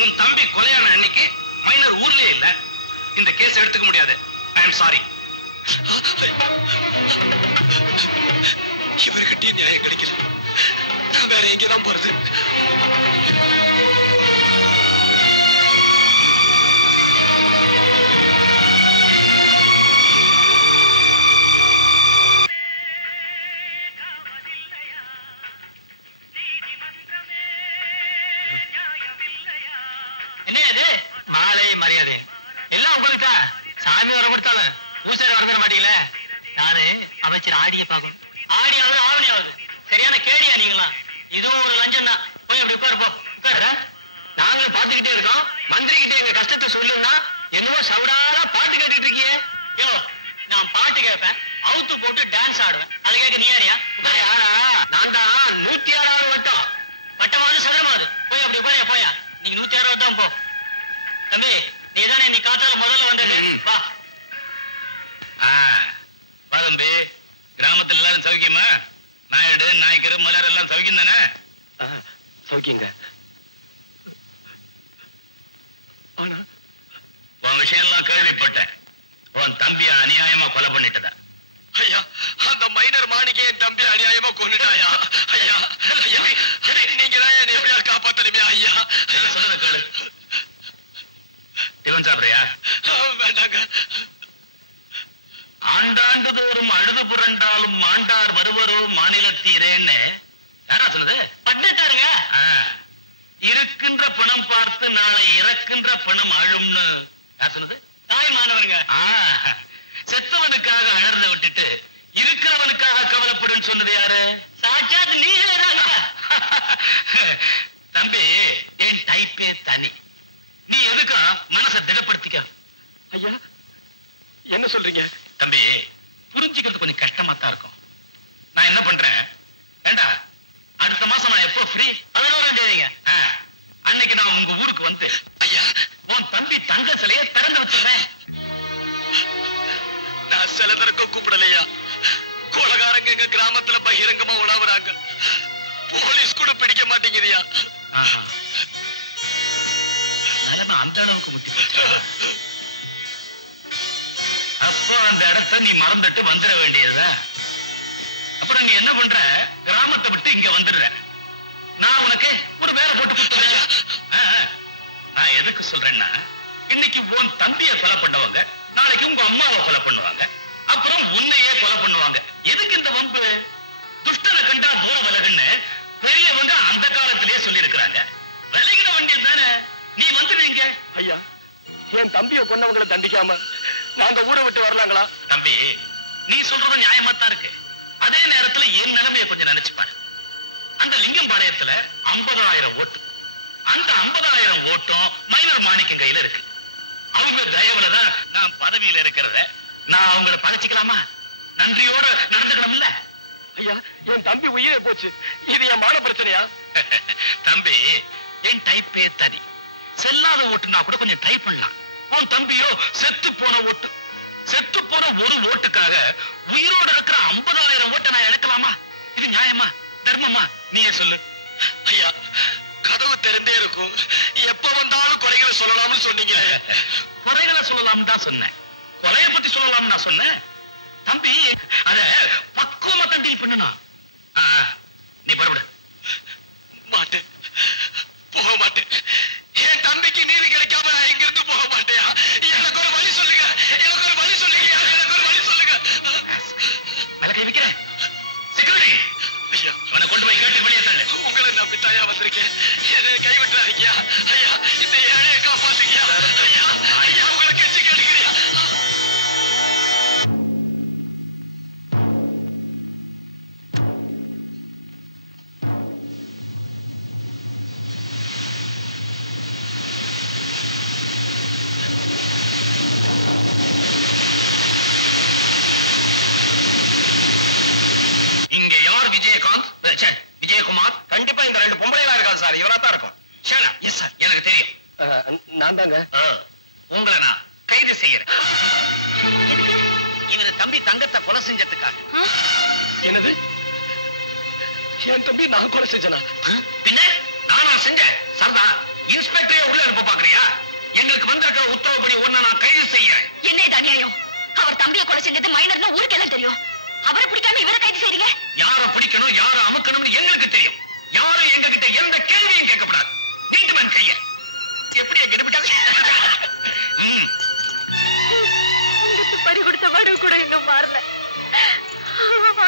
உன் தம்பி கொலையான அன்னைக்கு மைனர் ஊர்லயே இல்ல. இந்த கேஸ் எடுத்துக்க முடியாது. I am sorry. இவர்கிட்டயும் நியாயம் கிடைக்கல. நான் வேற எங்கதான் போறது? என்ன இது? மாலை மரியாதை எல்லாம் உங்களுக்கு சாமி வர கொடுத்தாலும் பூசாரி வர மாட்டீங்களே. யாரு அமைச்சர் ஆடிய பார்க்கணும். ஆடியாவது ஆவணியாவது சரியான கேடியா நீங்களாம். இதுவும் ஒரு லஞ்சம் தான். போய் அப்படி உட்காரு, போ உட்காரு. நாங்களும் பாத்துக்கிட்டே இருக்கோம். மந்திரி கிட்ட எங்க கஷ்டத்தை சொல்லுன்னா என்னவோ சவுடாரா பாட்டு கேட்டுட்டு இருக்கியே. யோ, நான் பாட்டு கேட்பேன், அவுத்து போட்டு டான்ஸ் ஆடுவேன். அது கேட்க நீ யாரியா? யாரா? நான் தான் 106வது வட்டம். வட்டமாவது சதுரமாவது. போய் அப்படி போயா போயா. நீங்க 106வது தான் போ. தம்பி, நீதானே நீ காத்தால முதல்ல வந்தது. வா வா தம்பி. கிராமத்துல எல்லாரும் சௌக்கியமா? நாயுடு நாய்க்கரு மலர் எல்லாம் சௌக்கியம் தானே? சௌக்கியங்க. ஆனா உன் விஷயம் எல்லாம் கேள்விப்பட்டேன். உன் தம்பிய அநியாயமா கொலை பண்ணிட்டதா? ஐயா, அந்த மைனர் மாணிக்க என் தம்பி அநியாயமா கொண்டுட்டாயா. ஐயா ஐயா, நீங்க தான் என்ன எப்படியா காப்பாத்தணுமே ஐயா. சொல்றது கேளு. இவன் சாப்பிடுறியா? வேண்டாங்க. ஆண்டாண்டு தோறும் அழுது புரண்டாலும் மாண்டார் வருவரோ மாநிலத்தீரேன்னு யாரா சொன்னது? பட்டத்தாருங்க. இருக்கின்ற பணம் பார்த்து நாளை இறக்கின்ற பணம் அழும்னு யார் சொன்னது? தாய் மாணவருங்க. செத்தவனுக்காக அழறத விட்டுட்டு இருக்கிறவனுக்காக கவலைப்படும் சொன்னது யாரு? சாட்சாத் நீங்களே தாங்க. தம்பி, என் டைப்பே தனி. நீ எதுக்கா மனசை திடப்படுத்திக்க? ஐயா, என்ன சொல்றீங்க? தம்பி, புரிஞ்சுக்கிறது கொஞ்சம் கஷ்டமா தான் இருக்கும். நான் என்ன பண்றேன் வேண்டா, அடுத்த மாசம் நான் எப்போ ஃப்ரீ? 11ஆம் தேதிங்க. அன்னைக்கு நான் உங்க ஊருக்கு வந்து ஐயா, உன் தம்பி தங்க சிலையை திறந்து வச்சிருக்கேன். நான் சில தரக்கும் கூப்பிடலையா. கொலகாரங்க எங்க கிராமத்துல பகிரங்கமா உணவுறாங்க. போலீஸ் கூட பிடிக்க மாட்டேங்குதுயா. அந்த அளவுக்கு முத்தி போச்சு. அப்போ அந்த இடத்தை நீ மறந்துட்டு வந்துட வேண்டியதா? அப்புறம் நீ என்ன பண்ற? கிராமத்தை விட்டு இங்க வந்துடுற. நான் உனக்கு ஒரு வேலை போட்டு நான் எதுக்கு சொல்றேன்னா, இன்னைக்கு உன் தம்பியை கொலை பண்ணவங்க நாளைக்கு உங்க அம்மாவை கொலை பண்ணுவாங்க, அப்புறம் உன்னையே கொலை பண்ணுவாங்க. எதுக்கு இந்த வம்பு? துஷ்டனை கண்டா தோற விலகுன்னு பெரியவங்க அந்த காலத்திலேயே சொல்லி இருக்கிறாங்க. விலகின வண்டியில் தானே நீ வந்துடுவீங்க. ஐயா, என் தம்பியை கொன்னவங்களை தண்டிக்காம நாங்க ஊரை விட்டு வரலாங்களா? தம்பி, நீ சொல்றது நியாயமா தான் இருக்கு. அதே நேரத்துல என் நிலைமையை கொஞ்சம் நினைச்சுப்பாரு. அந்த லிங்கம்பாளையத்துல 50,000 ஓட்டு. அந்த 50,000 ஓட்டும் மைனர் மாணிக்கம் கையில இருக்கு. அவங்க தயவுலதான் நான் பதவியில இருக்கிறத நான் அவங்களை பகைச்சிக்கலாமா? நன்றியோட நடந்துக்கணும்ல. ஐயா, என் தம்பி உயிரே போச்சு. இது என் மான பிரச்சனையா? தம்பி, என் டைப்பே தனி. செல்லாத ஓட்டுனா கூட கொஞ்சம் ட்ரை பண்ணலாம். உன் தம்பியோ செத்து போன ஓட்டு. செத்து போன ஒரு ஓட்டுக்காக உயிரோடு இருக்கிற 50,000 ஓட்டை நான் இழக்கலாமா? இது நியாயமா, தர்மமா? நீயே சொல்லு. ஐயா, கதவு திறந்தே இருக்கும், எப்ப வந்தாலும் குறைகளை சொல்லலாம்னு சொன்னீங்க. குறைகளை சொல்லலாம்னு தான் சொன்னேன். கொலையை பத்தி சொல்லலாம்னு நான் சொன்னேன். தம்பி, அத பக்குவமா கண்டினியூ பண்ணுனா. நீ புறப்படு. மாட்டேன், போக மாட்டேன். என் தம்பிக்கு நீதி கிடைக்காம நான் இங்கிருந்து போக மாட்டேயா. எனக்கு ஒரு வழி சொல்லுங்க, எனக்கு ஒரு வழி சொல்லுங்க, எனக்கு ஒரு வழி சொல்லுங்க. மேல கை வைக்கிற செக்யூரிட்டி, ஐயா, அவனை கொண்டு போய் கேட்டு வெளியே தள்ளு. உங்களை நம்பித்தாயா வந்திருக்கேன். என்னை கைவிட்டுறாதீங்க ஐயா. இந்த ஏழையை காப்பாத்துங்க ஐயா. ஐயா, உங்களை கெஞ்சி கேட்டுக்கிறீங்க. இங்க யார் விஜயகாந்த்? ச்சே, விஜயகுமார்? கண்டிப்பா இந்த 2 பொம்பளைகளா இருக்காது சார், இவரா தான் இருக்கும். ஷாலா. எஸ் சார், எனக்கு தெரியும். நான் தாங்க. உங்களை நான் கைது செய்யறேன். இவரு தம்பி தங்கத்தை கொலை செஞ்சதுக்காக. என்னது? என் தம்பி நான் கொலை செஞ்சனா? பின்ன நானா செஞ்சேன்? சர்தா, இன்ஸ்பெக்டரே உள்ள அனுப்ப பாக்குறியா? எங்களுக்கு வந்திருக்கிற உத்தரவுப்படி உன்னை நான் கைது செய்யறேன். என்ன இது அநியாயம்? அவர் தம்பியை கொலை செஞ்சது மைனர்னு ஊருக்கு எல்லாம் தெரியும். அவரை பிடிக்காம இவரை கைது செய்றீங்க? யார பிடிக்கணும், யார அமுக்கணும்னு எங்களுக்கு தெரியும். யாரும் எங்க கிட்ட எந்த கேள்வியும் கேட்கப்படாது. நீட்டுவன் கைய எப்படியே கெடுபிட்டாங்க. பறி கொடுத்த வடு கூட இன்னும் மாறல.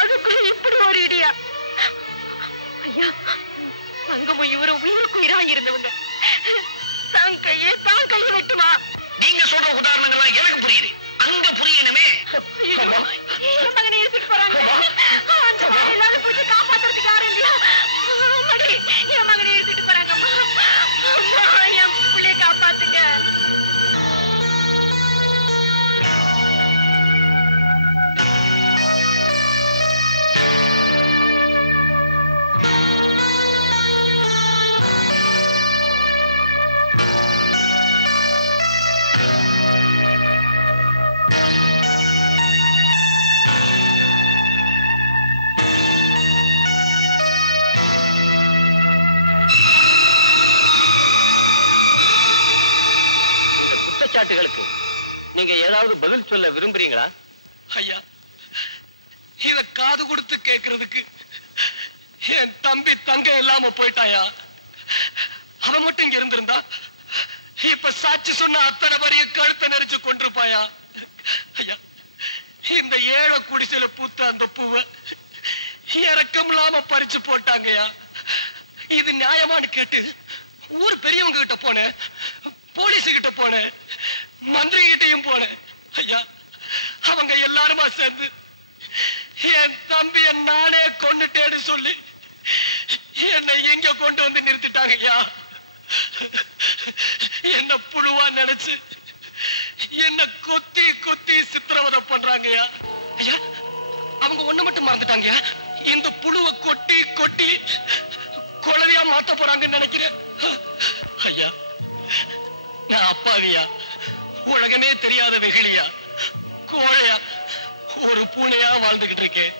அதுக்குள்ள இப்படி ஒரு இடியா? ஐயா, தங்கமும் இவரும் உயிருக்கு உயிரா இருந்தவங்க. தான் கையை வெட்டுமா? நீங்க சொல்ற உதாரணங்கள்லாம் எனக்கு புரியுது. அங்க புரியணுமே. என் மகனை எடுத்துட்டு போறாங்க. அந்த மாதிரி இல்லாத பூச்சி காப்பாத்துறதுக்கு யாரும் இல்லையா? அம்மாடி, என் மகனை எடுத்துட்டு போறாங்க. அம்மா, என் பிள்ளைய காப்பாத்துங்க. குற்றச்சாட்டுகளுக்கு நீங்க ஏதாவது பதில் சொல்ல விரும்புறீங்களா? ஐயா, இத காது கொடுத்து கேட்கறதுக்கு என் தம்பி தங்க இல்லாம போயிட்டாயா. அவன் மட்டும் இங்க இருந்திருந்தா இப்ப சாட்சி சொன்ன அத்தனை வரைய கழுத்தை நெரிச்சு கொண்டிருப்பாயா. ஐயா, இந்த ஏழை குடிசையில பூத்த அந்த பூவை இறக்கம் இல்லாம பறிச்சு போட்டாங்கயா. இது நியாயமானு கேட்டு ஊர் பெரியவங்க கிட்ட போனேன், போலீஸ் கிட்ட போனேன், மந்திரி கிட்டையும் போனேன். ஐயா, அவங்க எல்லாருமா சேர்ந்து என் தம்பிய நானே கொன்னுட்டேன்னு சொல்லி என்னை எங்க கொண்டு வந்து நிறுத்திட்டாங்க ஐயா. என்ன புழுவா நினைச்சு என்ன கொத்தி கொத்தி சித்திரவதை பண்றாங்கய்யா. ஐயா, அவங்க ஒண்ணு மட்டும் மறந்துட்டாங்க, இந்த புழுவை கொட்டி கொட்டி குழவையா மாத்த போறாங்கன்னு நினைக்கிறேன். ஐயா, நான் அப்பாவியா, உலகமே தெரியாத வெகுளியா, கோழையா, ஒரு பூனையா வாழ்ந்துகிட்டு இருக்கேன்.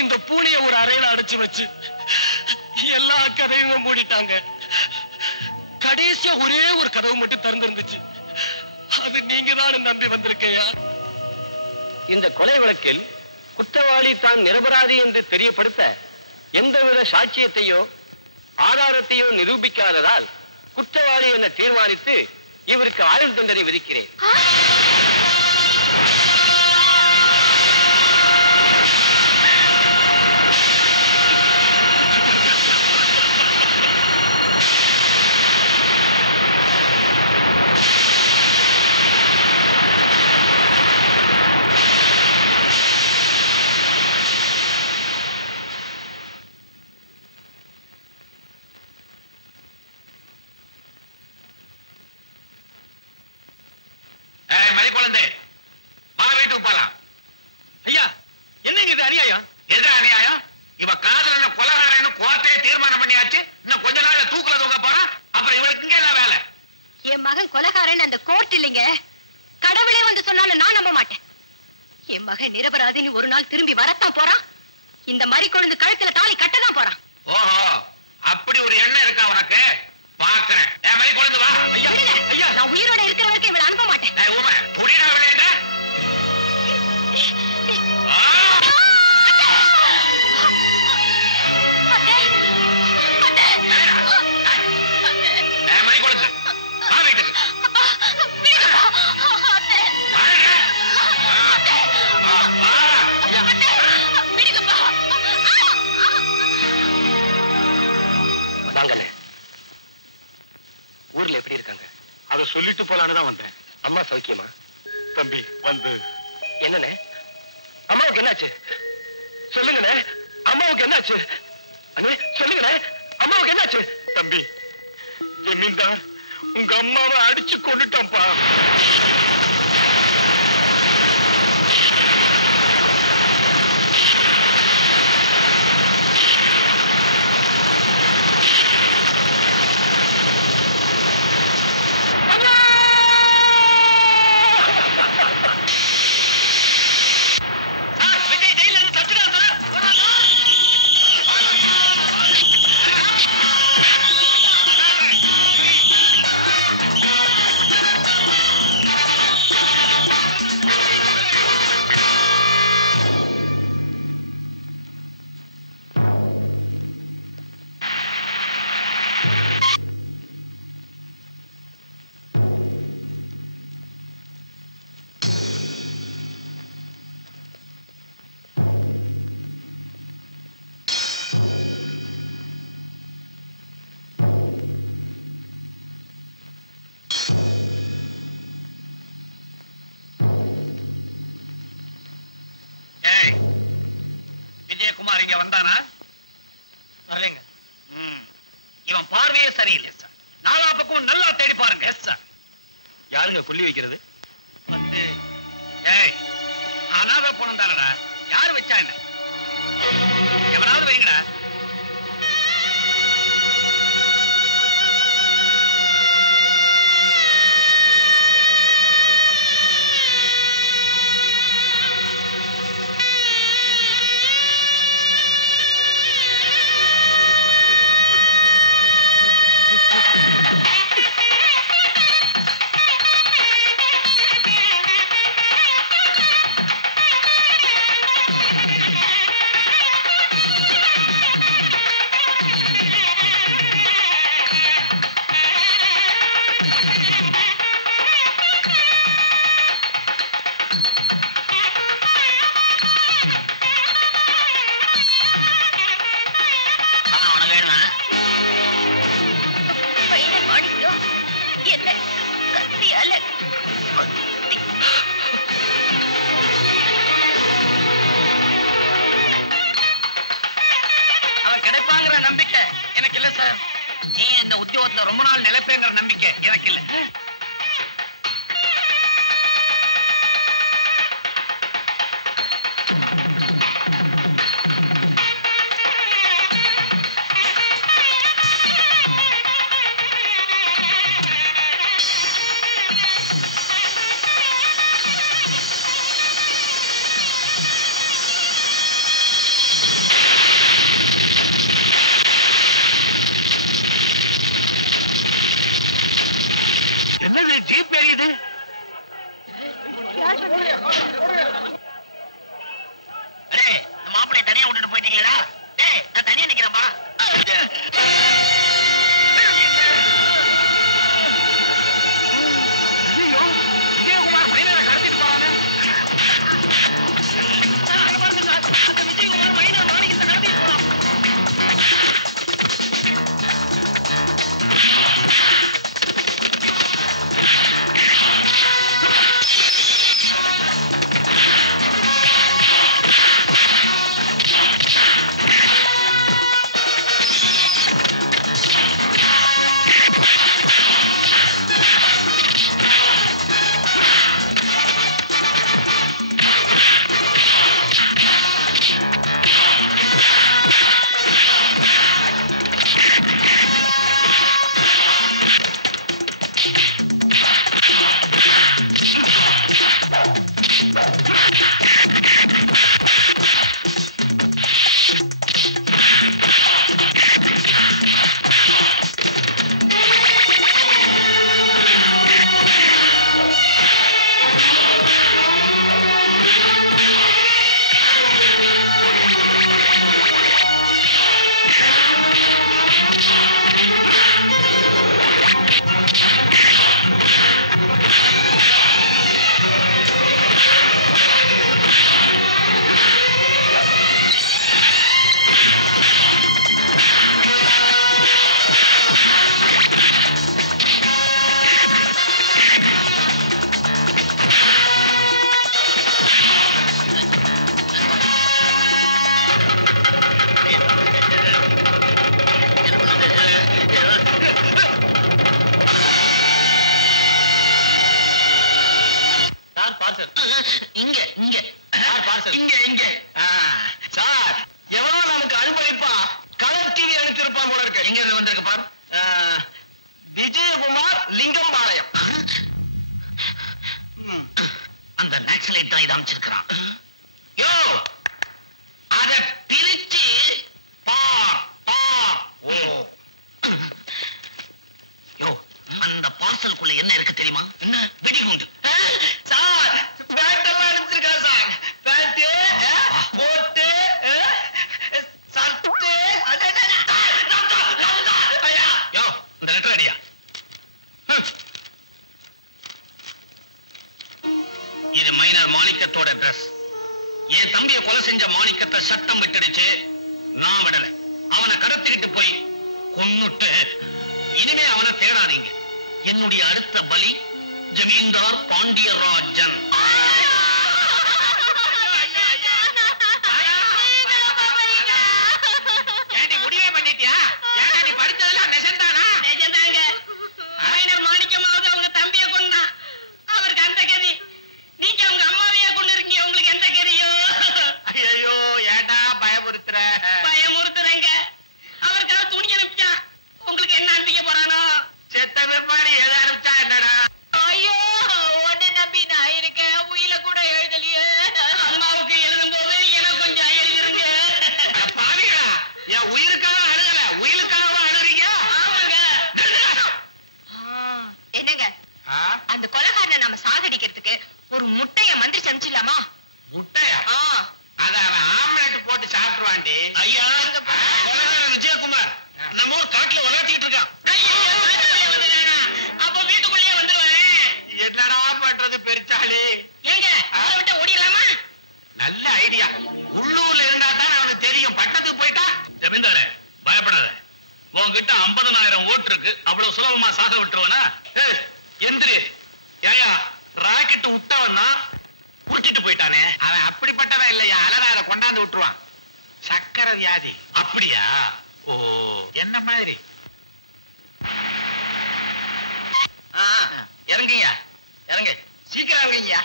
இந்த பூனைய ஒரு அறையில அடைச்சு வச்சு எல்லா கதையும் மூடிட்டாங்க. கடைசியா ஒரே ஒரு கதவு மட்டும் திறந்திருந்துச்சு, அது நீங்க தான் நம்பி வந்திருக்கையா. இந்த கொலை வழக்கில் குற்றவாளி தான் நிரபராதி என்று தெரியப்படுத்த எந்தவித சாட்சியத்தையோ ஆதாரத்தையோ நிரூபிக்காததால் குற்றவாளி என தீர்மானித்து இவருக்கு ஆயுள் தண்டனை விதிக்கிறேன். மதிக்குழந்தை, வீட்டுக்கு போலாம். ஐயா, என்னங்க இது அநியாயம்? எது அநியாயம்? இவ காதலன கொலகாரன்னு கோர்ட்டையே தீர்மானம் பண்ணியாச்சு. இன்னும் கொஞ்ச நாள்ல தூக்குல தூக்க போறான். அப்புறம் இவளுக்கு இங்க என்ன வேலை? என் மகன் கொலைகாரன் அந்த கோர்ட் இல்லைங்க, கடவுளே வந்து சொன்னாலும் நான் நம்ப மாட்டேன். என் மகன் நிரபராதின்னு ஒரு நாள் திரும்பி வரத்தான் போறான். இந்த மாதிரி கொழுந்து கழுத்துல தாலி கட்டதான் போறான். ஓஹோ, அப்படி ஒரு எண்ணம் இருக்கா உனக்கு? பாக்குறேன். என் மாதிரி கொண்டு வா. விடுங்க. நான் உயிரோட இருக்கிற வரைக்கும் இவளை அனுப்ப மாட்டேன். ஊமை புரியடா விளையாட. வாங்கண்ணே. ஊர்ல எப்படி இருக்காங்க? அதை சொல்லிட்டு போலான்னு தான் வந்தேன். அம்மா சௌக்கியமா? தம்பி வந்து என்னண்ணே, அம்மாவுக்கு என்னாச்சு? சொல்லுங்கண்ணே, அம்மாவுக்கு என்னாச்சு? அண்ணே சொல்லுங்கண்ணே, அம்மாவுக்கு என்னாச்சு? தம்பி, ஜமீன்தார் உங்க அம்மாவை அடிச்சு கொண்டுட்டான்ப்பா. விஜயகுமார் இங்க வந்தானா? வரலைங்க. இவன் பார்வையே சரியில்லை சார். நாலா பக்கம் நல்லா தேடி பாருங்க. Yes sir. யாருங்க கொல்லி வைக்கிறது? வந்து ஏய், அனாதை போனம் தானடா. யாரு வச்சா என்ன? எவனாவது வைங்கடா. நம்பிக்கை எனக்கு இல்ல சார். நீ இந்த உத்தியோகத்தை ரொம்ப நாள் நிலைப்பேங்கிற நம்பிக்கை எனக்கு இல்ல. ஜீப் எரியுது. மாப்பிள்ளை தனியா விட்டுட்டு போயிட்டீங்களா? நான் தனியா நிக்கிறேன்ப்பா. விஜயகுமார் மைனரை கடத்திட்டு போறானே. விஜயகுமார் மைனர் மாணிக்கத்தை கடத்திட்டு போறான். எங்க இருந்து வந்திருக்கு பார். விஜயகுமார் லிங்கம்பாளையம். அந்த நக்சலைட் தான் இதை அமைச்சிருக்கிறான். யோ அத பிரிச்சு பார் பார். ஓ யோ, அந்த பார்சலுக்குள்ள என்ன இருக்கு தெரியுமா? என்ன? வெடிகுண்டு. சார் பேட்டெல்லாம் அனுப்பிச்சிருக்கேன் சார். பேட்டு போட்டு சட்டு. ஐயா யோ, இந்த லெட்டர் அடியா. இது மைனர் மாணிக்கத்தோட ட்ரெஸ். என் தம்பியை கொலை செஞ்ச மாணிக்கத்தை சட்டம் விட்டுடுச்சு. நான் விடல. அவனை கடத்திக்கிட்டு போய் கொன்னுட்டு இனிமே அவனை தேடாதீங்க. என்னுடைய அடுத்த பலி ஜமீன்தார் பாண்டியராஜன். ஏண்டி முடிவே பண்ணிட்டியா? ஏன்டா நீ படிச்சதெல்லாம் நெசந்தானா? நிஜம்தாங்க. மைனர் மாணிக்கமாவது அவங்க தம்பியை கொன்னா அவருக்கு அந்த கதி. நீங்க அவங்க அம்மாவையே கொண்டு இருக்கீங்க, உங்களுக்கு எந்த கதியோ? ஐயோ ஏன்டா பயமுறுத்துற? பயமுறுத்துறேங்க. அவருக்காக துணி அனுப்பிச்சா உங்களுக்கு என்ன அனுப்பிக்க போறானோ? செத்த பிற்பாடு எதை அனுப்பிச்சா என்னடா? ஐயோ, உன்னை நம்பி நான் இருக்கேன். உயில கூட எழுதலையே. அம்மாவுக்கு எழுதும் போது எனக்கு கொஞ்சம் எழுதிருங்க. பாவிகளா, என் உயிருக்காக அழுகல, உயிருக்காக அழுகிறீங்க. ஆமாங்க. என்னங்க ஆ? அந்த கொலைகாரனை நம்ம சாகடிக்கிறதுக்கு ஒரு முட்டைய மந்திரி சமைச்சிடலாமா? முட்டையா? அத அவன் ஆம்லெட் போட்டு சாப்பிடுவாண்டி. ஐயா, கொலைகாரன் விஜயகுமார் நம்ம ஊர் காட்டுல விளையாட்டிட்டு இருக்கான். ஐயோ, வீட்டுக்குள்ளே வந்துடுறானா? அப்ப வீட்டுக்குள்ளேயே வந்துருவானே. என்னடா பண்றது பெருச்சாளி? ஏங்க, அதை விட்டு ஓடிடலாமா? நல்ல ஐடியா. உள்ளூர்ல இருந்தா தான் அவனுக்கு தெரியும். பட்டணத்துக்கு போயிட்டா ஜமீன்தாரே, பயப்படாத. உன்கிட்ட 50,000 ஓட்டு இருக்கு. அவ்வளவு சுலபமா சாக விட்டுருவனா? எந்திரி. ஏயா, ராக்கெட் விட்டவன்னா உருட்டிட்டு போயிட்டானே. அவன் அப்படிப்பட்டவன் இல்லையா, அலறாத கொண்டாந்து விட்டுருவான். சக்கரை வியாதி. அப்படியா? ஓ, என்ன மாதிரி? இறங்குங்க, இறங்கு, சீக்கிரம் இறங்குங்க.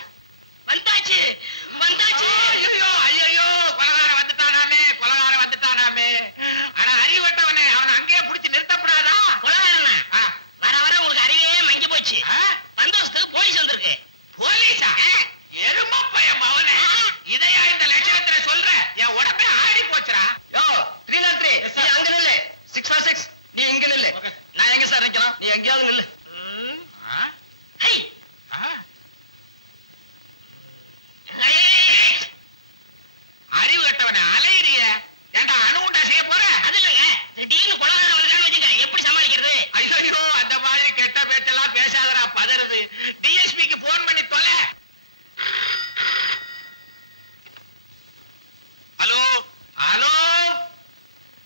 வந்தாச்சு, வந்தாச்சு. ஐயோ ஐயோ, கொலகாரம் வந்துட்டானாமே, கொலகாரம் வந்துட்டானாமே. ஆனா அறிவட்டவனே, அவனை அங்கேயே புடிச்சு நிறுத்தப்படாதா? கொலைகாரனா? ஆ, வர வர உங்களுக்கு அறிவே மங்கி போச்சு. ஆ? பந்தோபஸ்துக்கு போலீஸ் வந்திருக்கு. போலீஸா? எரும பையன் அவனே. இதையா இந்த லட்சணத்துல சொல்ற? என் உடம்பே ஆடி போச்சுடா. யோ 303, நீ அங்க நில்லு. 646, நீ இங்க நில்லு. நான் எங்க சார் நிக்கலாம்? நீ எங்கேயாவது நில்லு. ஆ? ஹை, ஆ? ஹை. அறிவு கட்டவனே, அலையிறிய. ஏண்டா அணுகுண்டா செய்ய போற? அது இல்லைங்க, திடீர்னு கொலைகாரன் வந்துட்டான்னு வச்சுக்க, எப்படி சமாளிக்கிறது? ஐயோ, அந்த மாதிரி கெட்ட பேச்செல்லாம் பேசாதடா, பதறுது. டிஎஸ்பிக்கு போன் பண்ணி தொலை. ஹலோ, ஹலோ,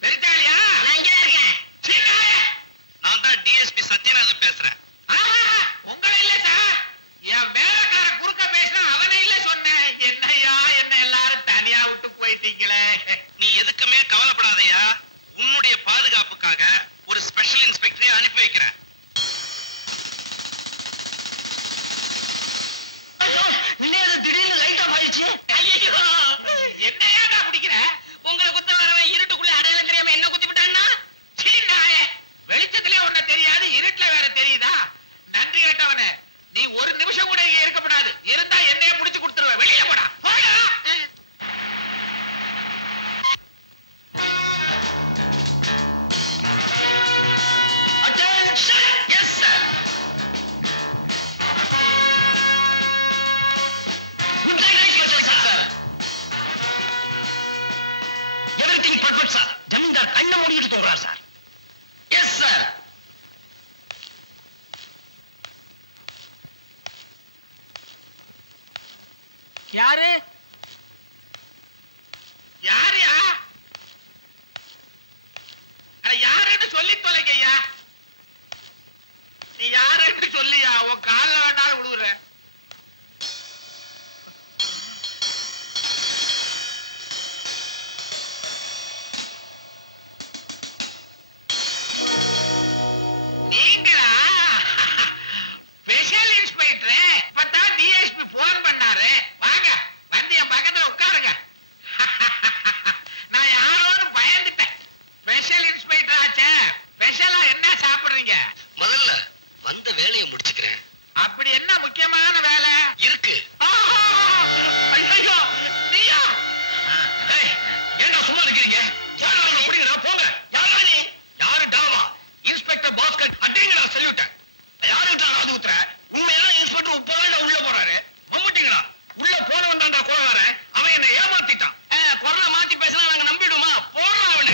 பெருச்சாளியா? நான் இங்கதான் இருக்கேன். சீனாய. நான் தான் டிஎஸ்பி சத்யநாதன் பேசுறேன். உங்களை இல்ல சார், என் வேலைக்கார குறுக்க பேசினா அவனை இல்ல சொன்னேன். என்னையா என்ன எல்லாரும் தனியா விட்டு போயிட்டீங்களே. நீ எதுக்குமே கவலைப்படாதயா. உன்னுடைய பாதுகாப்புக்காக ஒரு ஸ்பெஷல் இன்ஸ்பெக்டரை அனுப்பி வைக்கிறேன். இல்லையா திடீர்னு லைட் ஆஃப் ஆயிடுச்சு. ஐயோ, என்னையாடா பிடிக்கிற? உங்களை குத்த வரவன் இருட்டுக்குள்ள அடையாளம் தெரியாம என்ன குத்தி விட்டான்னா? சீனாய. வெளிச்சத்திலே ஒண்ணு தெரியாது, இருட்டுல வேற தெரியுதா? நன்றி கட்டவனே, நீ ஒரு நிமிஷம் கூட இங்க இருக்கப்படாது. இருந்தா என்னைய புடிச்சு கொடுத்துருவேன். வெளியே போடா, போடா. Attention! Yes, sir. Good night, sir. Everything perfect, sir. ஜமீன்தார் கண்ணை மூடிட்டு தூங்குறார் சார். Yes, sir. யாரு? யாரையா? யாருன்னு சொல்லி தொலைங்கய்யா. நீ யாருன்னு சொல்லியா, உன் காலில் வேணாலும் விழுகுறேன். நீங்களா? Special inspector. இப்பதான் டிஎஸ்பி போன் பண்ணாரு. வாங்க, வந்து என் பக்கத்துல உட்காருங்க. நான் யாரோன்னு பயந்துட்டேன். ஸ்பெஷல் இன்ஸ்பெக்டர் ஆச்சே, ஸ்பெஷலா என்ன சாப்பிடுறீங்க? முதல்ல வந்த வேலையை முடிச்சுக்கிறேன். அப்படி என்ன முக்கியமான வேலை இருக்கு. ஐயோ, நீயா? என்ன சும்மா இருக்கிறீங்க? யாரும் முடிக்கிறா போங்க. யாரா நீ? யாரு டாவா? இன்ஸ்பெக்டர் பாஸ்கர் அட்டீங்களா சொல்லிவிட்டேன். யாரும் தான் அது ஊத்துற? உண்மையான இன்ஸ்பெக்டர் இப்பதான் உள்ள போறாரு. மம்முட்டிங்களா? உள்ள போனவன் தான்டா கோளார. அவன் என்ன ஏமாத்திட்டான். குரலை மாத்தி பேசினா நாங்க நம்பிடுமா? போடுறா அவனை.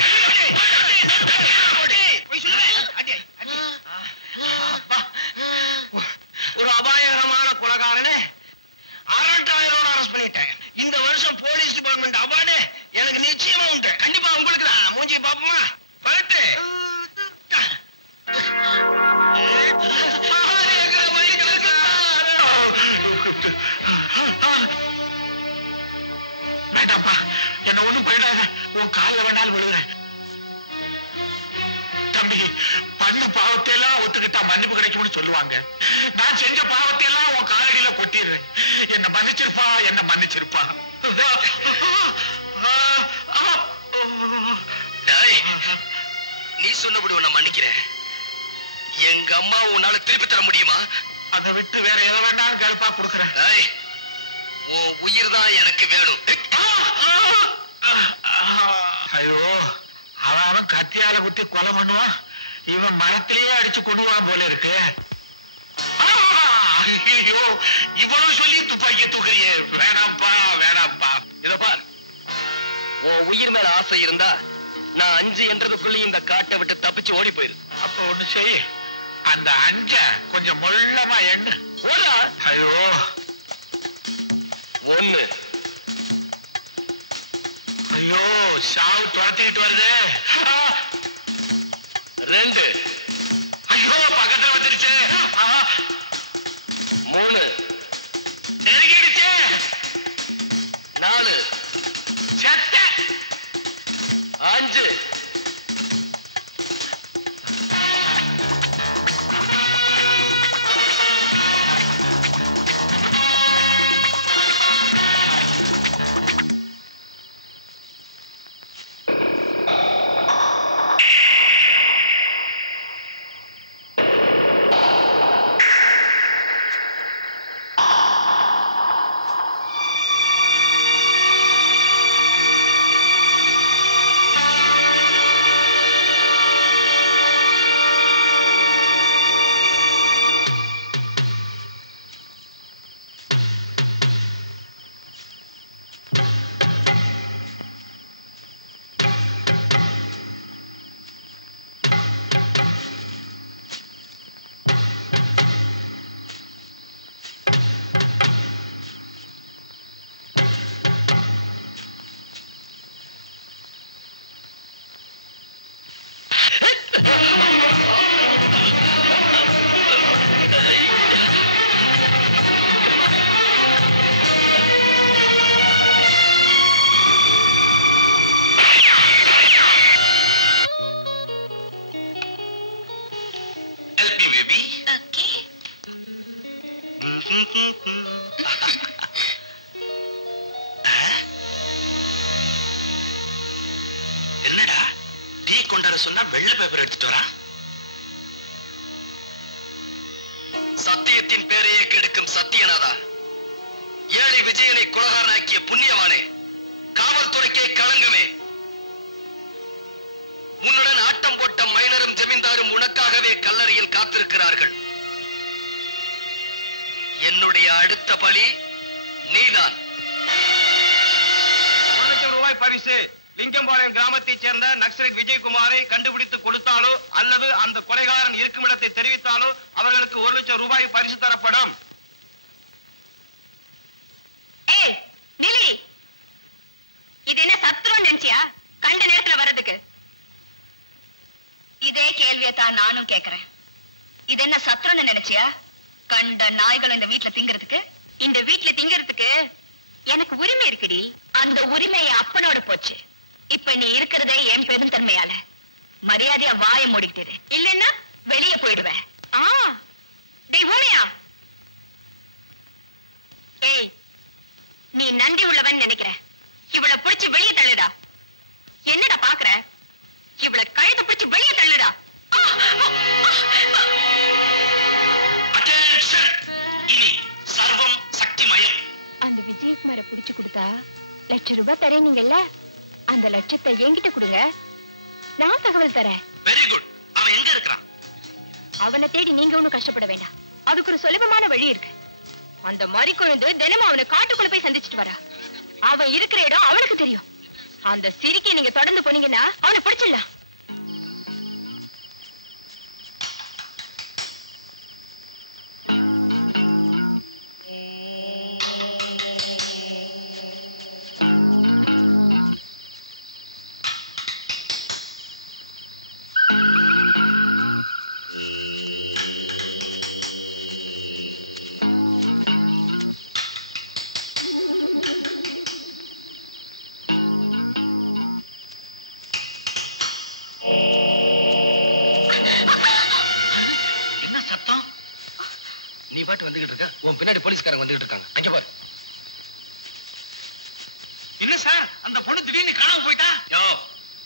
ஒரு அபாயகரமான கொலைகாரனே 6,000 அரெஸ்ட் பண்ணிட்டேன். இந்த வருஷம் போலீஸ் டிபார்ட்மெண்ட் அவார்டு எனக்கு நிச்சயமா உண்டு. கண்டிப்பா உங்களுக்கு தான். மூஞ்சி பாப்போமா? பரட்டு. வேண்டாம்ப்பா, என்ன ஒண்ணும் போயிடாத. உன் காலில் வேணாலும் விழுகிறேன். தம்பி, பண்ணு பாவத்தை எல்லாம் ஒத்துக்கிட்டா மன்னிப்பு கிடைக்கும்னு சொல்லுவாங்க. நான் செஞ்ச பாவத்தை எல்லாம் உன் காலடியில கொட்டிடுறேன். என்ன மன்னிச்சிருப்பா, என்ன மன்னிச்சிருப்பா. நீ சொன்னபடி உன்னை மன்னிக்கிறேன். எங்க அம்மா உன்னால திருப்பி தர முடியுமா? அதை விட்டு வேற எதை வேண்டாம் கருப்பா கொடுக்குறேன். உன் உயிர் தான் எனக்கு வேணும். ஐயோ, அவன் கத்தியால குத்தி கொலை பண்ணுவான். இவன் மரத்திலேயே அடிச்சு கொண்டுவான் போல இருக்கு. ஐயோ, இவ்வளவு சொல்லி துப்பாக்கிய தூக்குறியே. வேணாம்ப்பா, வேணாம்ப்பா. இத பார், உன் உயிர் மேல ஆசை இருந்தா நான் 5 என்றதுக்குள்ள இந்த காட்டை விட்டு தப்பிச்சு ஓடி போயிரு. அப்ப ஒண்ணு செய்ய, அந்த 5 கொஞ்சம் மொள்ளமா எண்ணு. ஓடா. ஐயோ, 1 ஐயோ, சாவு துரத்திக்கிட்டு வருது. 2 ஐயோ, பக்கத்துல வந்துருச்சு. 3 நெருங்கிடுச்சு. 4 செத்த. 5 என்னடா டீ கொண்டாட சொன்னா வெள்ளை பேப்பர் எடுத்துட்டு வரா? சத்தியத்தின் பேரையே கெடுக்கும் சத்தியநாதா, ஏழை விஜயனை கொலகாரனாக்கிய புண்ணியவானே, காவல்துறைக்கே களங்கமே, உன்னுடன் ஆட்டம் போட்ட மைனரும் ஜமீன்தாரும் உனக்காகவே கல்லறையில் காத்திருக்கிறார்கள். என்னுடைய அடுத்த பலி நீதான். ரூபாய் பரிசு லிங்கம்பாளையம் கிராமத்தைச் சேர்ந்த நக்சலைட் விஜயகுமாரை கண்டுபிடித்து கொடுத்தாலோ அல்லது அந்த கொலைகாரன் இருக்கும் இடத்தை தெரிவித்தாலோ அவர்களுக்கு 1 லட்சம் ரூபாய் பரிசு தரப்படும். ஏய் நிலி, இது என்ன சத்துருன்னு நினைச்சியா கண்ட நேரத்துல வர்றதுக்கு? இதே கேள்வியை தான் நானும் கேக்குறேன். இது என்ன சத்துருன்னு நினைச்சியா கண்ட நாய்கள் இந்த வீட்டுல திங்கிறதுக்கு? இந்த வீட்டுல திங்கிறதுக்கு எனக்கு உரிமை இருக்குடி. அந்த உரிமை அப்பனோட போச்சு. இப்ப நீ இருக்கிறதே என் பெருந்தன்மையால. மரியாதையா வாய மூடிக்கிட்டு, இல்லன்னா வெளியே போயிடுவேன். டேய் ஊமையா, ஏய் நீ நன்றி உள்ளவன் நினைக்கிற. இவளை பிடிச்சு வெளியே தள்ளுடா. என்னடா பாக்குற? இவளை கழுத்தை பிடிச்சு வெளியே தள்ளுடா. ராஜ்குமார புடிச்சு கொடுத்தா ₹1,00,000 தரேனீங்கல்ல, அந்த லட்சத்தை என்கிட்ட கொடுங்க, நான் தகவல் தரேன். Very good. அவன் எங்க இருக்கிறான்? அவனை தேடி நீங்க ஒண்ணும் கஷ்டப்பட வேண்டாம். அதுக்கு ஒரு சுலபமான வழி இருக்கு. அந்த மாதிரி குழந்தை தினமும் அவனை காட்டுக்குள்ள போய் சந்திச்சுட்டு வரா. அவன் இருக்கிற இடம் அவனுக்கு தெரியும். அந்த சிரிக்கை நீங்க தொடர்ந்து போனீங்கன்னா அவனை பிடிச்சிடலாம். என்ன சத்தம்? நீ பாட்டு வந்துகிட்டு இருக்க, உன் பின்னாடி போலீஸ்காரங்க வந்துகிட்டு இருக்காங்க. அங்க பாரு. என்ன சார், அந்த பொண்ணு திடீர்னு காணாம போயிட்டா? யோ,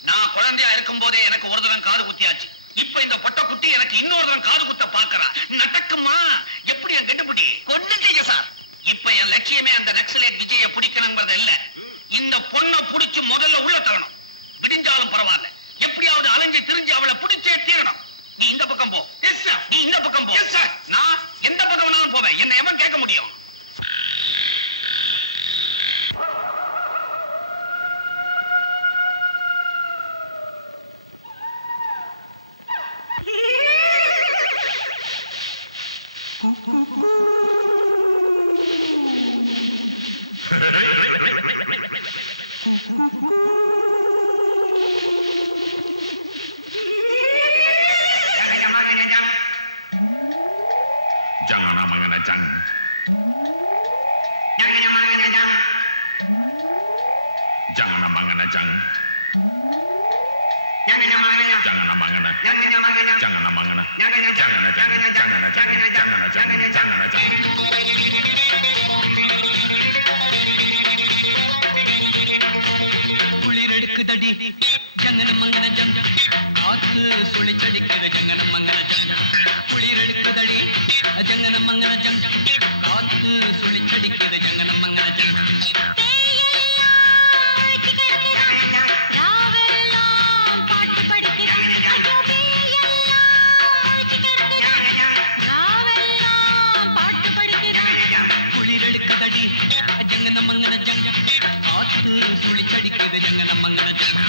நான் குழந்தையா இருக்கும் போதே எனக்கு ஒரு தரம் காது குத்தியாச்சு. இப்ப இந்த பொட்ட குட்டி எனக்கு இன்னொரு தரம் காது குத்த பாக்குறா. நடக்குமா? எப்படி என் கண்டுபிடி கொண்டுட்டீங்க சார். இப்ப என் லட்சியமே அந்த நக்சலைட் விஜய பிடிக்கணுங்கிறது இல்ல. இந்த பொண்ணை புடிச்சு முதல்ல உள்ள தரணும். விடிஞ்சாலும் பரவாயில்ல, எப்படியாவது அலைஞ்சு திரிஞ்சு அவளை பிடிச்சே தீரணும். நீ இந்த பக்கம் போ. Yes sir. நீ இந்த பக்கம் போ. Yes sir. நான் எந்த பக்கம் வேணாலும் போவேன். என்ன எவன் கேட்க முடியும்? Jangan mengenai jangan. Jangan mengenai jangan. Jangan mengenai. குளிரெடுக்குதடி ஜங்கன மங்கன ஜங்க, காத்து சுழிச்சடிக்குது ஜங்கன மங்கன ஜங்க. குளிரெடுக்குதடி ஜங்கன மங்கன ஜங்க, காத்து சுழிச்சடிக்குது ஜங்கன மங்கன ஜங்க. குளிரெடுக்குதடி ஜங்கன மங்கன ஜங்க, காத்து சுழிச்சடிக்குது ஜங்கன மங்கன ஜங்க.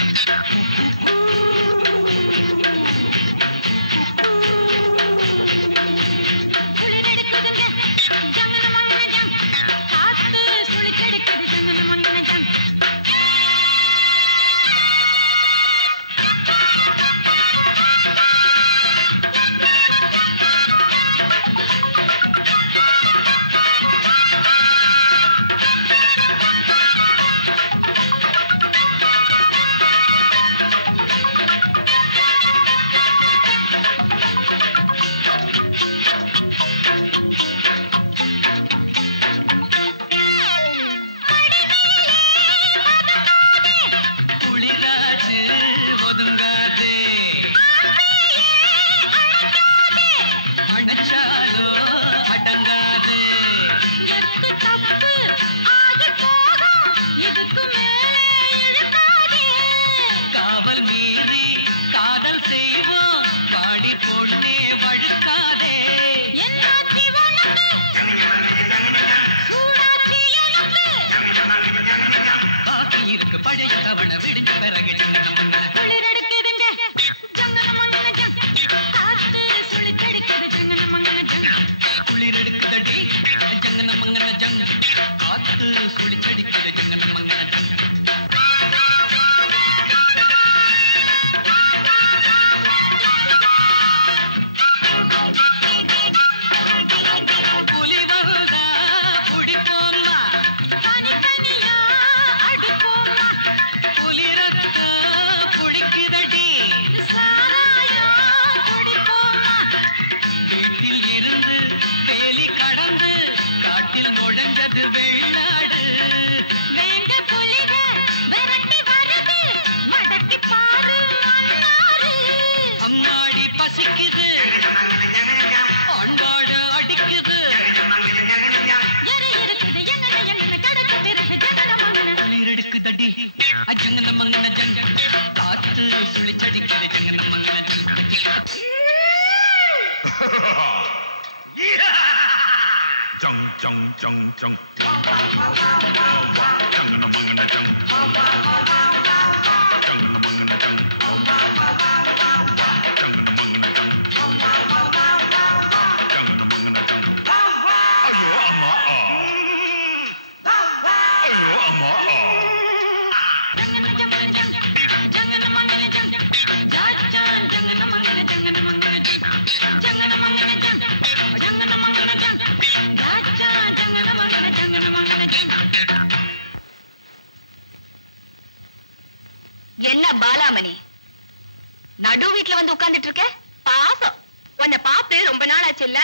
குளிராச்சு ஒதுங்காதே, அணைச்சாலோ அடங்காதே. காவல் மீறி காதல் செய்வோம், பாடி பொண்ணே வழுக்காதே. பாக்கி இருக்கு பழைய கவன விடுஞ்ச பிறகு ஜங்கன மங்கன. குளிரெடுக்குதடி ஜங்கன மங்கன ஜங்க, காத்து சுழிச்சடிக்குது ஜங்கன மங்கன ஜங்க. புலி வந்தா குடிப்போம்மா, புலி ரத்தம் புளிக்குதடி. வீட்டில் இருந்து வேலி கடந்து காட்டில் நுழைஞ்சது வெளிநாடு. அம்மாடி பசிக்குது, அன்பாடு அடிக்குது. Chung chung chung chung. Changana mangana chung. Changana mangana chung. Changana mangana chung. Changana mangana chung. Ayyo amma. Ayyo amma. என்ன பாலாமணி நடு வீட்டுல வந்து உட்கார்ந்துட்டு இருக்க? பாசம், உன்னை பார்த்து ரொம்ப நாள் ஆச்சு இல்ல,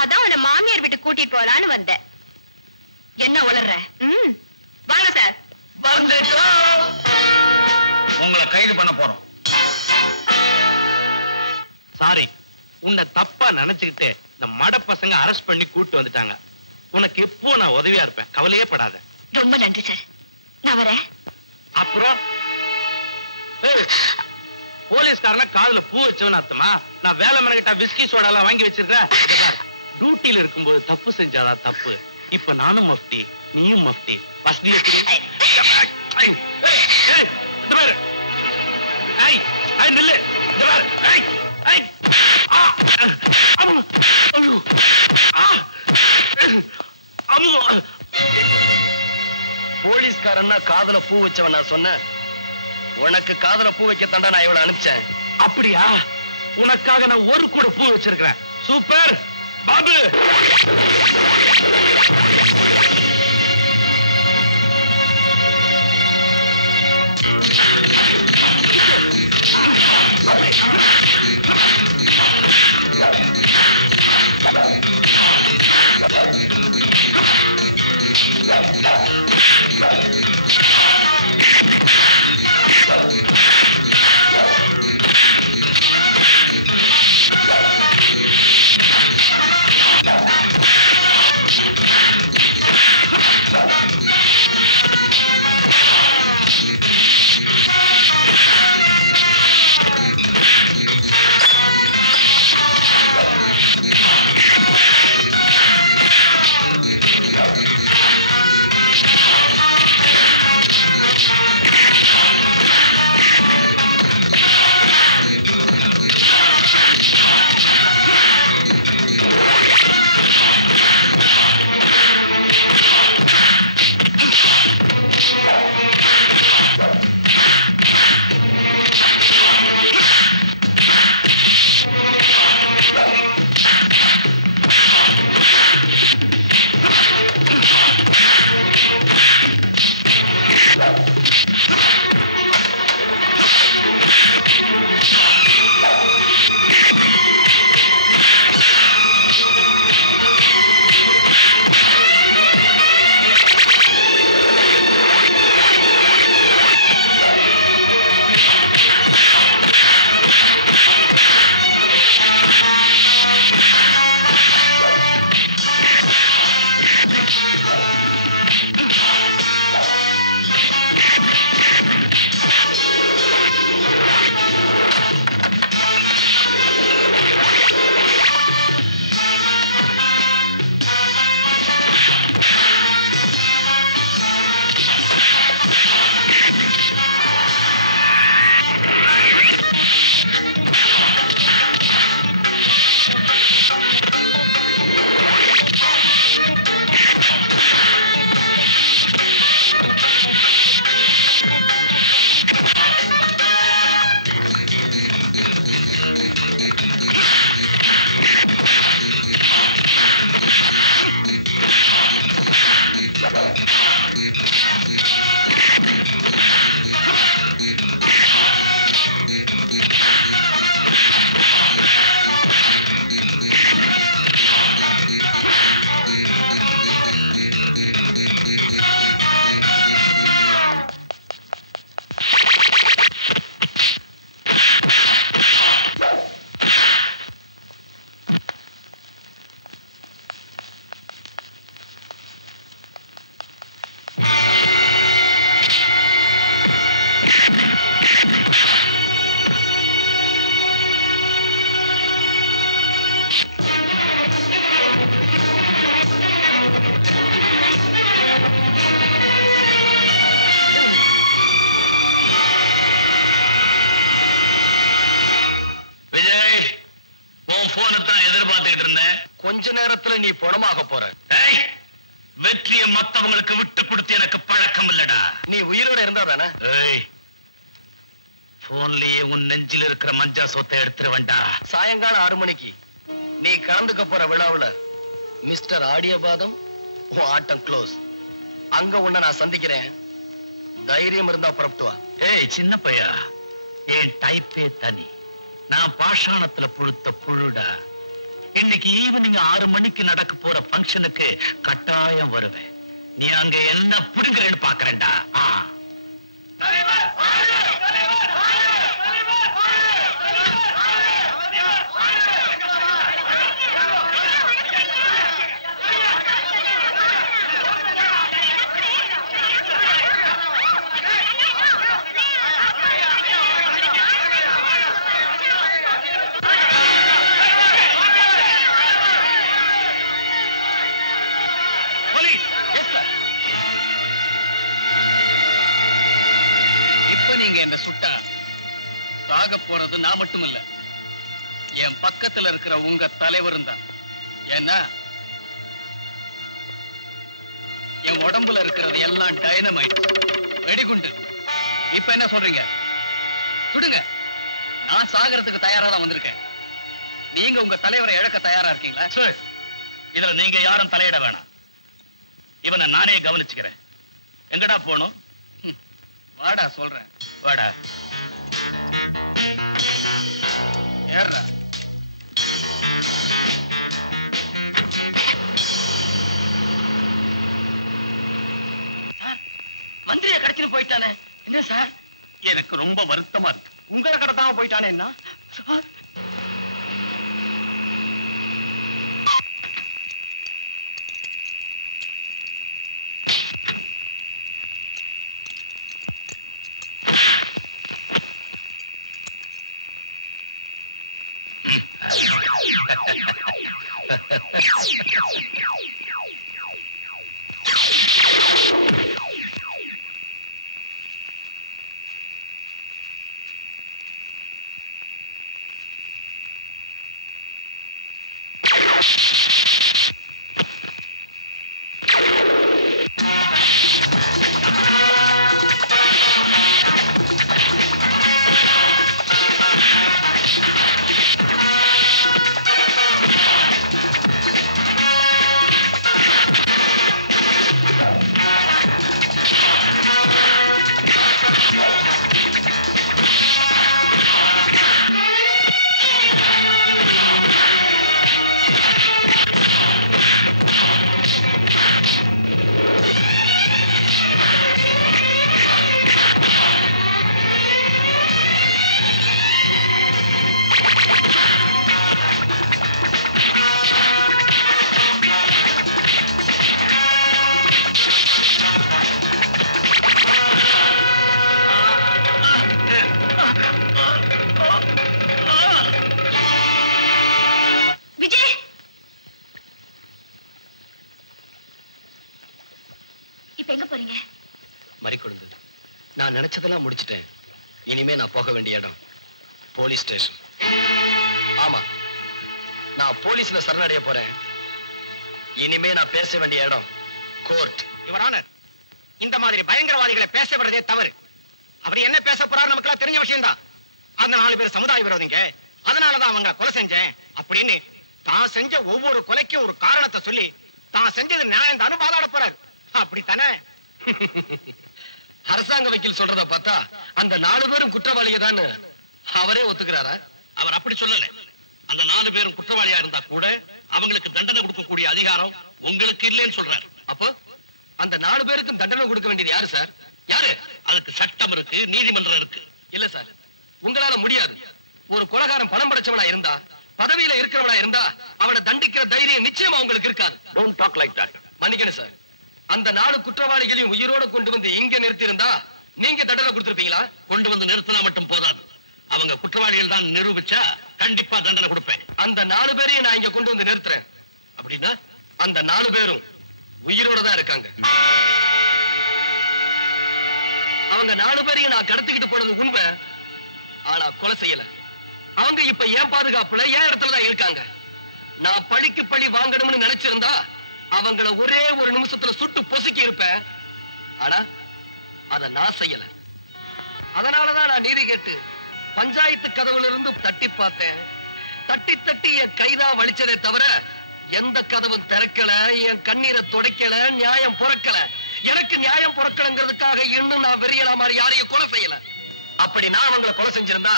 அதான் உன்னை மாமியார் வீட்டுக்கு கூட்டிட்டு போலான்னு வந்தேன். என்ன உளர்ற? வாங்க சார். உங்களை கைது பண்ண போறோம். சாரி, உன்னை தப்பா நினைச்சுக்கிட்டு இந்த மட பசங்க அரெஸ்ட் பண்ணி கூட்டு வந்துட்டாங்க. உனக்கு எப்போ நான் உதவியா இருப்பேன், கவலையே படாத. ரொம்ப நன்றி சார், நான் வரேன். அப்புறம் போலீஸ்காரன காதுல பூ வச்சவன் அர்த்தமா? நான் வேலை மனக்கிட்ட விஸ்கி சோடா எல்லாம் வாங்கி வச்சிருக்கேன். டியூட்டில இருக்கும்போது தப்பு செஞ்சாதான் தப்பு. இப்ப நானும் மஃப்டி, நீயும் மஃப்டி. வசதியை நில்லு. போலீஸ்காரன்னா காதுல பூ வச்சவன் நான் சொன்னேன். உனக்கு காதுல பூ வைக்கத்தாண்டா நான் இவளை அனுப்பிச்சேன். அப்படியா? உனக்காக நான் ஒரு கூட பூ வச்சிருக்கிறேன். சூப்பர் பாபு. விஜய், உன் போனை தான் எதிர்பார்த்துக்கிட்டு இருந்தேன். கொஞ்ச நேரத்துல நீ பணமாக போற. ஏய், வெற்றியை மத்தவங்களுக்கு விட்டு கொடுத்து எனக்கு பழக்கம் இல்லடா. நீ உயிரோட இருந்தா தானே? ஏய், போன்லயே உன் நெஞ்சில் இருக்கிற மஞ்சா சொத்தை எடுத்துட வேண்டாம். சாயங்காலம் 6 மணிக்கு நீ கலந்துக்க போற விழாவுல மிஸ்டர் ஆடியபாதம் உன் ஆட்டம் க்ளோஸ். அங்க உன்னை நான் சந்திக்கிறேன். தைரியம் இருந்தா புறப்பட்டு வா. ஏய் சின்ன பையா, என் டைப்பே தனி. நான் பாஷாணத்துல புழுத்த புழுடா. இன்னைக்கு ஈவினிங் 6 மணிக்கு நடக்க போற ஃபங்க்ஷனுக்கு கட்டாயம் வருவேன். நீ அங்க என்ன புடுங்குறேன்னு பாக்குறேன்டா. இப்ப நீங்க என்ன சுட்டா சாக போறது நான் மட்டும் இல்ல, என் பக்கத்துல இருக்கிற உங்க தலைவரும் தான். ஏன்னா என் உடம்புல இருக்கிறது எல்லாம் டைனமைட், வெடிகுண்டு. இப்ப என்ன சொல்றீங்க? சுடுங்க. நான் சாகறதுக்கு தயாரா தான் வந்திருக்கேன். நீங்க உங்க தலைவரை இழக்க தயாரா இருக்கீங்களா? சார், இதுல நீங்க யாரும் தலையிட வேணாம். இவனை நானே கவனிச்சுக்கிறேன். எங்கடா போகணும்? வாடா சொல்றேன். வாடா. ஏறா. மந்திரியை கடத்தின்னு போயிட்டானே. என்ன சார்? எனக்கு ரொம்ப வருத்தமா இருக்கு. உங்களை கடத்தாம போயிட்டானே என்ன சார்? இப்ப எங்க போறீங்க? மறிக்கொடுங்க. நான் நினைச்சதெல்லாம் முடிச்சிட்டேன். இனிமே நான் போக வேண்டிய இடம் போலீஸ் ஸ்டேஷன். ஆமா, நான் போலீஸ்ல சரணடைய போறேன். இனிமே நான் பேச வேண்டிய இடம் கோர்ட். யுவர் ஆனர், இந்த மாதிரி பயங்கரவாதிகளை பேச விடுறதே தவறு. அவர் என்ன பேச போறாரு நமக்கு தெரிஞ்ச விஷயம் தான். அந்த 4 பேர் சமுதாய விரோதிங்க, அதனாலதான் அவங்க கொலை செஞ்சேன் அப்படின்னு தான் செஞ்ச ஒவ்வொரு கொலைக்கும் ஒரு காரணத்தை சொல்லி தான் செஞ்சது நியாயம் தான் பாதாட போறாரு. அப்படித்தானே? அரசாங்க வக்கீல் சொல்றத பார்த்தா அந்த 4 பேரும் குற்றவாளிக தான் அவரே ஒத்துக்கிறாரா? அவர் அப்படி சொல்லல. அந்த 4 பேரும் குற்றவாளியா இருந்தா கூட அவங்களுக்கு தண்டனை கொடுக்கக்கூடிய அதிகாரம் உங்களுக்கு இல்லைன்னு சொல்றாரு. அப்போ அந்த 4 பேருக்கும் தண்டனை கொடுக்க வேண்டியது யாரு சார்? யாரு? அதுக்கு சட்டம் இருக்கு, நீதிமன்றம் இருக்கு. இல்ல சார், உங்களால முடியாது. ஒரு கொலைகாரன் பணம் படைச்சவனா இருந்தா, பதவியில இருக்கிறவனா இருந்தா அவனை தண்டிக்கிற தைரியம் நிச்சயமா உங்களுக்கு இருக்காது. Don't talk like that. மன்னிக்கணும் சார், அந்த 4 குற்றவாளிகளையும் உயிரோட கொண்டு வந்து இங்க நிறுத்தி இருந்தா நீங்க தண்டனை கொடுத்திருப்பீங்களா? கொண்டு வந்து நிறுத்தினா மட்டும் போதாது. அவங்க குற்றவாளிகள் தான் நிரூபிச்சா கண்டிப்பா தண்டனை கொடுப்பேன். அந்த 4 பேரையும் நான் இங்க கொண்டு வந்து நிறுத்துறேன். அப்படின்னா அந்த 4 பேரும் உயிரோட தான் இருக்காங்க. அவங்க 4 பேரையும் நான் கடத்திக்கிட்டு போனது உண்மை. ஆனா கொலை செய்யல. அவங்க இப்ப ஏன் பாதுகாப்புல ஏன் இடத்துல தான் இருக்காங்க. நான் பழிக்கு பழி வாங்கணும்னு நினைச்சிருந்தா அவங்கள ஒரே ஒரு நிமிஷத்துல சுட்டு பொசுக்கி இருப்பேன். ஆனா அத நான் செய்யல. அதனாலதான் நான் நீதி கேட்டு பஞ்சாயத்து கதவுல இருந்து தட்டி பார்த்தேன். தட்டி தட்டி என் கைதான் வலிச்சதே தவிர எந்த கதவும் திறக்கல, என் கண்ணீரை துடைக்கல, நியாயம் பொறக்கல. எனக்கு நியாயம் பொறக்கலங்கிறதுக்காக இன்னும் நான் வெறியலா மாதிரி யாரையும் கொலை செய்யல. அப்படி நான் அவங்களை கொலை செஞ்சிருந்தா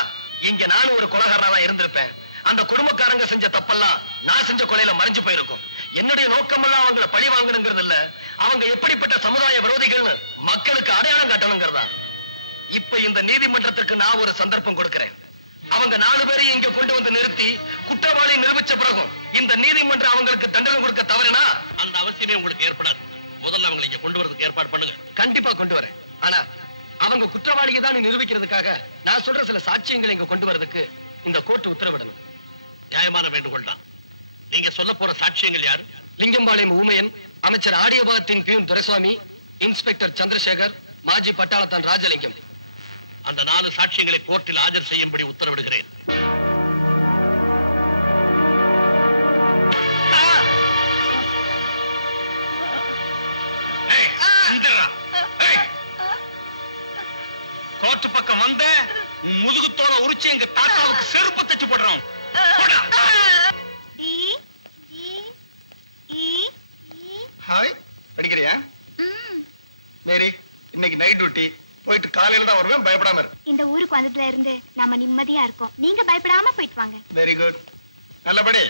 இங்க நானும் ஒரு கொலைகாரனா இருந்திருப்பேன். அந்த குடும்பக்காரங்க செஞ்ச தப்பெல்லாம் நான் செஞ்ச கொலையில மறைஞ்சு போயிருக்கும். என்னுடைய நோக்கமெல்லாம் அவங்களை பழி வாங்கணுங்கிறது இல்ல, அவங்க எப்படிப்பட்ட சமுதாய விரோதிகள்னு மக்களுக்கு அடையாளம் காட்டணுங்கிறதா. இப்ப இந்த நீதிமன்றத்துக்கு நான் ஒரு சந்தர்ப்பம் கொடுக்கிறேன். அவங்க 4 பேரையும் இங்க கொண்டு வந்து நிறுத்தி குற்றவாளி நிரூபிச்ச பிறகும் இந்த நீதிமன்றம் அவங்களுக்கு தண்டனை கொடுக்க தவறுனா அந்த அவசியமே உங்களுக்கு ஏற்படாது. முதல்ல அவங்களை இங்க கொண்டு வரதுக்கு ஏற்பாடு பண்ணுங்க. கண்டிப்பா கொண்டு வரேன். ஆனா அவங்க குற்றவாளியை தான் நிரூபிக்கிறதுக்காக நான் சொல்ற சில சாட்சியங்களை இங்க கொண்டு வரதுக்கு இந்த கோர்ட் உத்தரவிடணும். நியாயமான வேண்டுகோள் தான். நீங்க சொல்ல போற சாட்சியங்கள் யாரு? லிங்கம்பாளையம் ஊமையன், அமைச்சர் ஆடியபாத்தின் பியூன் துரைசுவாமி, இன்ஸ்பெக்டர் சந்திரசேகர், மாஜி பட்டாளத்தான் ராஜலிங்கம். அந்த 4 சாட்சியங்களை கோர்ட்டில் ஆஜர் செய்யும்படி உத்தரவிடுகிறேன். கோர்ட்டு பக்கம் வந்த முதுகுத்தோட உரிச்சு எங்க தாத்தாவுக்கு செருப்பு தச்சு போடுறோம். ஹாய், படிக்கிறியா? மேரி, இன்னைக்கு நைட் டியூட்டி போயிட்டு காலையில தான் வருவேன். பயப்படாம இரு. இந்த ஊருக்கு வந்ததுல இருந்து நாம நிம்மதியா இருக்கோம். நீங்க பயப்படாம போயிட்டு வாங்க. Very good. நல்லபடி.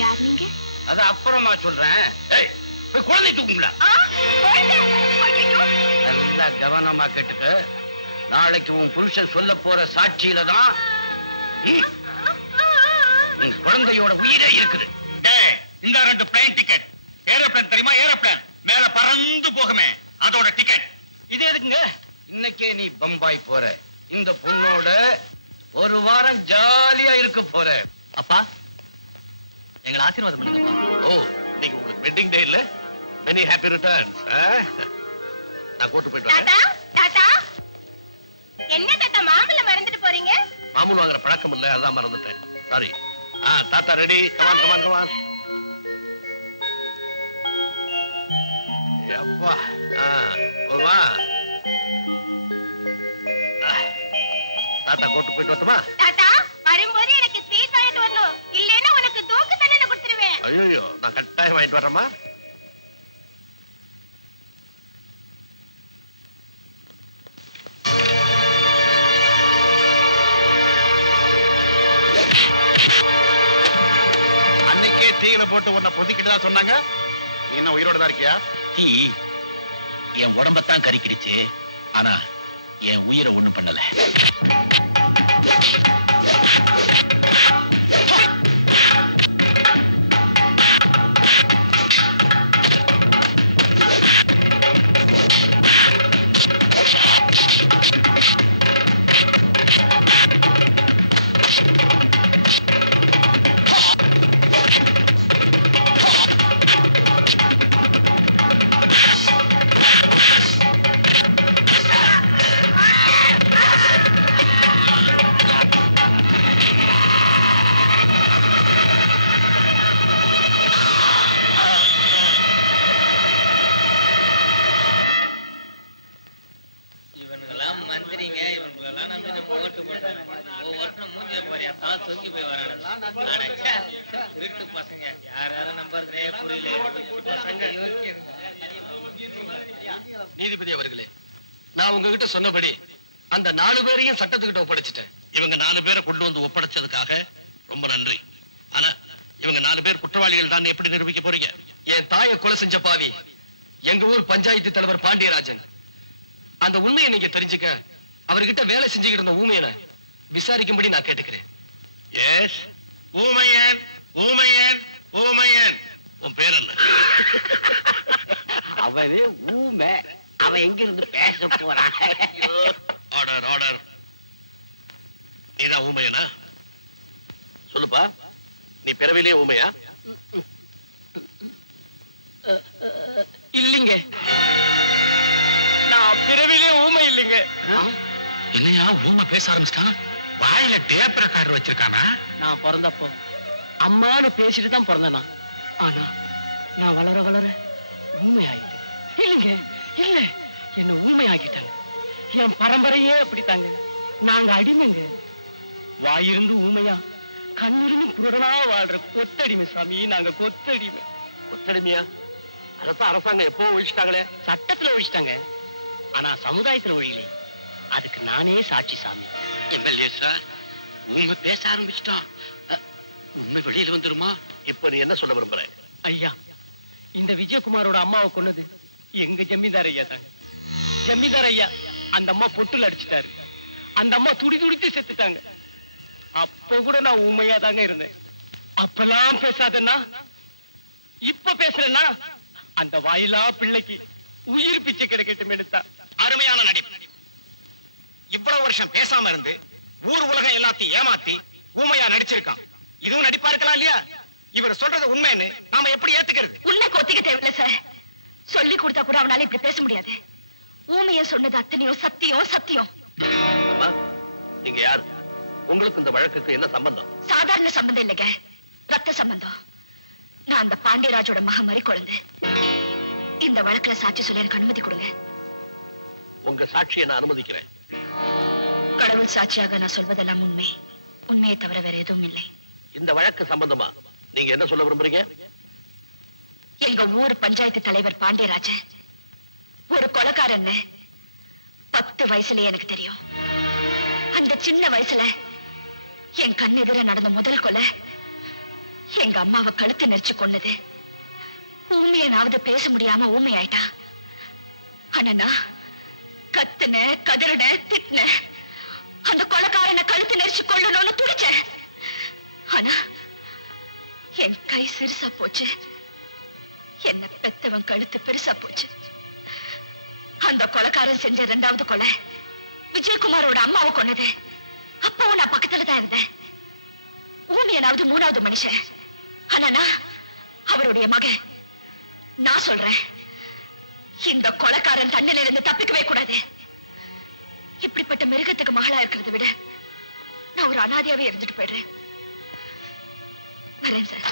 யார் நீங்க? அது அப்புறமா சொல்றேன். போய் குழந்தை தூக்குங்களா? நல்லா கவனமா கேட்டுக்க. நாளைக்கு உன் புருஷன் சொல்ல போற சாட்சியில தான் உன் குழந்தையோட உயிரே இருக்குது. இந்த 2 பிளைன் டிக்கெட். ஏரோப்ளேன் தெரியுமா? ஏரோப்ளேன் மேல பறந்து போகுமே, அதோட டிக்கெட். இது எதுக்குங்க? இன்னைக்கே நீ பம்பாய் போற. இந்த பொண்ணோட ஒரு வாரம் ஜாலியா இருக்க போற. அப்பா, எங்களை ஆசீர்வாதம் பண்ணுங்கப்பா. ஓ, இன்னைக்கு உங்களுக்கு வெட்டிங் டே இல்ல? Many happy returns. நான் கூட்டு போயிட்டு வரேன். தாத்தா, தாத்தா, என்ன தாத்தா மாமலை மறந்துட்டு போறீங்க? மாமூல் வாங்குற பழக்கம் இல்ல, அதான் மறந்துட்டேன். சாரி. தாத்தா ரெடி. Come on come on come on. அப்பா, போவா. தாத்தா கூட்டு போயிட்டு வரட்டுமா? தாத்தா, வரும்போது எனக்கு ஸ்வீட் வாங்கிட்டு வரணும். இல்லைன்னா உனக்கு தூக்கு தண்டனை கொடுத்துருவேன். ஐயோ, நான் கட்டாயம் வாங்கிட்டு வரேம்மா. அன்னைக்கே தீயில போட்டு உன்னை பொதிக்கிட்டு தான் சொன்னாங்க. நீ என்ன உயிரோட தான் இருக்கியா? தீ என் உடம்பத்தான் கறிக்கிடுச்சு. ஆனா என் உயிரை ஒண்ணும் பண்ணல. இவனுங்கெல்லாம் மந்திரிங்க, இவனுங்களெல்லாம் நம்பி நம்ம ஓட்டு போட்டோம். ஒவ்வொருத்தரும் மூஞ்சிய போறியா பார்த்து தூக்கி போய் வரானுங்க. திருட்டு பசங்க, யாராவது நம்புறதே புரியல. பசங்க நீதிபதி அவர்களே, நான் உங்ககிட்ட சொன்னபடி அந்த 4 பேரையும் சட்டத்துக்கிட்ட ஒப்படைச்சிட்டேன். இவங்க 4 பேரை கொண்டு வந்து ஒப்படைச்சதுக்காக ரொம்ப நன்றி. ஆனா இவங்க 4 பேர் குற்றவாளிகள் தான் எப்படி நிரூபிக்க போறீங்க? என் தாயை கொலை செஞ்ச பாவி எங்க ஊர் பஞ்சாயத்து தலைவர் பாண்டியராஜன். அந்த உண்மையை நீங்க தெரிஞ்சுக்க அவர்கிட்ட வேலை செஞ்சுக்கிட்டு இருந்த ஊமையனை விசாரிக்கும்படி நான் கேட்டுக்கிறேன். எஸ், ஊமையன் ஊமையன் ஊமையன். உன் பேர் என்ன? அவனே ஊமை. அவன் எங்க இருந்து பேச போறான்? Order order. பிறவிலே ஊமையா? இல்லைங்க, நான் பிறவிலே ஊமை இல்லைங்க. என்னையா ஊமை பேச ஆரம்பிச்சிட்டான்? வாயில டேப் ரெக்கார்டர் வச்சிருக்கானா? நான் பிறந்தப்போ அம்மான்னு பேசிட்டு தான் பிறந்தேனா. ஆனா நான் வளர வளர ஊமை ஆகிட்டேன். இல்லைங்க, இல்ல, என்ன ஊமை ஆகிட்டாங்க. என் பரம்பரையே அப்படித்தாங்க. நாங்க அடிமைங்க. வாயிருந்து ஊமையா, கண்ணிருந்து புரடனா வாழ்ற கொத்தடிமை சாமி. நாங்க கொத்தடிமை. ஒத்தடிமையா? அதத்தான் அரசாங்கம் எப்போ ஒழிச்சிட்டாங்களே. சட்டத்துல ஒழிச்சிட்டாங்க, ஆனா சமுதாயத்துல ஒழியலே. அதுக்கு நானே சாட்சி சாமி. எம்எல்ஏ சார், ஊமை பேச ஆரம்பிச்சிட்டான். உண்மை வெளியில வந்துருமா? இப்ப நீ என்ன சொல்ல விரும்புற? ஐயா, இந்த விஜயகுமாரோட அம்மாவை கொன்னது எங்க ஜமீன்தார் ஐயா தாங்க. ஜமீன்தார் ஐயா அந்த அம்மா பொட்டுல அடிச்சிட்டாரு. அந்த அம்மா துடி துடித்து செத்துட்டாங்க. அப்ப கூட நான் ஊமையா தாங்க இருந்தேன். அப்பெல்லாம் பேசாதன்னா இப்ப பேசுறேன்னா அந்த வாயிலா பிள்ளைக்கு உயிர் பிச்சை கிடைக்கட்டும் எடுத்தா. அருமையான நடிப்பு. இவ்வளவு வருஷம் பேசாம இருந்து ஊர் உலகம் எல்லாத்தையும் ஏமாத்தி ஊமையா நடிச்சிருக்கான். இதுவும் நடிப்பா இருக்கலாம் இல்லையா? இவர் சொல்றது உண்மைன்னு நாம எப்படி ஏத்துக்கிறது? உன்னை கொத்திக்க தேவையில்ல சார். சொல்லி கொடுத்தா கூட அவனால இப்படி பேச முடியாது. ஊமைய சொன்னது அத்தனையும் சத்தியம், சத்தியம். அம்மா, நீங்க யாரு? உங்களுக்கு இந்த வழக்குக்கு என்ன சம்பந்தம்? சாதாரண சம்பந்தம் இல்லைங்க, ரத்த சம்பந்தம். நான் அந்த பாண்டியராஜோட மகன் மாதிரி குழந்தை. இந்த வழக்குல சாட்சி சொல்ல எனக்கு அனுமதி கொடுங்க. உங்க சாட்சியை நான் அனுமதிக்கிறேன். கடவுள் சாட்சியாக நான் சொல்வதெல்லாம் உண்மை. உண்மையை தவிர வேற எதுவும் இல்லை. இந்த வழக்கு சம்பந்தமா நீங்க என்ன சொல்ல விரும்புறீங்க? எங்க ஊர் பஞ்சாயத்து தலைவர் பாண்டியராஜன் ஒரு கொலைக்காரன் 10 வயசுலயே எனக்கு தெரியும். அந்த சின்ன வயசுல என் கண்ணெதிர நடந்த முதல் கொலை எங்க அம்மாவை கழுத்து நெரிச்சு கொன்னது. ஊமையனாவது பேச முடியாம ஊமை ஆயிட்டா. ஆனா நான் கத்துன, கதறின, திட்டின. அந்த கொலைக்காரனை கழுத்து நெரிச்சு கொள்ளணும்னு துடிச்சேன். ஆனா என் கை சிறுசா போச்சு. என்ன பெத்தவன் கழுத்து பெருசா போச்சு. அந்த கொலைக்காரன் செஞ்ச 2வது கொலை விஜயகுமாரோட அம்மாவை கொன்னது. அப்பவும் நான் பக்கத்துல தான் இருந்தேன். ஊமையனாவது 3வது மனுஷன். ஆனா நான் அவருடைய மகன். நான் சொல்றேன், இந்த கொலைக்காரன் தண்ணில இருந்து தப்பிக்கவே கூடாது. இப்படிப்பட்ட மிருகத்துக்கு மகளா இருக்கிறத விட நான் ஒரு அனாதையாவே இருந்துட்டு போயிடுறேன். வரேன் சார்.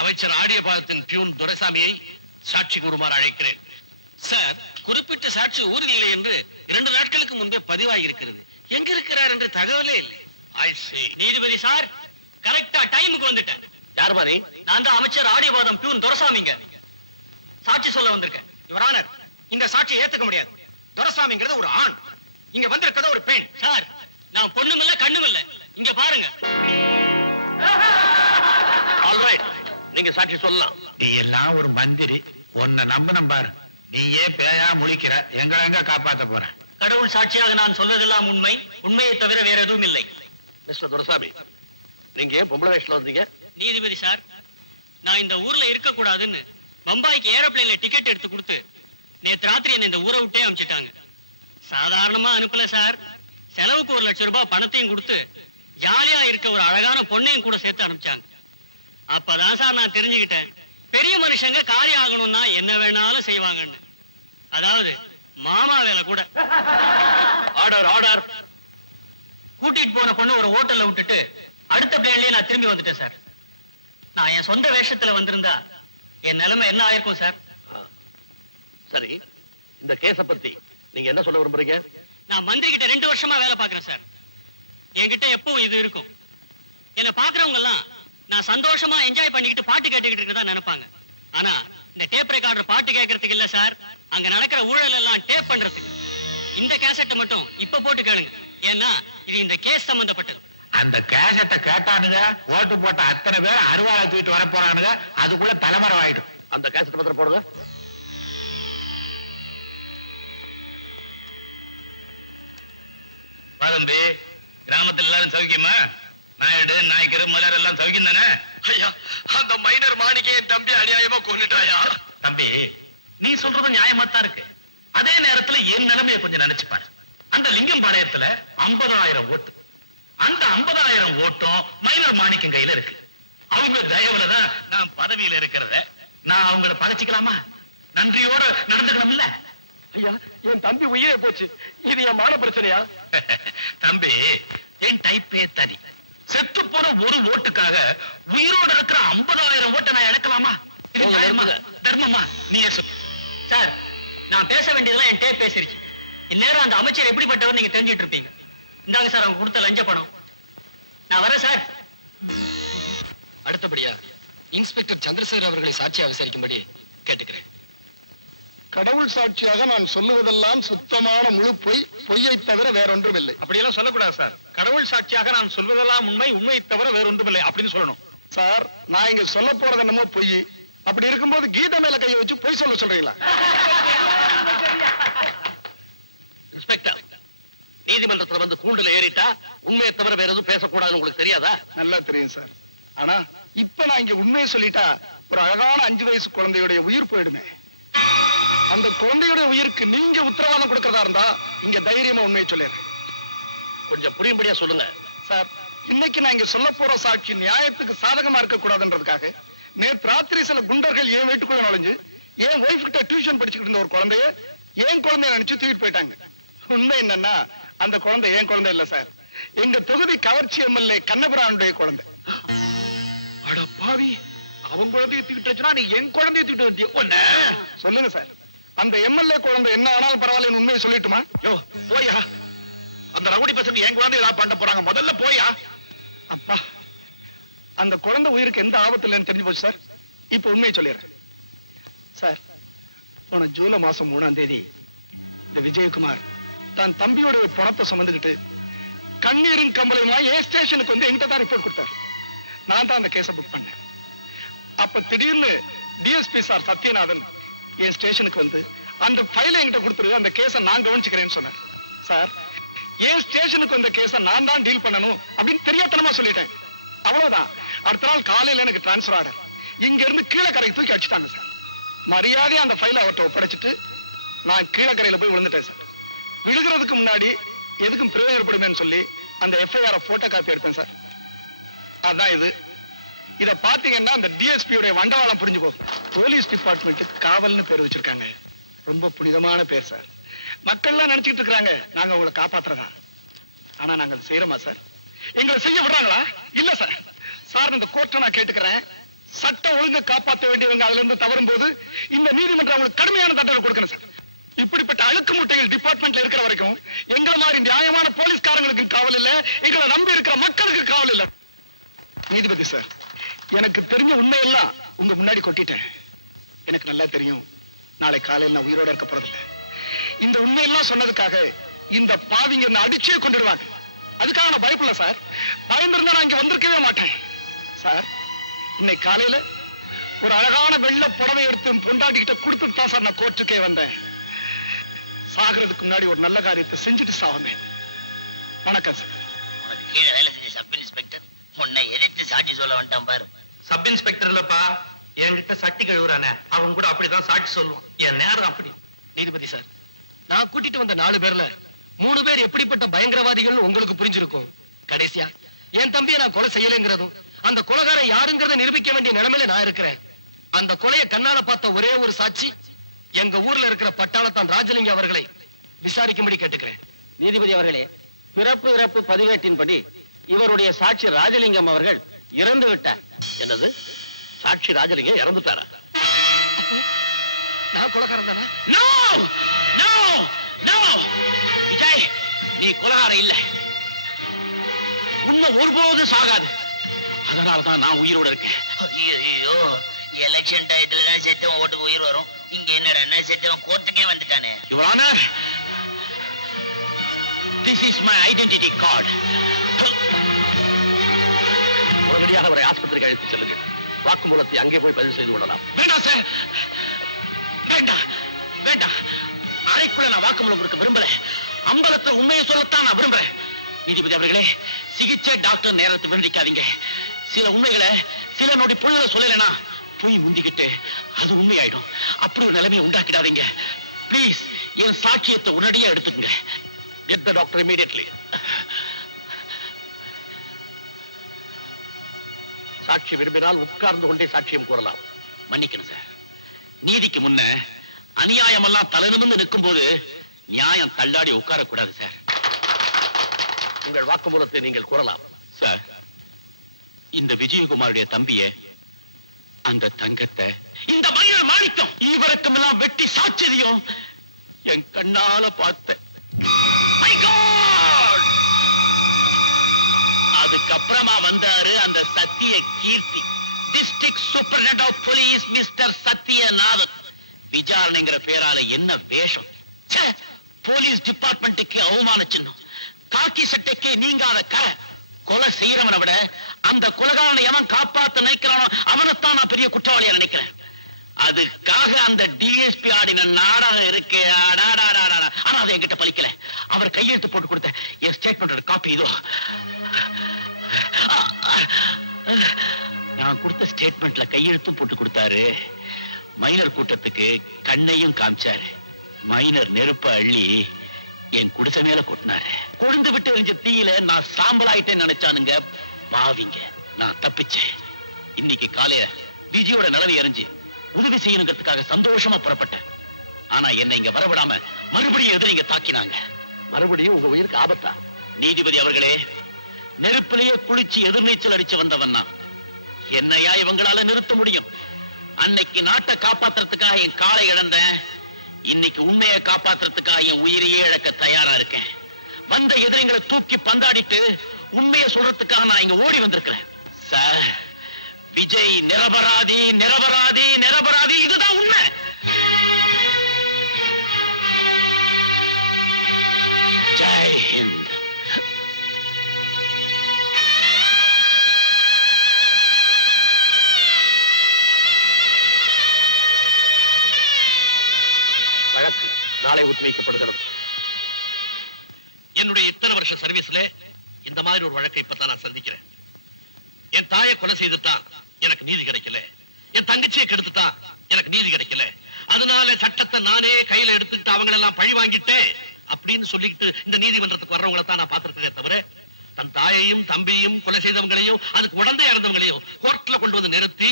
அமைச்சர் ஆடியபாதத்தின் பியூன் துரைசாமியை சாட்சி கூறுமாறு அழைக்கிறேன். சார், குறிப்பிட்ட சாட்சி ஊரில் இல்லை என்று 2 நாட்களுக்கு முன்பே பதிவாகியிருக்கிறது. எங்க இருக்கிறார் என்று தகவலே இல்லை. நீதிபதி சார், கரெக்டா டைமுக்கு வந்துட்டேன். யார் மாதிரி? நான் தான் அமைச்சர் ஆடியபாதம் பியூன் துரைசாமிங்க. சாட்சி சொல்ல வந்திருக்கேன். யுவர் ஆனர், இந்த சாட்சியை ஏத்துக்க முடியாது. துரைசாமிங்கிறது ஒரு ஆண், இங்க வந்திருக்கிறது ஒரு பெண். சார், நான் பொண்ணும் இல்ல கண்ணும் இல்ல. இங்க பாருங்க. ஆல்ரைட், நீங்க சாட்சி சொல்லலாம். நீ எல்லாம் ஒரு மந்திரி, உன்னை நம்பினம் பாரு. நீயே பேயா முழிக்கிற, எங்களை எங்க காப்பாத்த போற? கடவுள் சாட்சியாக நான் சொல்வதெல்லாம் உண்மை. உண்மையை தவிர வேற எதுவும் இல்லை. மிஸ்டர் துரைசாமி, நீங்க ஏன் பொம்பளை வயசுல வந்தீங்க? நீதிபதி சார், நான் இந்த ஊர்ல இருக்க கூடாதுன்னு பம்பாய்க்கு ஏரோப்ளேன்ல டிக்கெட் எடுத்து கொடுத்து நேத்து ராத்திரி என்ன இந்த ஊரை விட்டே அனுப்பிச்சிட்டாங்க. சாதாரணமா அனுப்பல சார், செலவுக்கு 1 லட்சம் ரூபாய் பணத்தையும் கொடுத்து ஜாலியா இருக்க ஒரு அழகான பொண்ணையும் கூட சேர்த்து அனுப்பிச்சாங்க. அப்பதான் சார் நான் தெரிஞ்சுக்கிட்டேன், பெரிய மனுஷங்க காரியம் ஆகணும்னா என்ன வேணாலும் செய்வாங்கன்னு. அதாவது மாமா வேலை கூட. Order, order. கூட்டிட்டு போன பொண்ணு ஒரு ஹோட்டல்ல விட்டுட்டு அடுத்த பிளேன்லயே நான் திரும்பி வந்துட்டேன் சார். நான் என் சொந்த வேஷத்துல வந்திருந்தா என் நிலைமை என்ன ஆயிருக்கும் சார்? சரி, இந்த கேஸ பத்தி நீங்க என்ன சொல்ல விரும்புறீங்க? நான் மந்திரி கிட்ட 2 வருஷமா வேலை பார்க்கிறேன் சார். என்கிட்ட எப்பவும் இது இருக்கும். என்ன பாக்குறவங்க எல்லாம் நான் சந்தோஷமா என்ஜாய் பண்ணிக்கிட்டு பாட்டு கேட்டுக்கிட்டு இருக்கதான் நினைப்பாங்க. ஆனா இந்த டேப் ரெக்கார்டர் பாட்டு கேட்கறதுக்கு இல்ல சார், அங்க நடக்கிற ஊழல் எல்லாம் டேப் பண்றதுக்கு. இந்த கேசட்டை மட்டும் இப்ப போட்டு கேளுங்க, ஏன்னா இது இந்த கேஸ் சம்பந்தப்பட்டது. அந்த கேசட்டை கேட்டானுங்க, ஓட்டு போட்ட அத்தனை பேர் அருவாளை தூக்கிட்டு வர போறானுங்க. அதுக்குள்ள தலைமறை ஆயிடும். அந்த கேசட் பத்திரம் போடுங்க. தம்பி, கிராமத்துல எல்லாரும் சௌக்கியமா? நாயுடு, நாய்க்கரு, மலர் எல்லாம் சௌக்கியம் தானே? ஐயா, அந்த மைனர் மாணிக்கையை தம்பி அநியாயமா கொண்டுட்டாயா? தம்பி, நீ சொல்றது நியாயமா தான் இருக்கு. அதே நேரத்துல என் நிலைமையை கொஞ்சம் நினைச்சு பாரு. அந்த லிங்கம்பாளையத்துல 50,000 ஓட்டு. அந்த 50,000 ஓட்டும் மைனர் மாணிக்கம் கையில இருக்கு. அவங்க தயவுலதான் நான் பதவியில இருக்கிறத நான் அவங்கள பகைச்சிக்கலாமா? நன்றியோட நடந்துக்கணும்ல. ஐயா, என் தம்பி உயிரே போச்சு. இது என் மான பிரச்சனையா? தம்பி, என் டைப்பே தனி. செத்து போன ஒரு ஓட்டுக்காக உயிரோட இருக்கிற 50,000 ஓட்டை நான் இழக்கலாமா? இது நியாயமா? தர்மமா? நீயே சொல்லு. சார், நான் பேச வேண்டியதெல்லாம் என் டேப் பேசிருச்சு. இந்நேரம் அந்த அமைச்சர் எப்படிப்பட்டவர் நீங்க தெரிஞ்சிட்டு இருப்பீங்க. இந்தாங்க சார் அவங்க கொடுத்த லஞ்ச பணம். நான் வரேன் சார். அடுத்தபடியா இன்ஸ்பெக்டர் சந்திரசேகர் அவர்களை சாட்சியா விசாரிக்கும்படி கேட்டுக்கிறேன். கடவுள் சாட்சியாக நான் சொல்லுவதெல்லாம் சுத்தமான முழு பொய், பொய்யை தவிர வேறொன்றும் இல்லை. அப்படியெல்லாம் சொல்லக்கூடாது சார். கடவுள் சாட்சியாக நான் சொல்வதெல்லாம் உண்மை, உண்மையை தவிர வேற ஒன்றுமில்லை அப்படின்னு சொல்லணும். சார், நான் இங்க சொல்ல போறது என்னமோ பொய். அப்படி இருக்கும்போது கீதை மேல கையை வச்சு பொய் சொல்ல சொல்றீங்களா? இன்ஸ்பெக்டர், நீதிமன்றத்துல வந்து கூண்டுல ஏறிட்டா உண்மையை தவிர வேற எதுவும் பேசக்கூடாதுன்னு உங்களுக்கு தெரியாதா? நல்லா தெரியும் சார். ஆனா இப்ப நான் இங்க உண்மையை சொல்லிட்டா ஒரு அழகான 5 வயசு குழந்தையுடைய உயிர் போயிடுமே. அந்த குழந்தையுடைய உயிருக்கு நீங்க உத்தரவாதம் கொடுக்கறதா இருந்தா இங்க தைரியமா உண்மையை சொல்லிடுறேன். கொஞ்சம் புரியும்படியா சொல்லுங்க. சார், இன்னைக்கு நான் இங்க சொல்ல போற சாட்சி நியாயத்துக்கு சாதகமா இருக்க கூடாதுன்றதுக்காக நேற்று ராத்திரி சில குண்டர்கள் என் வீட்டுக்குள்ள நுழைஞ்சு என் ஒய்ஃப் கிட்ட டியூஷன் படிச்சுக்கிட்டு இருந்த ஒரு குழந்தைய என் குழந்தைய நினைச்சு தூக்கிட்டு போயிட்டாங்க. உண்மை என்னன்னா அந்த குழந்தை என் குழந்தை இல்ல சார், எங்க தொகுதி கவர்ச்சி எம்எல்ஏ கண்ணபிரானுடைய குழந்தை. அட பாவி, அவங்க குழந்தைய தூக்கிட்டு வச்சுனா நீ என் குழந்தைய தூக்கிட்டு வந்திய ஒண்ணு சொல்லுங்க சார், அந்த எம்எல்ஏ குழந்தை என்ன ஆனாலும் பரவாயில்ல, உண்மையை சொல்லிட்டுமா? யோ போயா, அந்த ரவுடி பசங்க என் குழந்தை ஏதாவது பண்ண போறாங்க, முதல்ல போயா. அப்பா, அந்த குழந்தை உயிருக்கு எந்த ஆபத்து இல்லைன்னு தெரிஞ்சு போச்சு சார். இப்ப உண்மையை சொல்லிடுறேன் சார். போன ஜூலை மாசம் 3ஆம் தேதி இந்த விஜயகுமார் தன் தம்பியோட பணத்தை சுமந்துக்கிட்டு கண்ணீரின் கம்பளையுமா ஏன் ஸ்டேஷனுக்கு வந்து என்கிட்ட தான் ரிப்போர்ட் கொடுத்தார். நான் தான் அந்த கேஸை புக் பண்ணேன். அப்ப திடீர்னு டிஎஸ்பி சார் சத்யநாதன் என் ஸ்டேஷனுக்கு வந்து அந்த ஃபைலை என்கிட்ட கொடுத்துரு, அந்த கேஸை நான் கவனிச்சுக்கிறேன்னு சொன்னார். சார், என் ஸ்டேஷனுக்கு வந்த கேஸை நான் தான் டீல் பண்ணணும் அப்படின்னு தெரியாதனமா சொல்லிட்டேன். அவ்வளவுதான். அடுத்த நாள் காலையில எனக்கு டிரான்ஸ்பர் ஆர்டர். இங்க இருந்து கீழக்கரைக்கு தூக்கி அடிச்சுட்டாங்க சார். மரியாதையா அந்த ஃபைலை அவர்கிட்ட ஒப்படைச்சிட்டு நான் கீழக்கரையில போய் விழுந்துட்டேன் சார். விழுகிறதுக்கு முன்னாடி எதுக்கும் பிரயோஜனப்படுமேன்னு சொல்லி அந்த எஃப்ஐஆர் போட்டோ காப்பி எடுத்தேன் சார். அதான் இது. இத பாத்தீங்கன்னா அந்த டிஎஸ்பியுடைய வண்டவாளம் புரிஞ்சு போகும். போலீஸ் டிபார்ட்மெண்ட்டுக்கு காவல்னு பேர் வச்சிருக்காங்க. ரொம்ப புனிதமான பேர் சார். மக்கள்லாம் நினைச்சிட்டு இருக்காங்க நாங்க உங்களை காப்பாத்துறதா. ஆனா நாங்க செய்யறோமா சார்? எங்களை செய்ய விடுறாங்களா? இல்ல சார். சார், இந்த கோர்ட்டை நான் கேட்டுக்கிறேன். சட்ட ஒழுங்கு காப்பாற்ற வேண்டியவங்க அதுல இருந்து தவறும் போது இந்த நீதிமன்றம் அவங்களுக்கு கடுமையான தண்டனை கொடுக்கணும் சார். இப்படிப்பட்ட அழுக்கு முட்டைகள் டிபார்ட்மெண்ட்ல இருக்கிற வரைக்கும் எங்களை மாதிரி நியாயமான போலீஸ்காரங்களுக்கு காவல் இல்ல, எங்களை நம்பி இருக்கிற மக்களுக்கு காவல் இல்ல. நீதிபதி சார், எனக்கு தெரிஞ்ச உண்மையெல்லாம் உங்க முன்னாடி கொட்டிட்டேன். எனக்கு நல்லா தெரியும் நாளை காலையில் நான் உயிரோட இருக்க போறதில்லை. இந்த உண்மையெல்லாம் சொன்னதுக்காக இந்த பாவிங்க என்ன அடிச்சே கொண்டுடுவாங்க. அதுக்காக நான் பயப்படல சார். பயந்திருந்தா நான் இங்க வந்திருக்கவே மாட்டேன் சார். இன்னைக்கு காலையில ஒரு அழகான வெள்ளை புடவை எடுத்து பொண்டாட்டிக்கிட்ட கொடுத்துட்டு தான் சார் நான் கோர்ட்டுக்கே வந்தேன். சாகிறதுக்கு முன்னாடி ஒரு நல்ல காரியத்தை செஞ்சுட்டு சாவமே. வணக்கம் சார். உனக்கு கீழே வேலை செஞ்ச சப் இன்ஸ்பெக்டர் உன்னை எதிர்த்து சாட்சி சொல்ல வந்துட்டான் பாரு. சப் இன்ஸ்பெக்டர் இல்லப்பா, என்கிட்ட சட்டி கழுவுறானே அவன் கூட அப்படிதான் சாட்சி சொல்லுவான். என் நேரம் அப்படி. நீதிபதி சார், நான் கூட்டிட்டு வந்த 4 பேர்ல 3 பேர் எப்படிப்பட்ட பயங்கரவாதிகள் உங்களுக்கு புரிஞ்சிருக்கும். கடைசியா என் தம்பியை நான் கொலை செய்யலைங்கிறதும் அந்த கொலைகாரன் யாருங்கிறத நிரூபிக்க வேண்டிய நிலைமையில நான் இருக்கிறேன். அந்த கொலையை கண்ணால பார்த்த ஒரே ஒரு சாட்சி எங்க ஊர்ல இருக்கிற பட்டாளத்தான் ராஜலிங்கம் அவர்களை விசாரிக்கும்படி கேட்டுக்கிறேன். நீதிபதி அவர்களே, பிறப்பு இறப்பு பதிவேட்டின்படி இவருடைய சாட்சி ராஜலிங்கம் அவர்கள் இறந்து விட்டார். என்னது? சாட்சி ராஜலிங்கம் இறந்துட்டாரா? நான் கொலைகாரன் தானே? நோ நோ நோ விஜய், நீ கொலைகாரன் இல்ல. உண்மை ஒருபோதும் சாகாது. அதனாலதான் நான் உயிரோட இருக்கேன். ஐயோ, எலெக்ஷன் டயத்துல தான் செத்தவன் ஓட்டுக்கு உயிர் வரும். இங்க என்னடா செத்தவன் கோர்ட்டுக்கே வந்துட்டானே. Your honour, this is my identity card. உடனடியாக அவரை ஆஸ்பத்திரிக்கு அழைத்து செல்லுங்கள். வாக்குமூலத்தை அங்கே போய் பதிவு செய்து கொள்ளலாம். வேண்டாம் சார், வேண்டாம் வேண்டாம். அறைக்குள்ள நான் வாக்குமூலம் கொடுக்க விரும்பல. அம்பலத்துல உண்மையை சொல்லத்தான் நான் விரும்புறேன். நீதிபதி அவர்களே, சிகிச்சை டாக்டர் நேரத்தை வீணடிக்காதீங்க. சில உண்மைகளை சில நொடி பொழுதுல சொல்லலைன்னா போய் முந்திக்கிட்டு அது உண்மையாயிடும். அப்படி ஒரு நிலைமையை உண்டாக்கிடாதீங்க. பிளீஸ், என் சாட்சியத்தை உடனடியா எடுத்துக்கங்க. Get the doctor immediately. சாட்சி விரும்பினால் உட்கார்ந்து கொண்டே சாட்சியம் கூறலாம். மன்னிக்கணும் சார். நீதிக்கு முன்ன அநியாயம் எல்லாம் தலைநிமிர்ந்து நிற்கும் போது நியாயம் தள்ளாடி உட்காரக்கூடாது சார். உங்கள் வாக்குமூலத்தை நீங்கள் கூறலாம். சார், இந்த விஜயகுமாருடைய தம்பிய, அந்த தங்கத்தை, இந்த மயிர் மாணிக்கம் இவருக்கும் எல்லாம் வெட்டி சாட்சியம் என் கண்ணால பார்த்தேன். அதுக்கப்புறமா வந்தாரு அந்த Sathya Keerthi, district superintendent of police mister Sathyanathan. விசாரணைங்கிற பேரால என்ன வேஷம்! போலீஸ் டிபார்ட்மெண்ட்டுக்கு அவமான சின்னம், காக்கி சட்டைக்கு நீங்காத கரை. கொலை செய்யறவனை விட அந்த கொலைகாரனை எவன் காப்பாத்த நினைக்கிறானோ அவனைத்தான் நான் பெரிய குற்றவாளியா நினைக்கிறேன். அதுக்காக அந்த டிஎஸ்பி ஆடின நாடகம் இருக்கு. ஆனா அது என்கிட்ட பலிக்கல. அவர் கையெழுத்து போட்டு கொடுத்த என் ஸ்டேட்மெண்டோட காப்பி இதோ. நான் கொடுத்த ஸ்டேட்மெண்ட்ல கையெழுத்தும் போட்டு கொடுத்தாரு. மைனர் கூட்டத்துக்கு கண்ணையும் காமிச்சாரு. மைனர் நெருப்ப அள்ளி என் குடிசை மேல கொட்டினாரு. கொழுந்து விட்டு எரிஞ்ச தீயில நான் சாம்பலாயிட்டேன்னு நினைச்சானுங்க பாவிங்க. நான் தப்பிச்சேன். இன்னைக்கு காலையில விஜயோட நிலவை எரிஞ்சு உதவி செய்யணுங்கிறதுக்காக சந்தோஷமா புறப்பட்டேன். ஆனா என்னை இங்க வரவிடாம மறுபடியும் எதிரிங்க தாக்கினாங்க. மறுபடியும் உங்க உயிருக்கு ஆபத்தா? நீதிபதி அவர்களே, நெருப்பிலேயே குளிச்சு எதிர்நீச்சல் அடிச்சு வந்தவன் நான். என்னையா இவங்களால நிறுத்த முடியும்? அன்னைக்கு நாட்டை காப்பாத்துறதுக்காக என் காலை இழந்தேன். இன்னைக்கு உண்மையை காப்பாத்துறதுக்காக என் உயிரையே இழக்க தயாரா இருக்கேன். வந்த எதிரிங்களை தூக்கி பந்தாடிட்டு உண்மையை சொல்றதுக்காக நான் இங்க ஓடி வந்திருக்கிறேன். சார், விஜய் நிரபராதி, நிரபராதி, நிரபராதி. இதுதான் உண்மை. ஜெய் ஹிந்த். வழக்கு நாளை ஒத்திவைக்கப்படுகிறது. என்னுடைய இத்தனை வருஷ சர்வீஸ்ல இந்த மாதிரி ஒரு வழக்கை இப்பதான் நான் சந்திக்கிறேன். என் தாயை கொலை செய்துட்டா எனக்கு நீதி கிடைக்கல, என் தங்கச்சியை கெடுத்துட்டா எனக்கு நீதி கிடைக்கல, அதனால சட்டத்தை நானே கையில எடுத்துட்டு அவங்களெல்லாம் பழி வாங்கிட்டேன் அப்படின்னு சொல்லிட்டு இந்த நீதிமன்றத்துக்கு வர்றவங்களை தான் நான் பார்த்திருக்கேன். தவிர தன் தாயையும் தம்பியையும் கொலை செய்தவங்களையும் அதுக்கு உடந்தையா இருந்தவங்களையும் கோர்ட்ல கொண்டு வந்து நிறுத்தி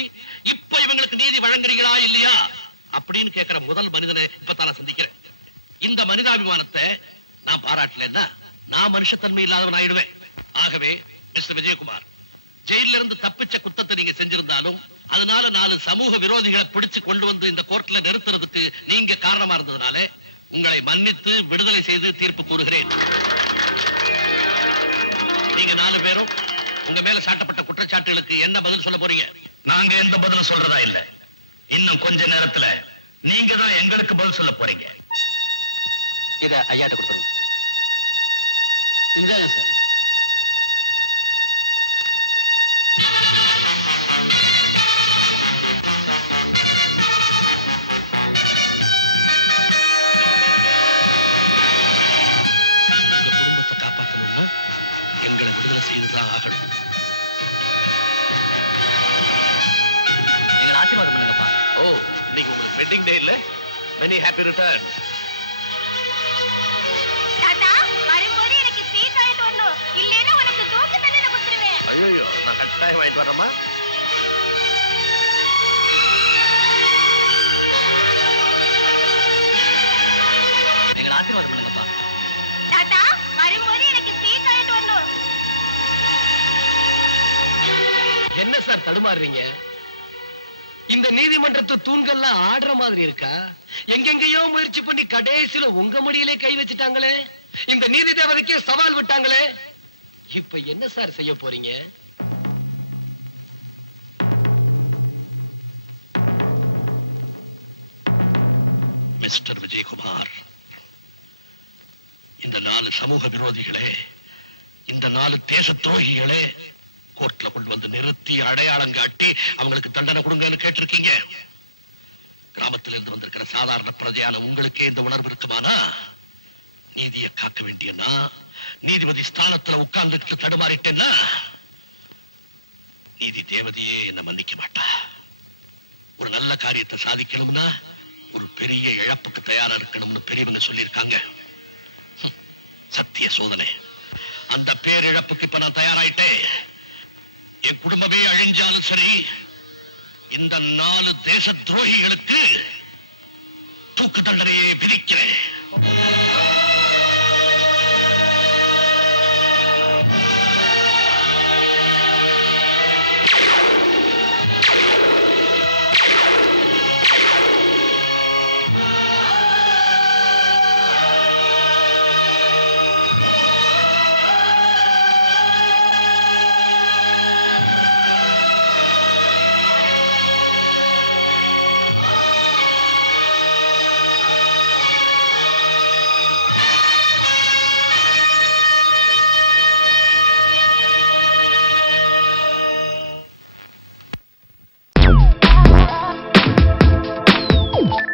இப்ப இவங்களுக்கு நீதி வழங்குறீங்களா இல்லையா அப்படின்னு கேட்கிற முதல் மனிதனை இப்பதான் நான் சந்திக்கிறேன். இந்த மனிதாபிமானத்தை நான் பாராட்டலன்னா நான் மனுஷத்தன்மை இல்லாதவன் ஆயிடுவேன். ஆகவே மிஸ்டர் விஜயகுமார், ஜெயில இருந்து தப்பிச்ச குத்தத்தை நீங்க செஞ்சிருந்தாலும் அதனால 4 சமூக விரோதிகளை பிடிச்சு கொண்டு வந்து இந்த கோர்ட்ல நிறுத்துறதுக்கு நீங்க காரணமா இருந்ததுனால உங்களை மன்னித்து விடுதலை செய்து தீர்ப்பு கூறுகிறேன். நீங்க 4 பேரும் உங்க மேல சாட்டப்பட்ட குற்றச்சாட்டுகளுக்கு என்ன பதில் சொல்ல போறீங்க? நாங்க எந்த பதிலும் சொல்றதா இல்ல. இன்னும் கொஞ்ச நேரத்துல நீங்க தான் எங்களுக்கு பதில் சொல்ல போறீங்க. இத ஐயாட்ட கொடுத்துருங்க. இந்தாங்க சார். குடும்பத்தை காப்பாற்றணும்னா எங்களை விடுதலை செய்துதான் ஆகணும். எங்களை ஆசீர்வாதம் பண்ணுங்கப்பா. ஓ, இன்னைக்கு உங்களுக்கு வெட்டிங் டே இல்ல? Many happy returns. தாத்தா, வரும்போது எனக்கு ஸ்வீட் வாங்கிட்டு வரணும். இல்லைன்னா உனக்கு தூக்கு தண்டனை கொடுத்துருவேன். ஐயோ, நான் கட்டாயம் வாங்கிட்டு வரேம்மா. எங்களை ஆசீர்வாதம் பண்ணுங்கப்பா. தாத்தா, வரும்போது எனக்கு ஸ்வீட் வாங்கிட்டு வரணும். என்ன சார் தடுமாறுறீங்க? இந்த நீதிமன்றத்து தூண்கள்லாம் ஆடுற மாதிரி இருக்கா? எங்கெங்கயோ முயற்சி பண்ணி கடைசியில உங்க முடியிலே கை வச்சுட்டாங்களே. இந்த நீதி தேவதைக்கே சவால் விட்டாங்களே. இப்ப என்ன சார் செய்ய போறீங்க? மிஸ்டர் விஜயகுமார், இந்த 4 சமூக விரோதிகளே, இந்த 4 தேச துரோகிகளே கோர்ட்ல கொண்டு வந்து நிறுத்தி அடையாளம் காட்டி அவங்களுக்கு தண்டனை கொடுங்கன்னு கேட்டிருக்கீங்க. கிராமத்திலிருந்து வந்திருக்கிற சாதாரண பிரஜையான உங்களுக்கு இந்த உணர்வு இருக்குமானா, நீதியை காக்க வேண்டியன்னா நீதிபதி ஸ்தானத்துல உட்கார்ந்துட்டு தடுமாறிட்டேன்னா நீதி தேவதையே என்ன மன்னிக்க மாட்டா. ஒரு நல்ல காரியத்தை சாதிக்கணும்னா ஒரு பெரிய இழப்புக்கு தயாரா இருக்கணும்னு பெரியவங்க சொல்லியிருக்காங்க. சத்திய சோதனை. அந்த பேரிழப்புக்கு இப்ப நான் தயாராயிட்டேன். என் குடும்பமே அழிஞ்சாலும் சரி, இந்த 4 தேச துரோகிகளுக்கு தூக்கு தண்டனையை விதிக்கிறேன்.